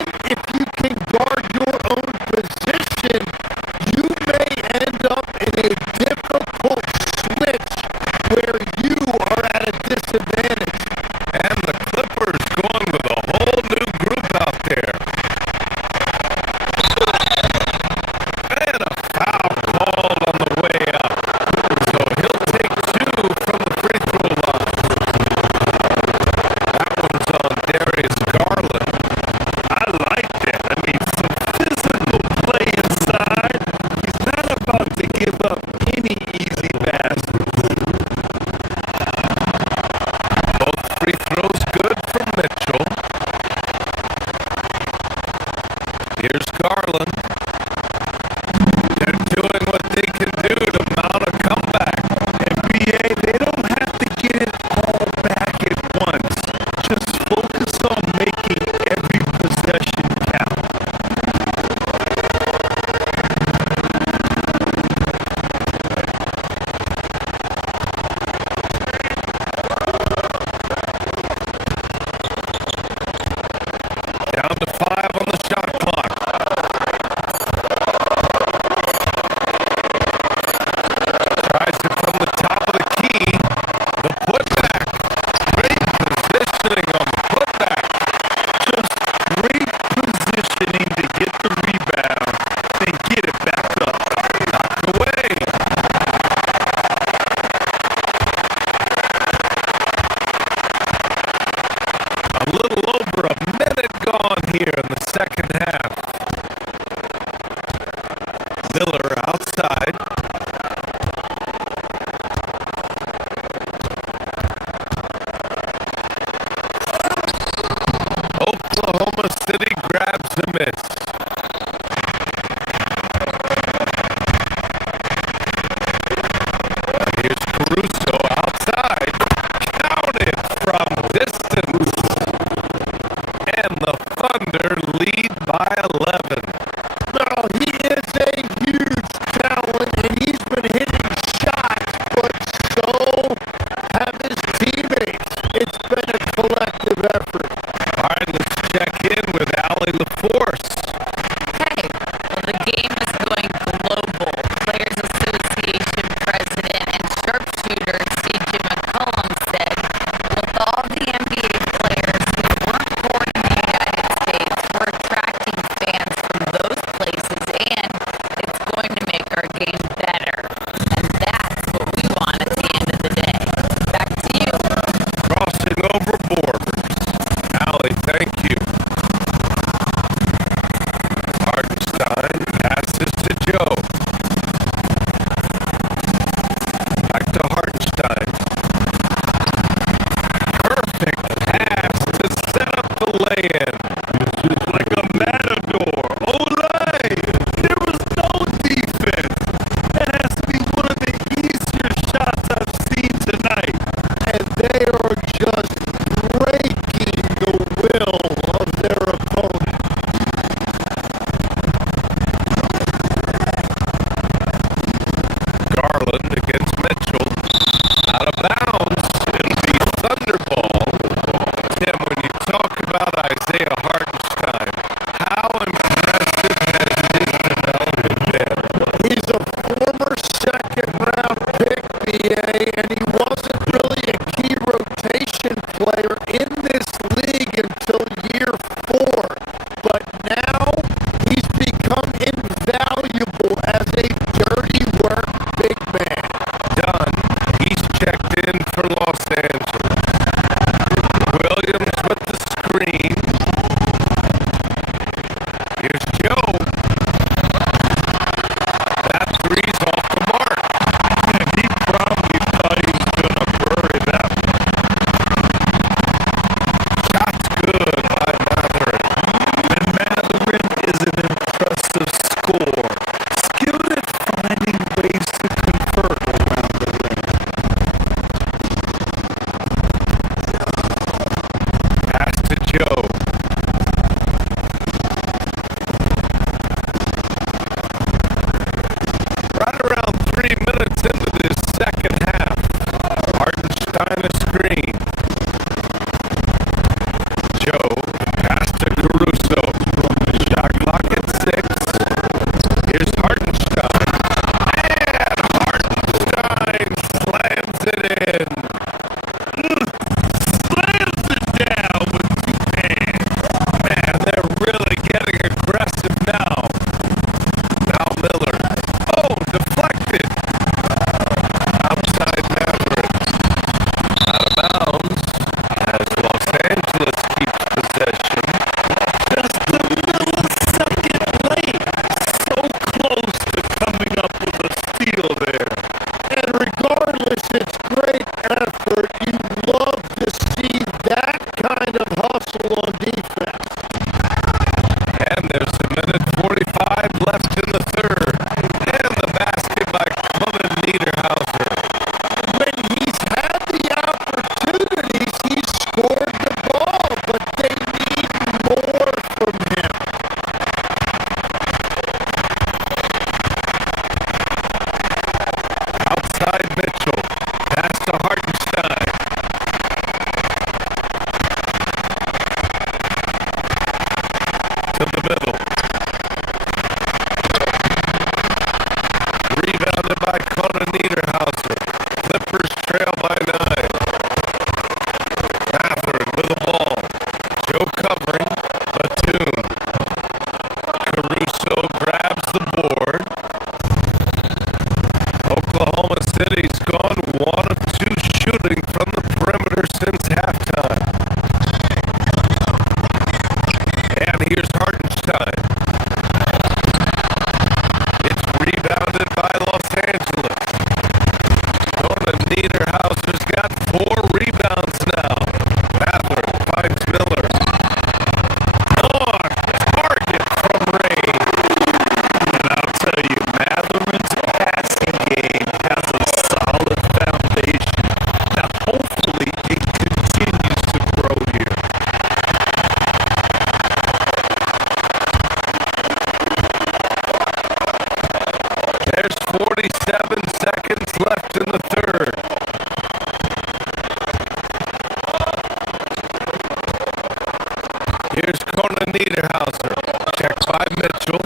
front of Niederhauser. Check by Mitchell.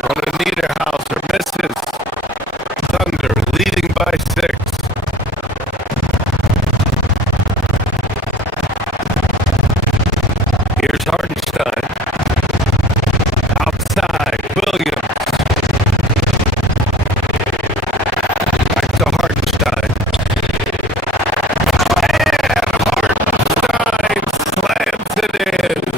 Front of Niederhauser misses. Thunder leading by 6. Here's Hartenstein. Outside, Williams. Back to Hartenstein. And Hartenstein slams it in.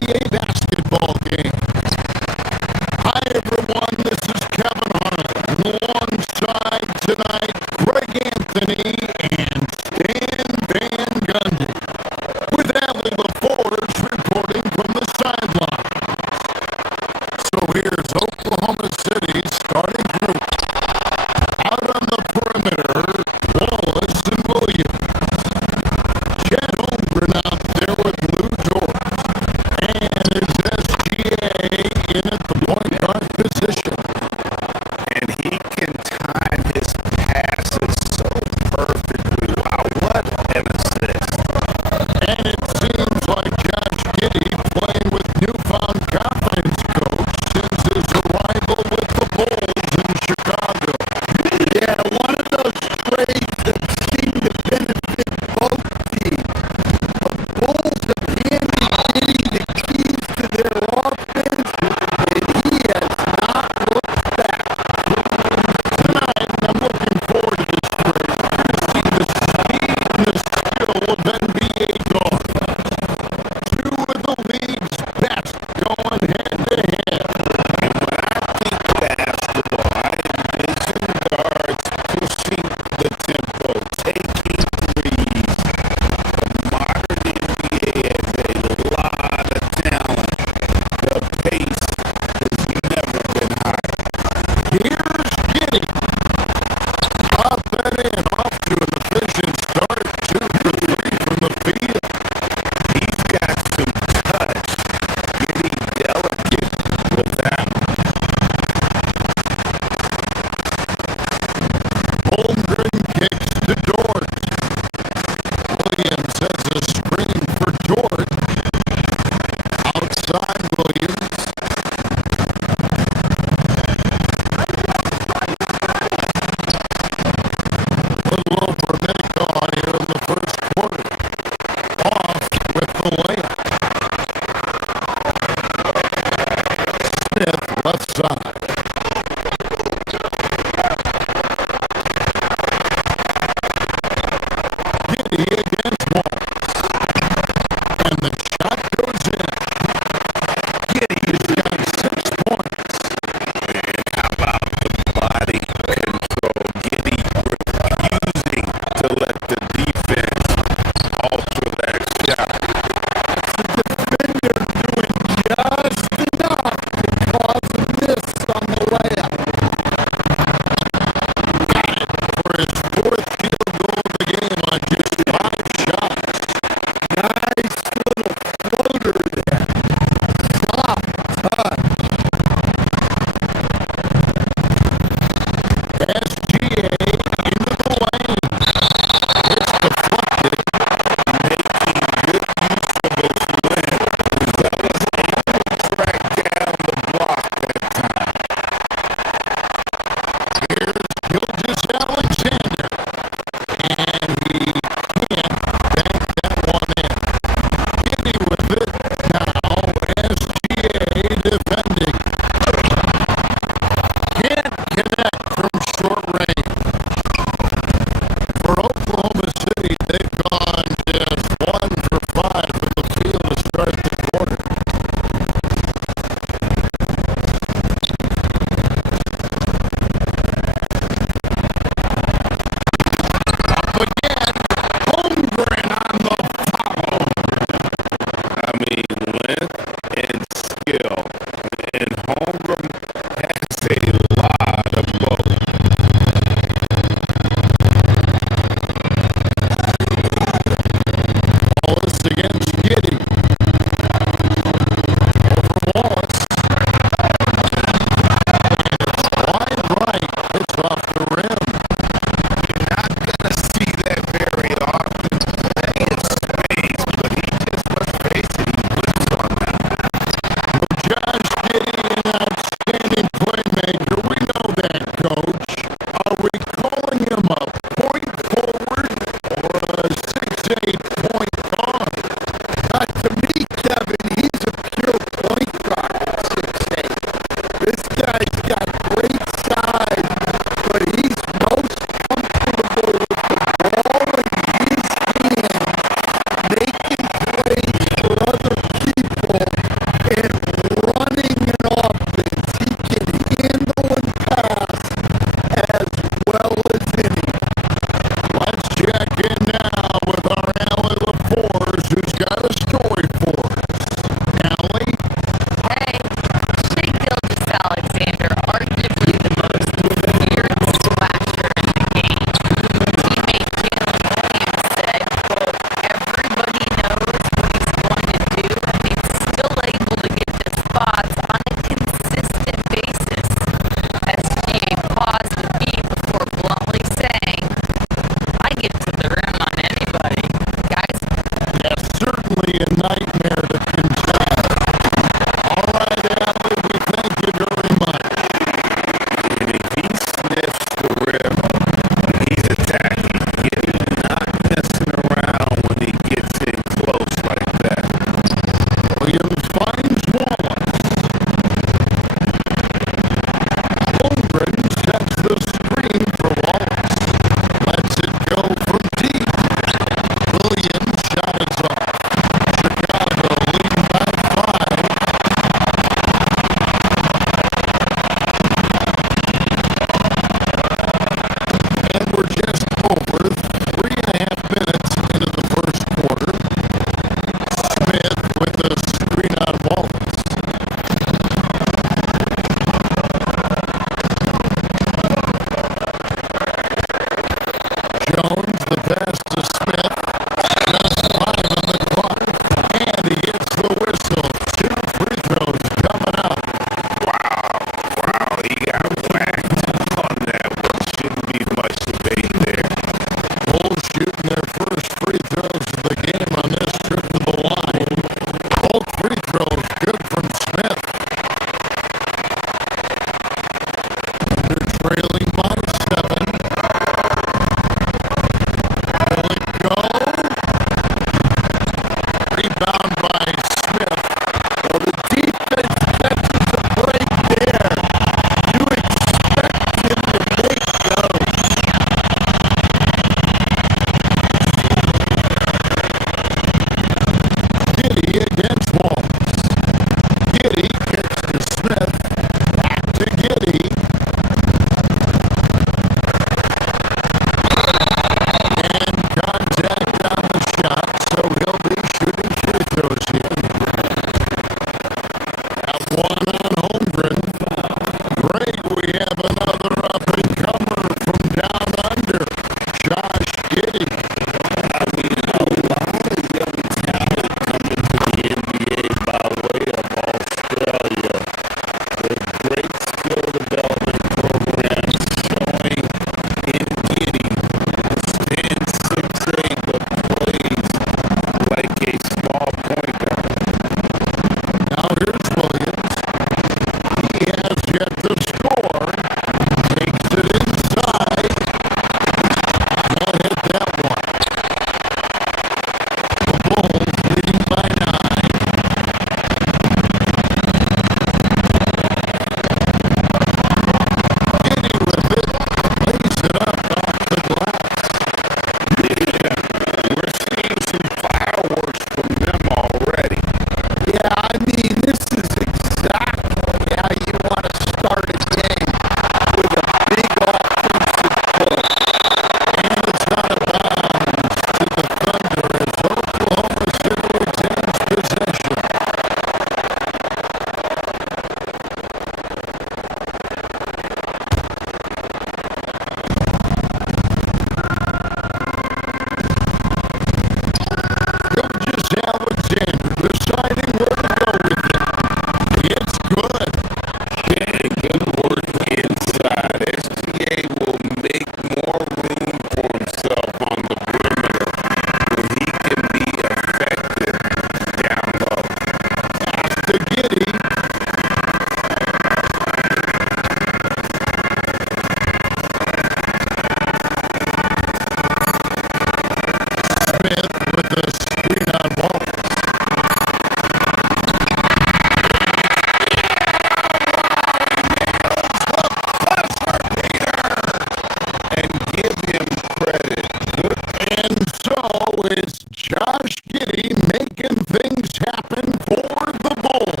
happen for the Bulls.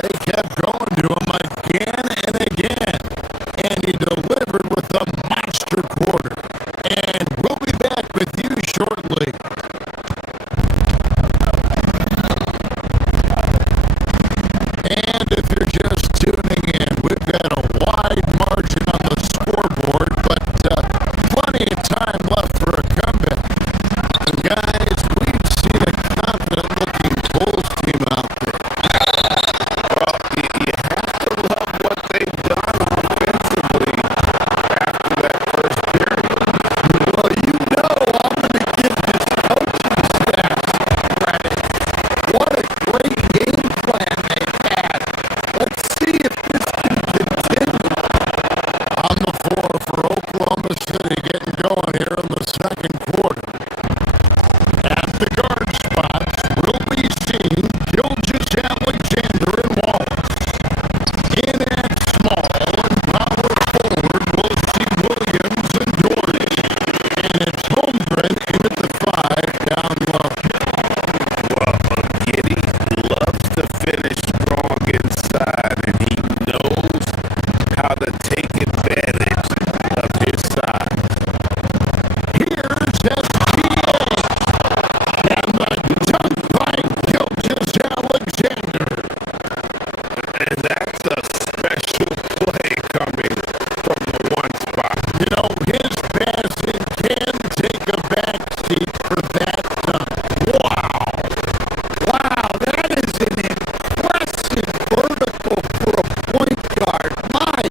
They kept going to him again and again, and he delivered with a monster quarter. And we'll be back with you shortly. And if you're just tuning in, we've got a wide margin on the scoreboard, but plenty of time left for a comeback. And guys, we've seen a confident-looking Bulls team out there. Well, you have to love what they've done offensively after that first period. Well, you know I'm going to give this coaching staff credit. What a great game plan they've had. Let's see if this can continue. On the floor for Oklahoma City, getting going here in the second quarter. At the guard spots, will be seen Gilgeous-Alexander and Wallace. In at small and power forward, we'll see Williams and Jordan. And it's Holmgren in at the 5 down low. Well, Giddy loves to finish strong inside, and he knows how to take advantage of his size. Here's SGA. And the dunk by Gilgeous-Alexander. And that's a special play coming from the one spot. You know, his passing can take a backseat for that dunk. Wow. Wow, that is an impressive vertical for a point guard. My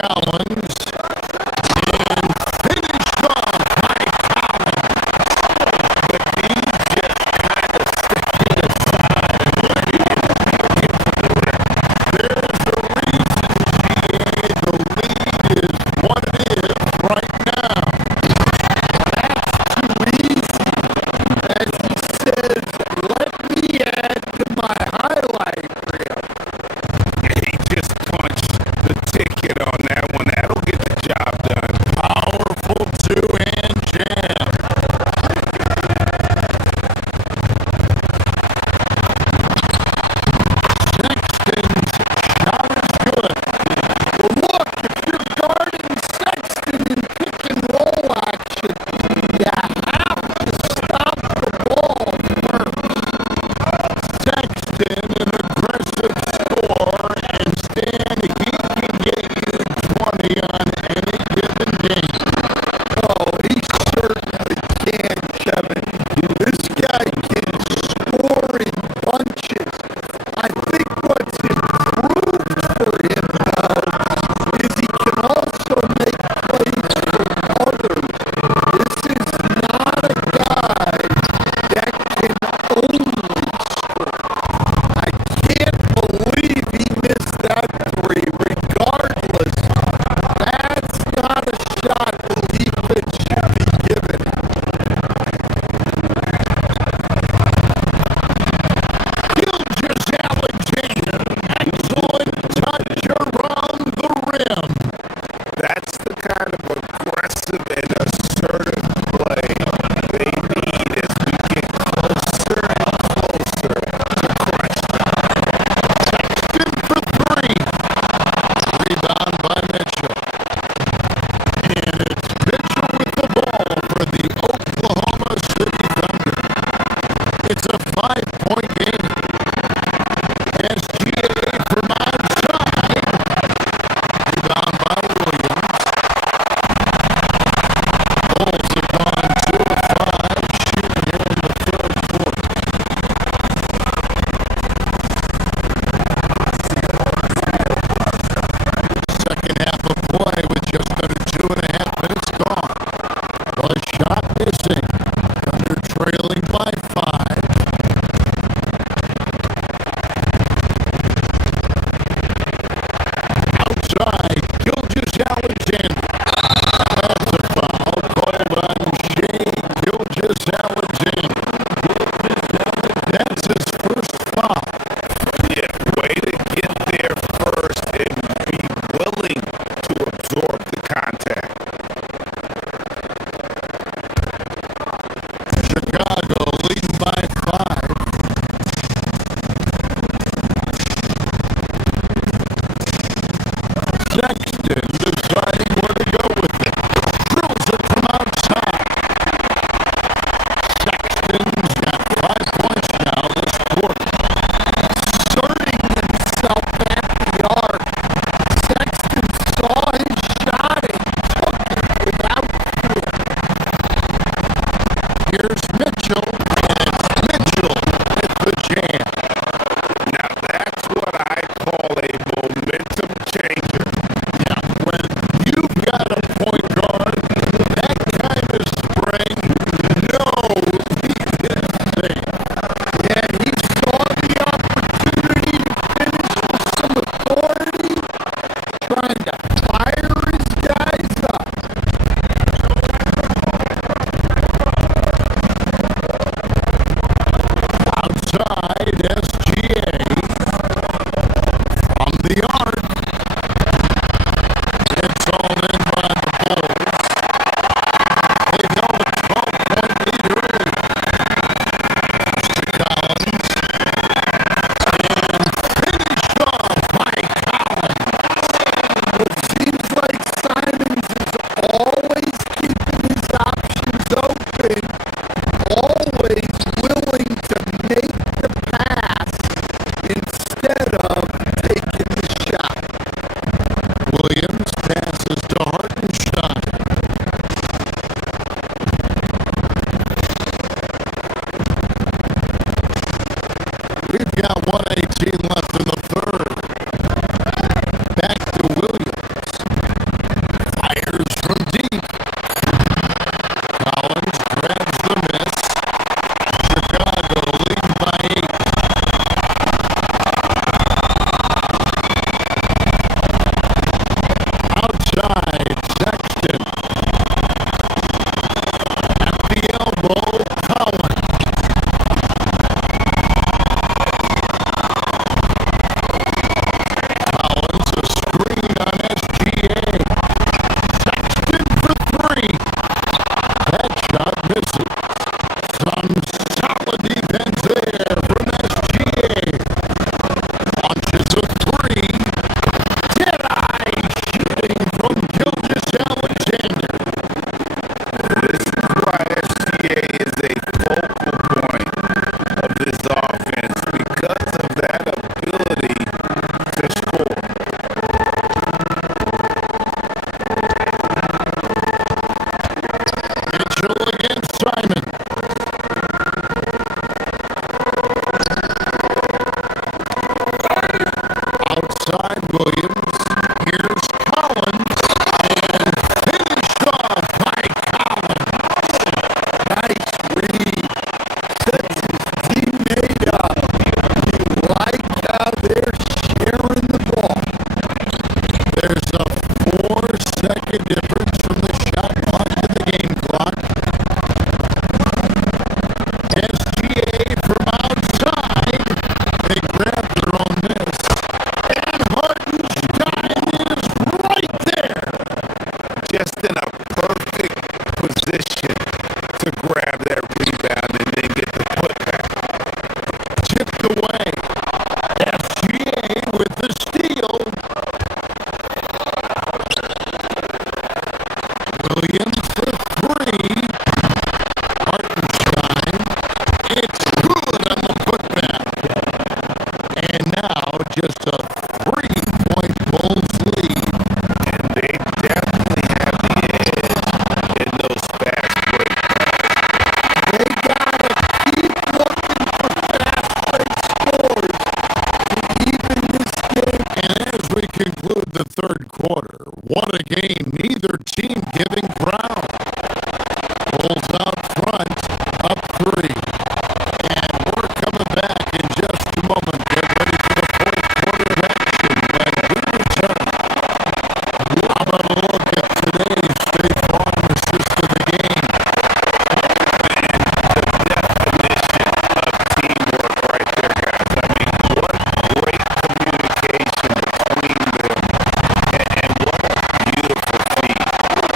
Collins and finished off by Collins. But he's just kind of sticking aside, ready to get to the rim. There's a reason, GA. The lead is what it is right now. That's too easy. As he says, let me add to my highlight reel. He just punched the ticket on that one. That What a game. Neither team giving ground. Bulls out front, up 3. And we're coming back in just a moment. Get ready for the fourth quarter of action when we return. We'll have a look at today's State Farm assist of the game. Teamwork right there, guys. I mean, what great communication between them, and what a beautiful feat.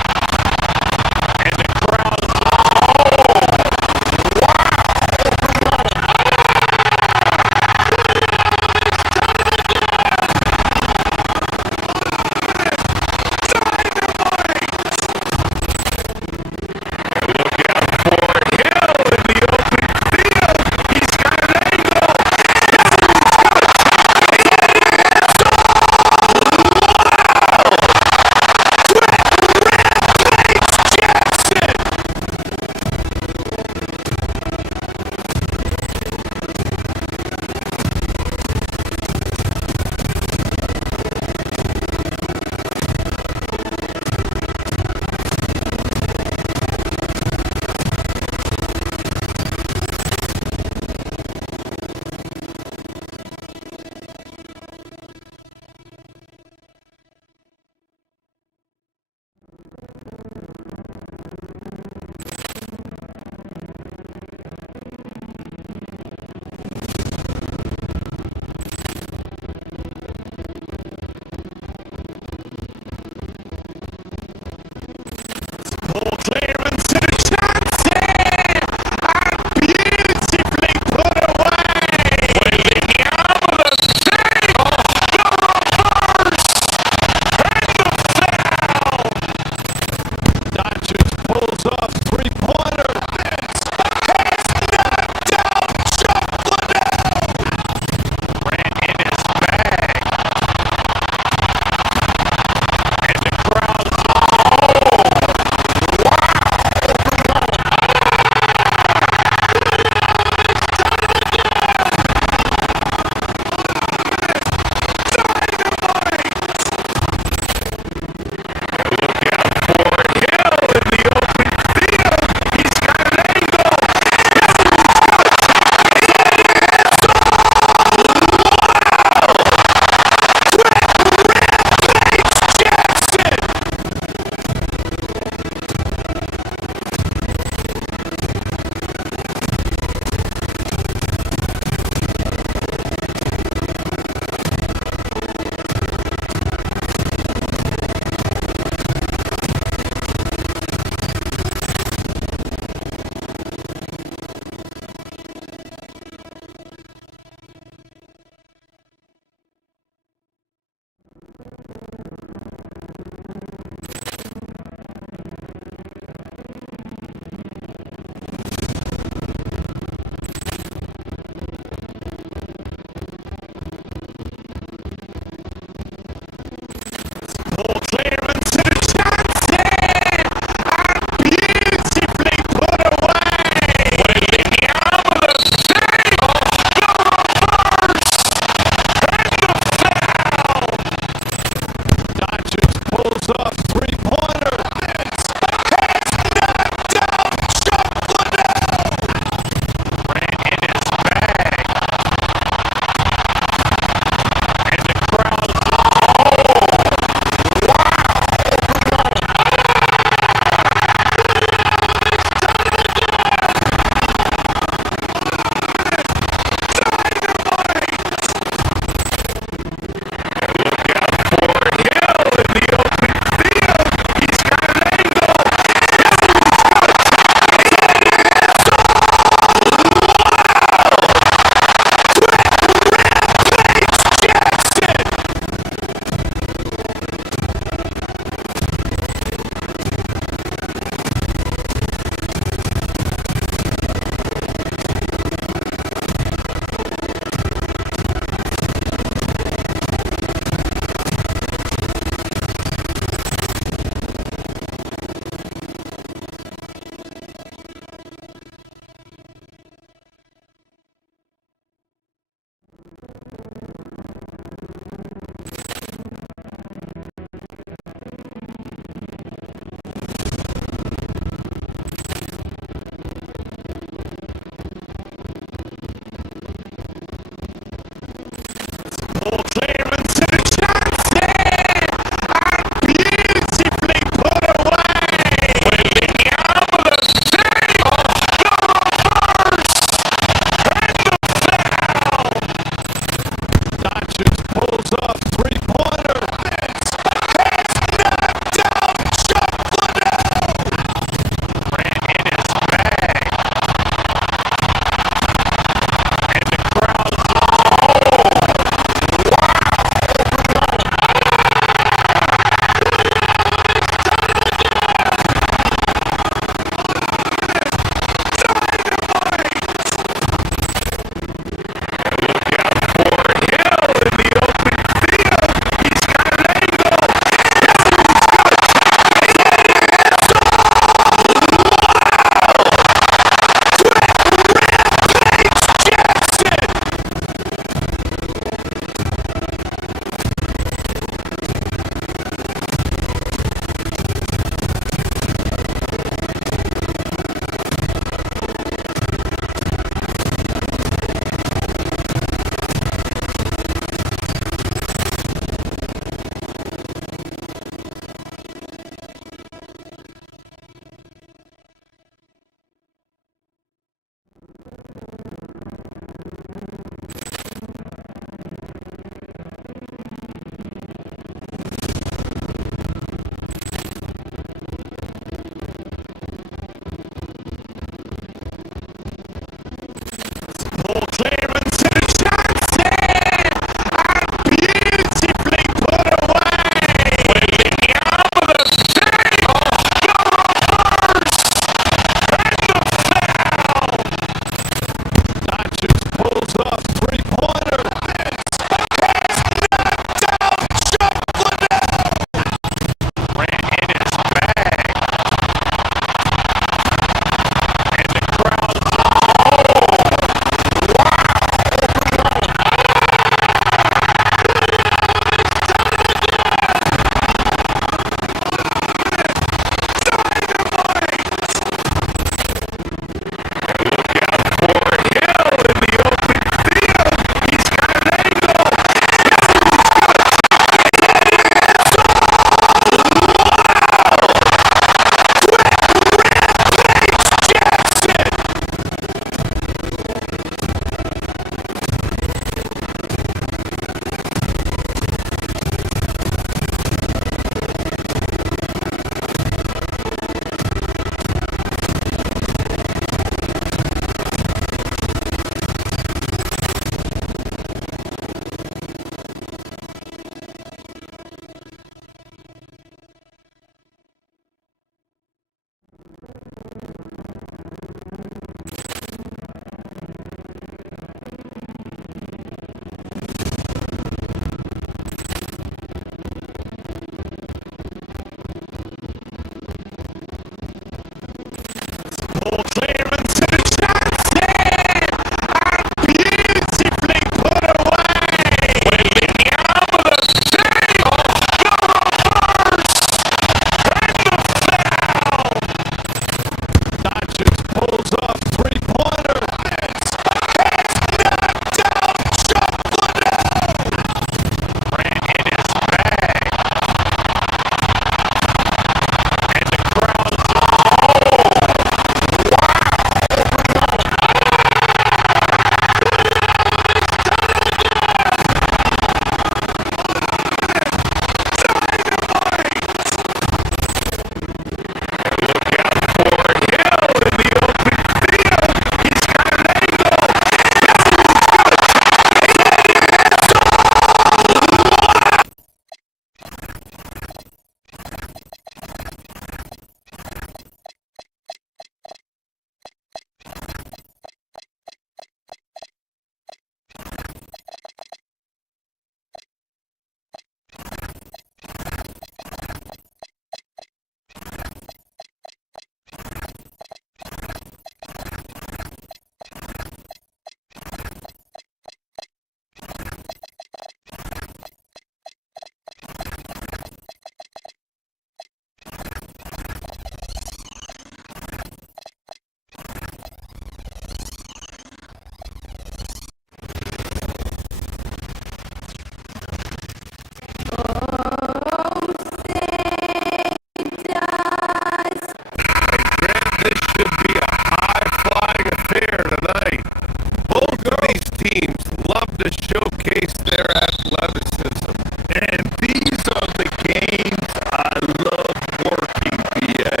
to showcase their athleticism. And these are the games I love working, BA.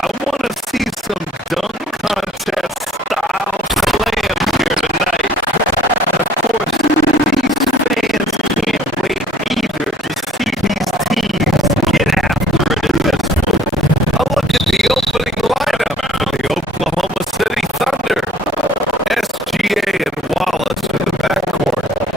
I want to see some dunk contest style slams here tonight. And of course, these fans can't wait either to see these teams get after it in this one. Oh, look at the opening lineup for the Oklahoma City Thunder. SGA and Wallace in the backcourt.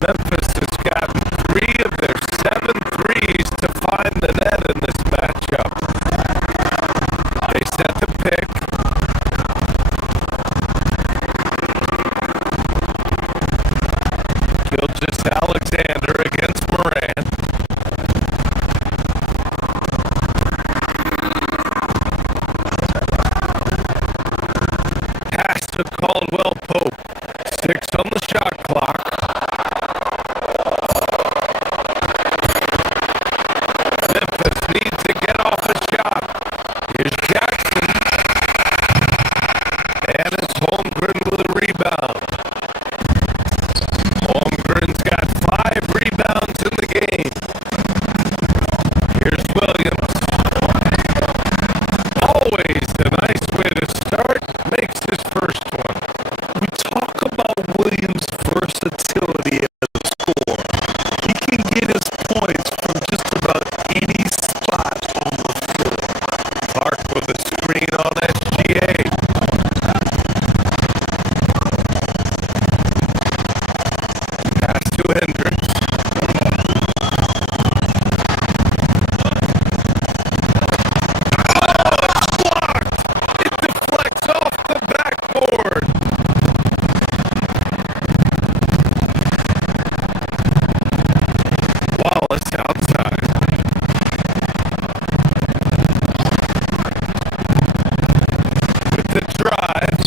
Memphis has gotten 3 of their 7 threes to find the net in this matchup. They set the pick. Gilgeous-Alexander against Moran. Pass to Caldwell Pope. 6 on the shot clock. Memphis needs to get off the shot. Here's Jackson. And it's Holmgren with a rebound. Holmgren's got 5 rebounds in the game. Here's Williams. Always a nice way to start. Makes his first one. We talk about Williams' versatility as a scorer. He can get his points from just about any spot on the floor. Clark with a screen on SGA. Pass to Hendricks. Blocked! It deflects off the backboard. Wallace outside. With the drive.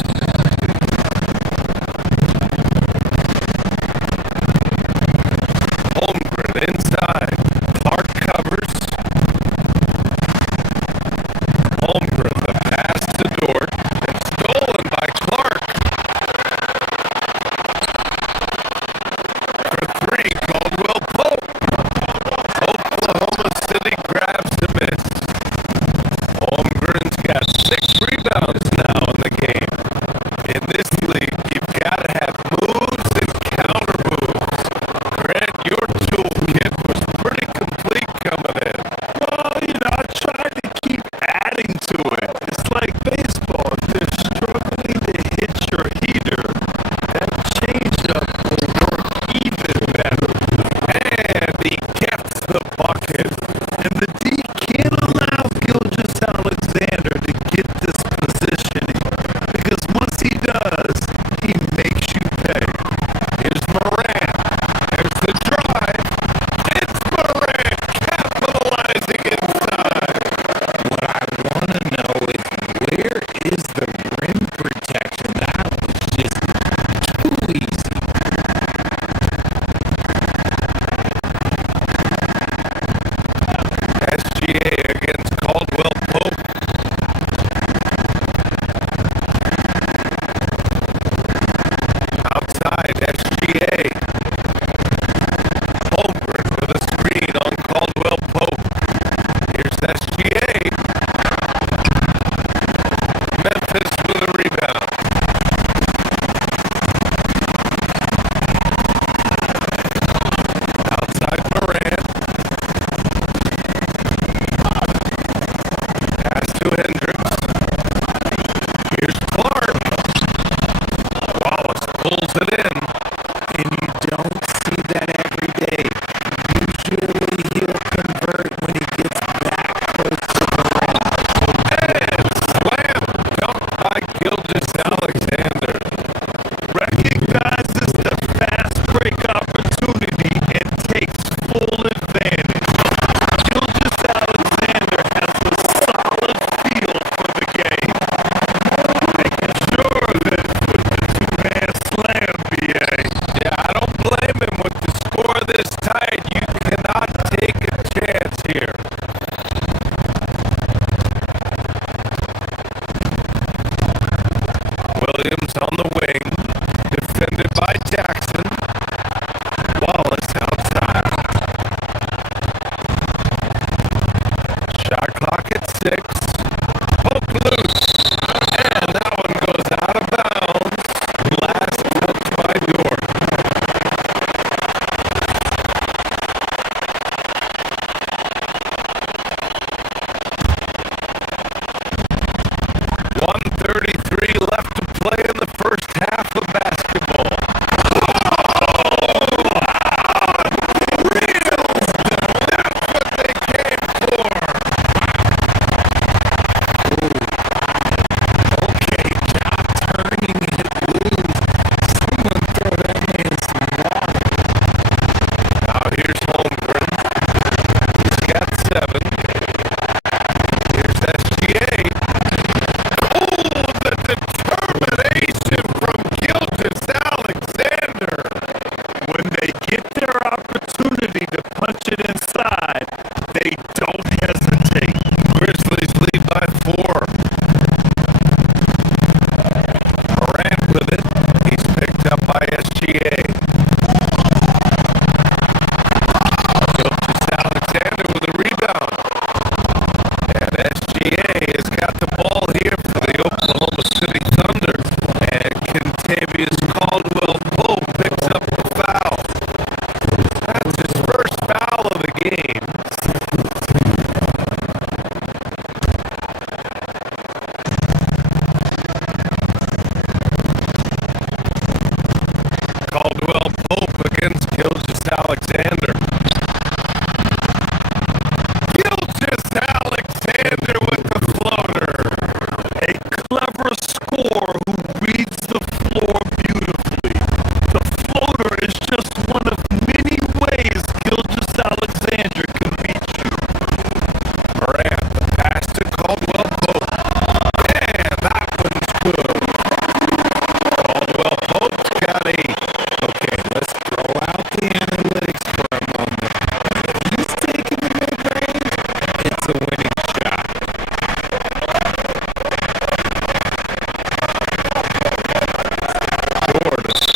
Holmgren inside. Clark covers. Holmgren, the pass to Dort, and stolen by Clark. For 3, Caldwell Pope. Oklahoma City grabs the miss. Holmgren's got 6 rebounds now in the game. In this league, you've got to have moves and counter moves. Grant, your toolkit was pretty complete coming in. Well, I tried to keep adding to it. It's like baseball. If they're struggling to hit your heater, that changeup will work even better. And he gets the bucket. And the D can't allow Gilgeous-Alexander to get this positioning, because once he does, he makes you pay. Here's Moran. There's the drive. It's Moran capitalizing inside. What I want to know is, where is the rim protection? That was just too easy. SGA against Caldwell Pope. Outside, SGA. Holmgren with a screen on Caldwell Pope. Here's SGA. Memphis with a rebound. Outside Moran. Pass to Hendricks. Here's Clark. Wallace pulls it in. And you don't see that every day. Usually he'll convert when he gets that close to the rim. And slam dunk by Gilgeous-Alexander. Recognizes the fast break opportunity and takes full advantage. Gilgeous-Alexander has a solid feel for the game, making sure that with the two-hand slam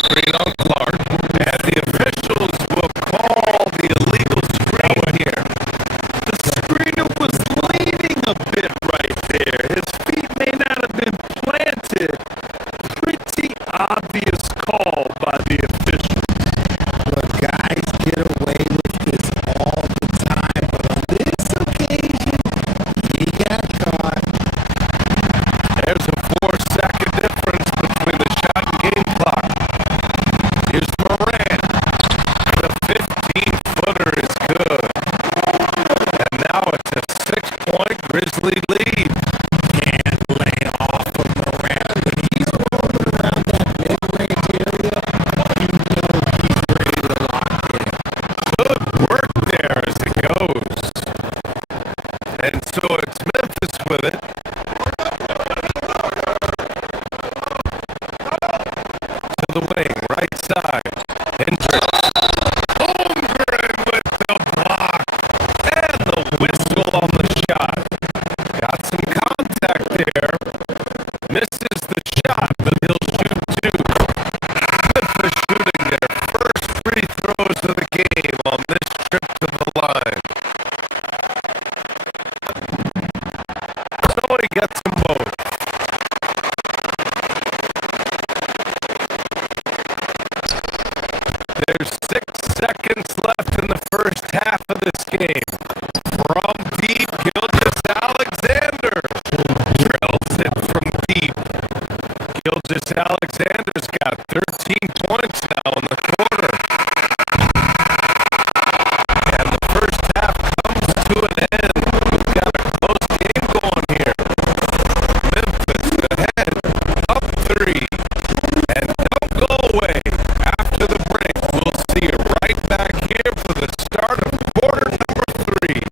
screen on Clark, and the officials will call the illegal screen here. The screener was leaning a bit right there. His feet may not have been planted. Pretty obvious call by the official. Look, guys get away with this all the time, but on this occasion, he got caught. There's a 4-second difference between the shot and game clock. Here's Moran. The 15-footer is good. And now it's a 6-point Grizzly lead. Can't lay off of Moran. When he's rolling around that mid-range area, you know he's ready to lock in. Good work there as it goes. And so it's Memphis with it. To the wing, right side. Hendricks. Holmgren with the block. And the whistle on the shot. Got some contact there. Misses the shot, but he'll shoot two. Memphis shooting their first free throws of the game on this trip to the line. So he gets them both. There's 6 seconds left in the first half of this game. From deep, Gilgeous-Alexander drills it from deep. Gilgeous-Alexander's got 13 points now in the quarter. And the first half comes to an end. We've got a close game going here. Memphis ahead, up 3. And don't go away. After the break, we'll see you right back here for the start of quarter number 3.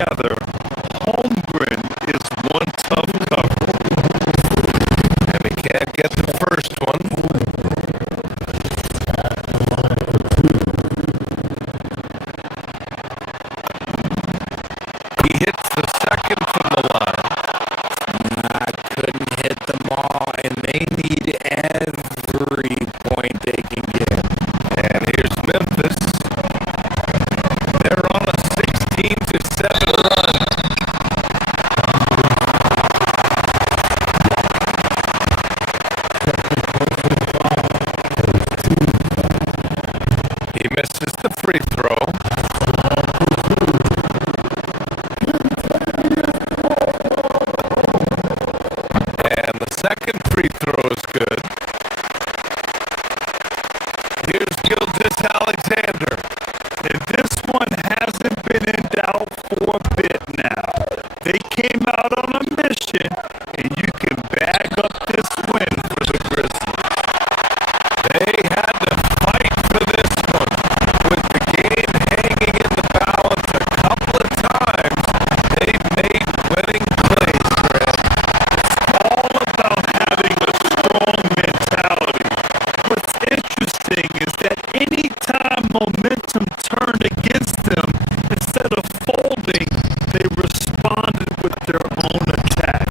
together, Holmgren is one tough cover. And he can't get the first one. He hits the second from the line. Couldn't hit them all, and they need every point they can get. And here's Memphis. They're on a 16-7 run. He misses the free throw. And the second free throw is good. Here's Gilgeous-Alexander. And this one hasn't been in doubt for a bit now. They came out on a mission, and you can bag up this win for the Grizzlies. They had to fight for this one. With the game hanging in the balance a couple of times, they made winning plays, Grant. All about having a strong mentality. What's interesting is that anytime momentum turned against them, instead of folding, they responded with their own attack.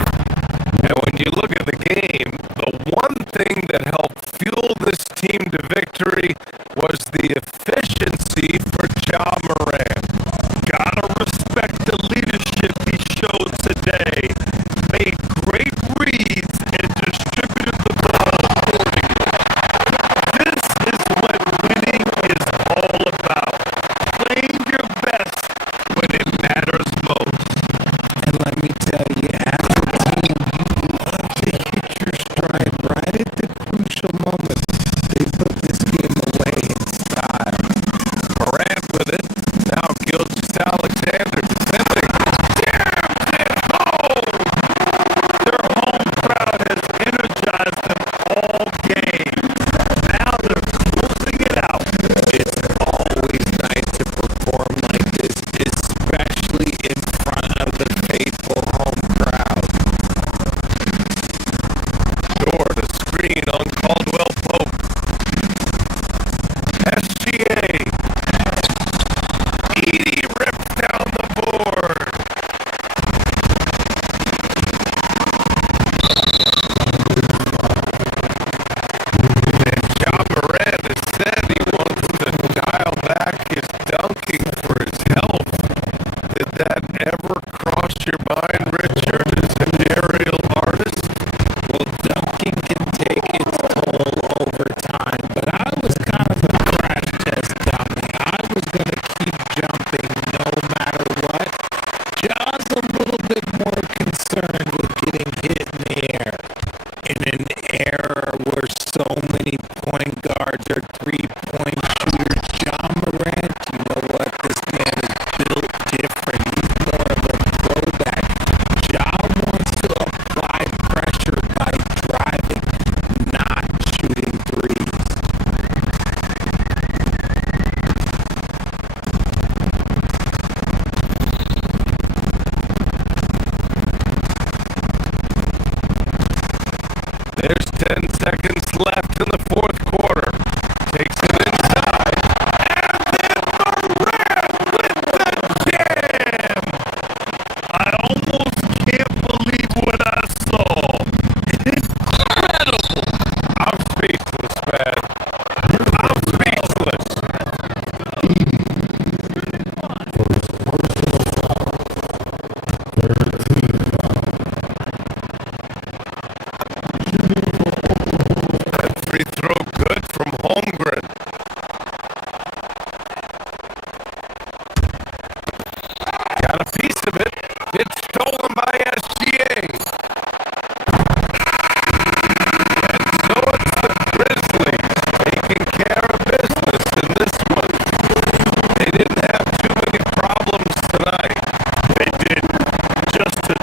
And when you look at the game, the one thing that helped fuel this team to victory was the efficiency for Ja Morant. Gotta respect the leadership he showed today. Made great reads and distributed the ball accordingly. This is what winning is all about. Playing your best when it matters most. And let me tell you, as a team, you love to hit your stride right at the crucial moment. They put this game away in style. Morant with it. Now Gilgeous-Alexander defending. Jams it home! Their home crowd has energized them all game. Now they're closing it out. It's always nice to perform like this, especially in front of the faithful home crowd. Short a screen on Caldwell Pope. SGA. Edie rips down the board. And Ja Morant has said he wants to dial back his dunking for his health. Did that ever cross your mind, Richard, as an aerial artist? Well, dunking can take its toll over time, but I was kind of a crash test dummy. I was going to keep jumping no matter what. Ja's a little bit more concerned with getting hit in the air. In an era where so many point guards are three-point shooters, Ja Morant, you know what? This man is built different. He's more of a throwback. Ja wants to apply pressure by driving, not shooting threes. There's 10 seconds left in the fourth quarter. Takes it inside. And then Morant with the jam! I almost can't believe what I saw. Incredible. I'm speechless, man. I'm speechless. That free throw good from Holmgren. Got a piece of it. It's stolen by SGA. And so it's the Grizzlies taking care of business in this one. They didn't have too many problems tonight. They did. Just to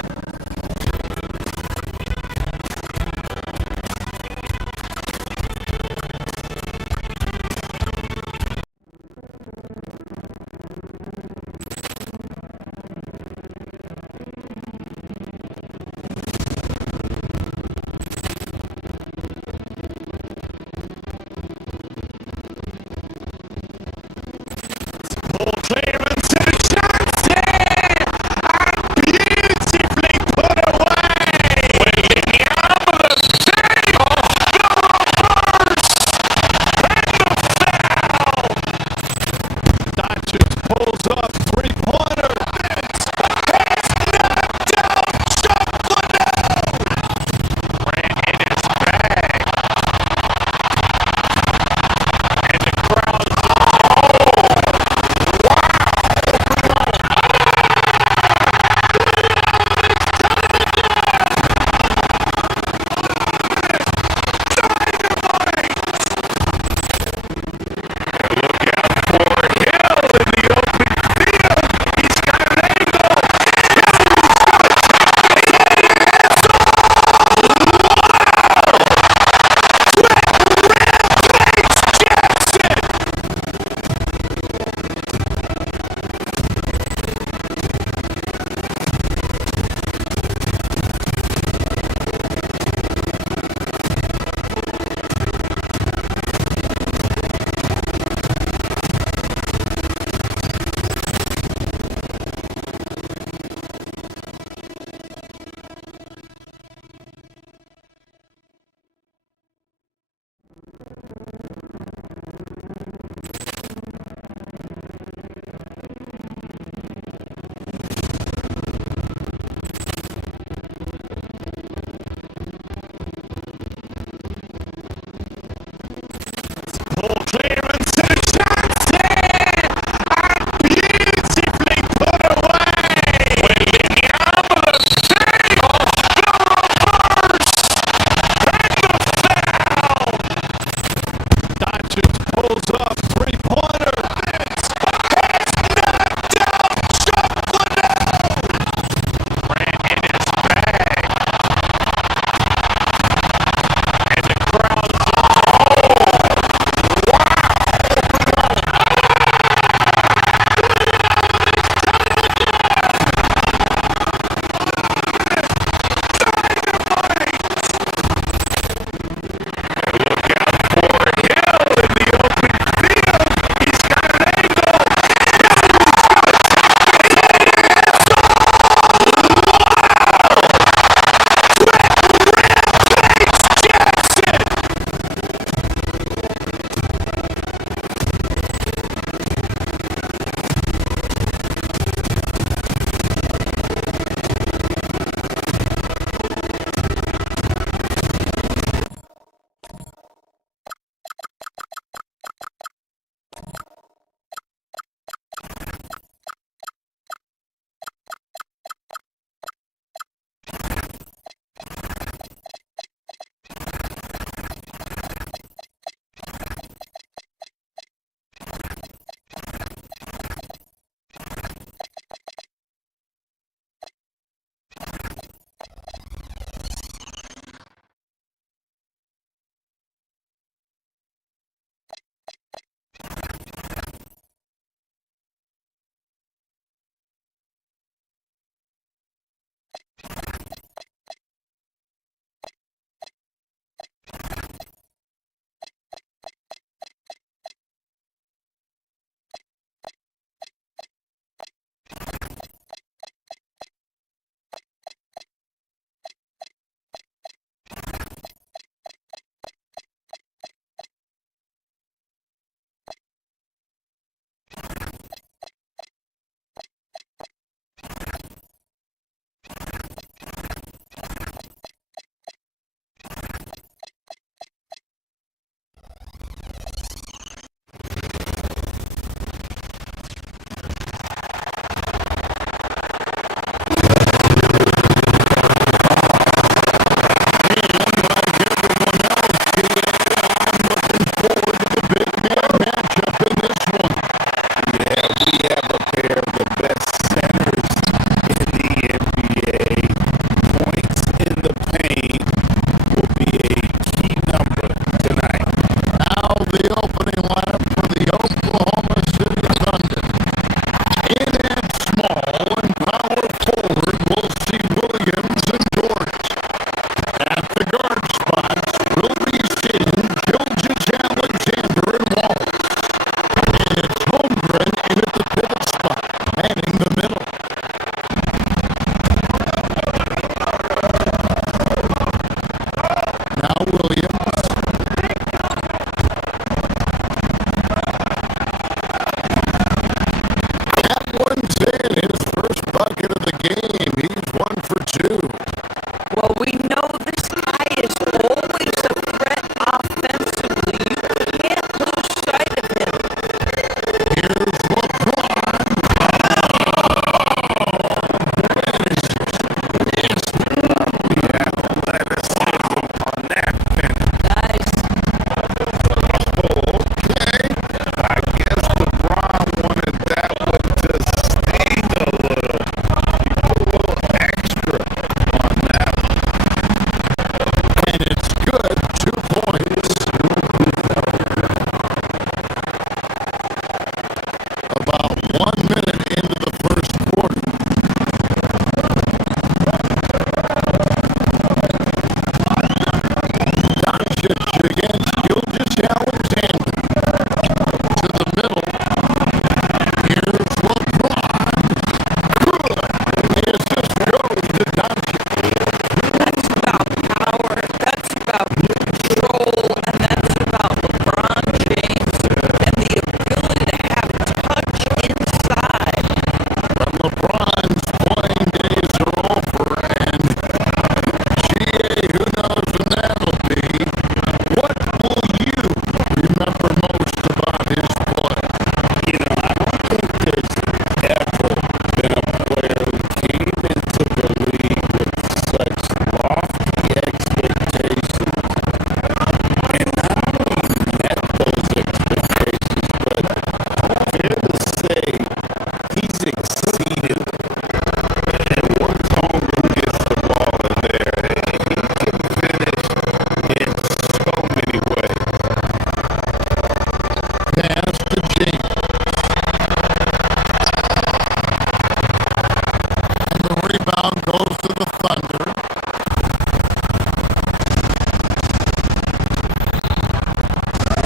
rebound goes to the Thunder.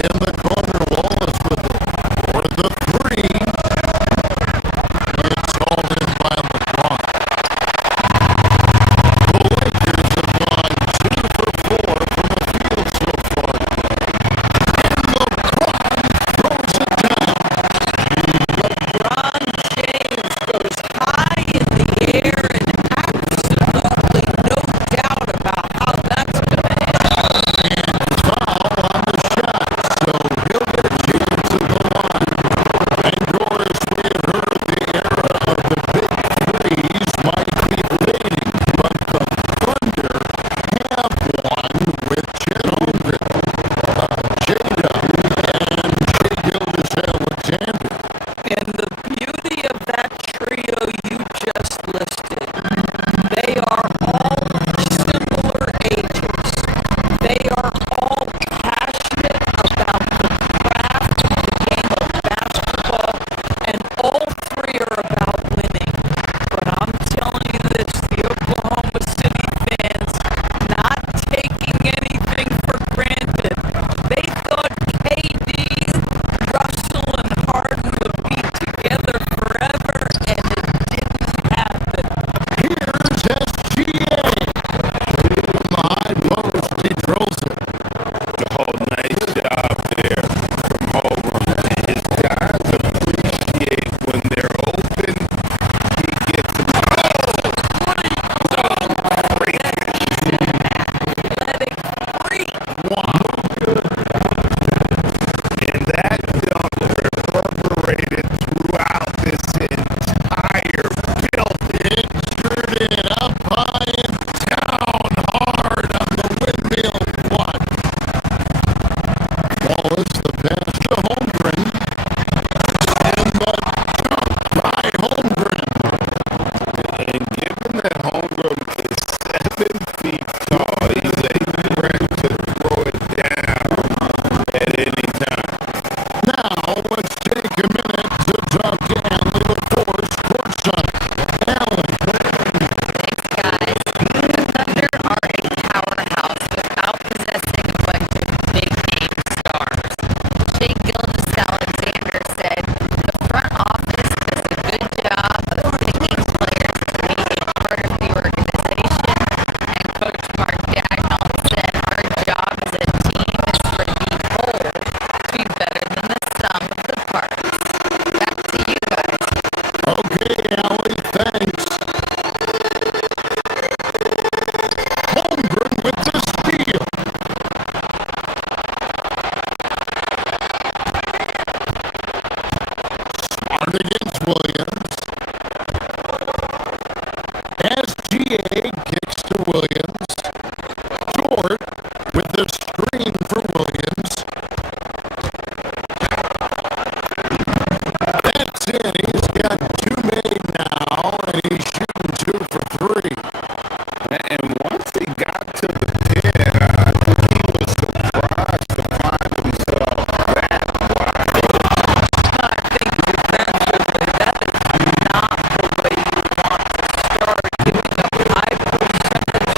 In the corner, Wallace with it for the three. It's hauled in by LeBron. The Lakers have gone 2 for 4 from the field so far today. And LeBron throws it down. LeBron James goes high in the air and absolutely no doubt about how that's going to end. Foul on the shot, so he'll get a chance at the line. And Doris, we had heard the era of the big threes might be fading, but the Thunder have one with Chet Holmgren, Jada, and Shea Gilgeous-Alexander. And the beauty of that trio you just listed, they are all similar ages. They are all passionate about the craft of the game of basketball, and all three are about winning. But I'm telling you this, the Oklahoma City fans, not taking anything for granted. They thought KD, Russell, and Harden would be together forever, and it didn't happen. Here's SGA. From the high post, he drills it. Oh, nice job there from Holmgren. His guys appreciate when they're open. He gets them. Athletic freak. And that dunk reverberated throughout this entire building. Injured it up high and down hard on the windmill one. Wallace, the pass to Holmgren. And the dunk by Holmgren. And given that Holmgren is 7 feet tall, he's a threat to throw it down at any time. Now, let's take a minute to talk to Allie LaForce courtside. Allie. Thanks, guys. The Thunder are a powerhouse without possessing a bunch of big-name stars. Shea Gilgeous-Alexander said, "The front office does a good job of picking players to be a part of the organization." And Coach Mark Dagnall said, "Our job as a team is for the whole to be better than the sum of the parts." Back to you guys. Okay, Allie, thanks. Holmgren with the steal. Smart against Williams. SGA kicks to Williams. Short with the screen for Williams. That's it. He's got 2 made now, and he's shooting 2 for 3. And once he got to the pin, I think he was surprised to find himself that wide. I think defensively, that is not the way you want to start giving up high percentage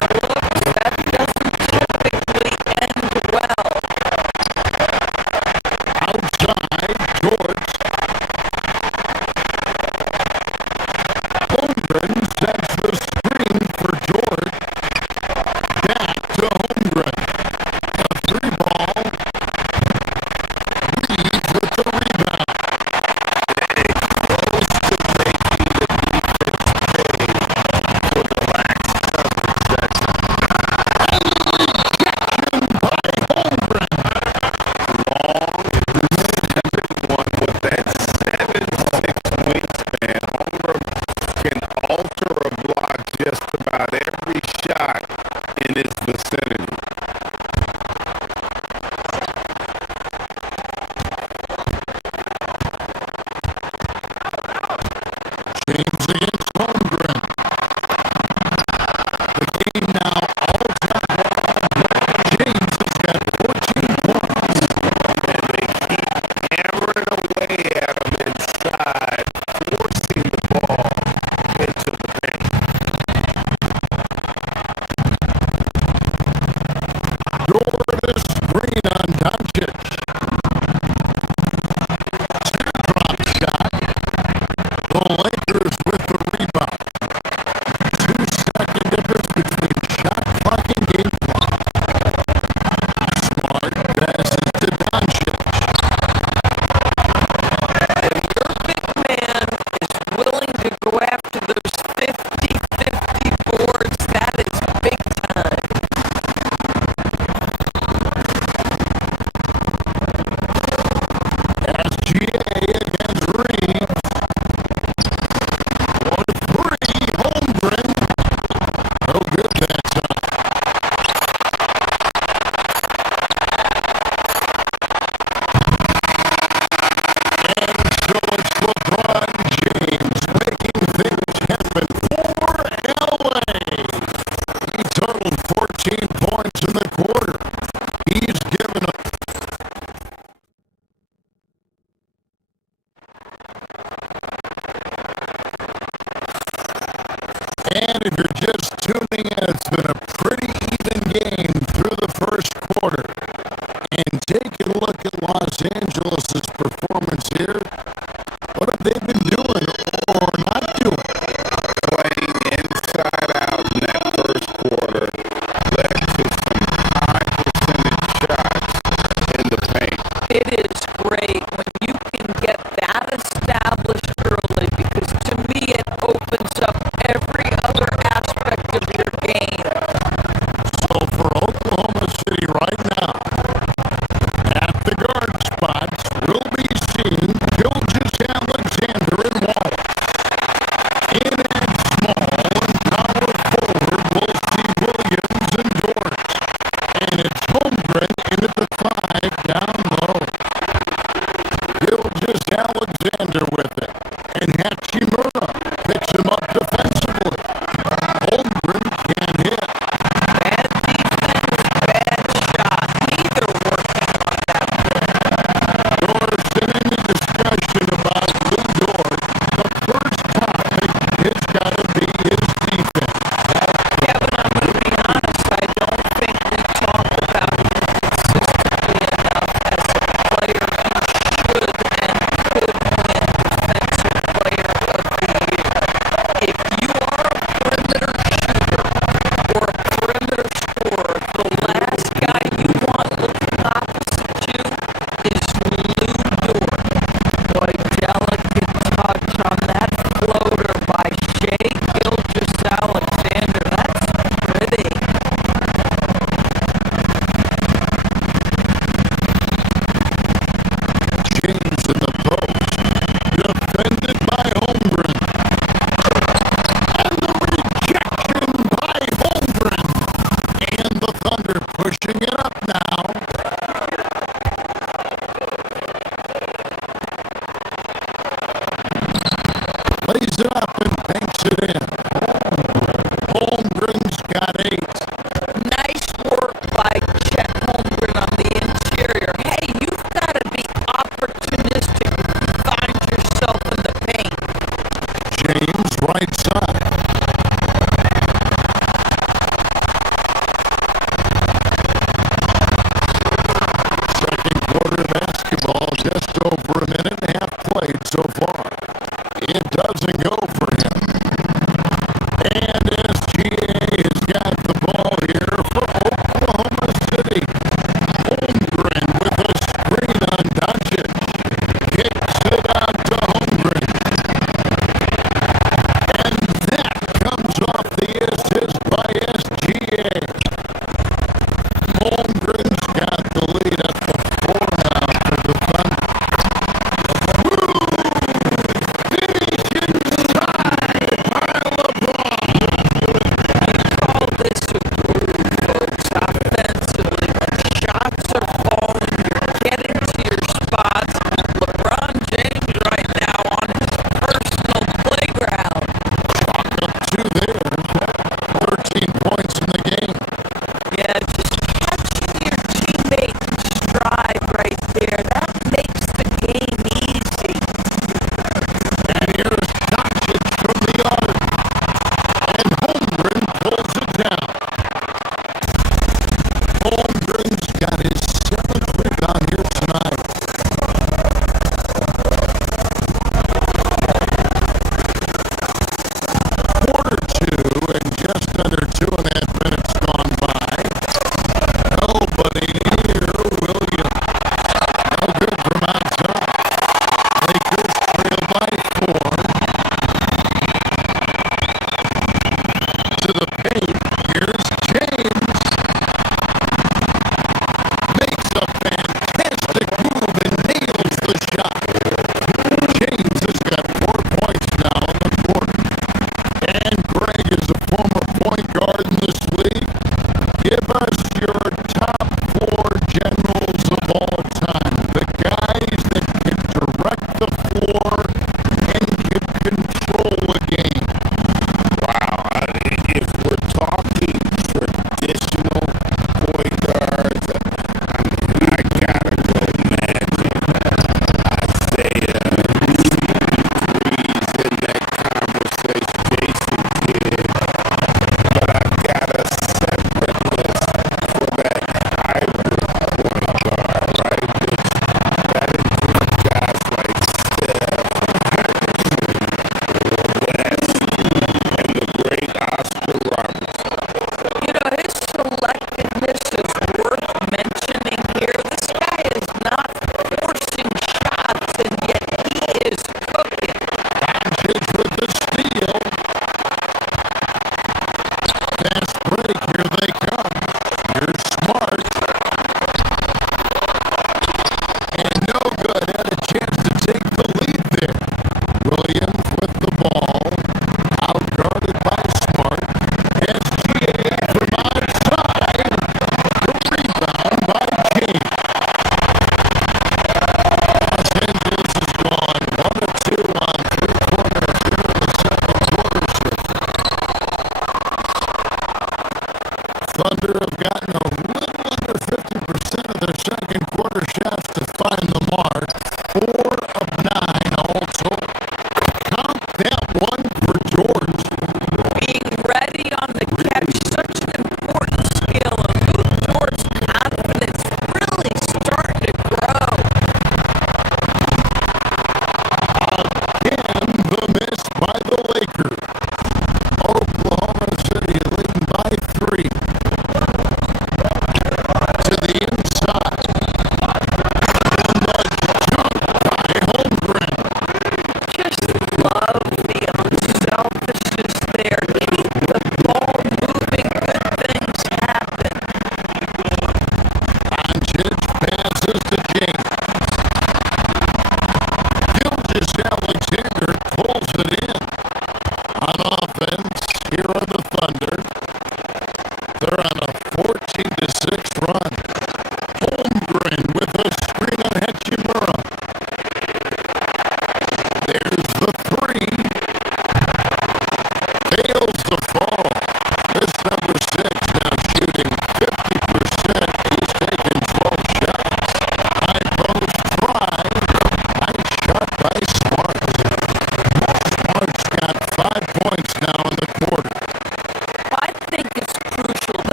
And if you're just tuning in, it's been a pretty even game through the first quarter. And take a look at Los Angeles' performance here. What have they been doing or not doing? Playing inside out in that first quarter led to some high percentage shots in the paint. It is great when you can get that established early because to me it opens up every other aspect of your game.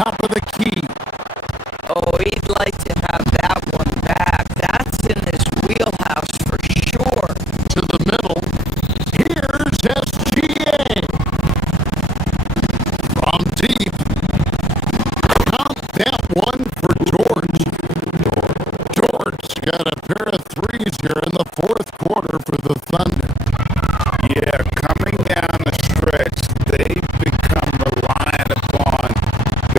top of the key. Oh, he'd like to have that one back. That's in his wheelhouse for sure. To the middle. Here's SGA. From deep. Count that one for George. George got a pair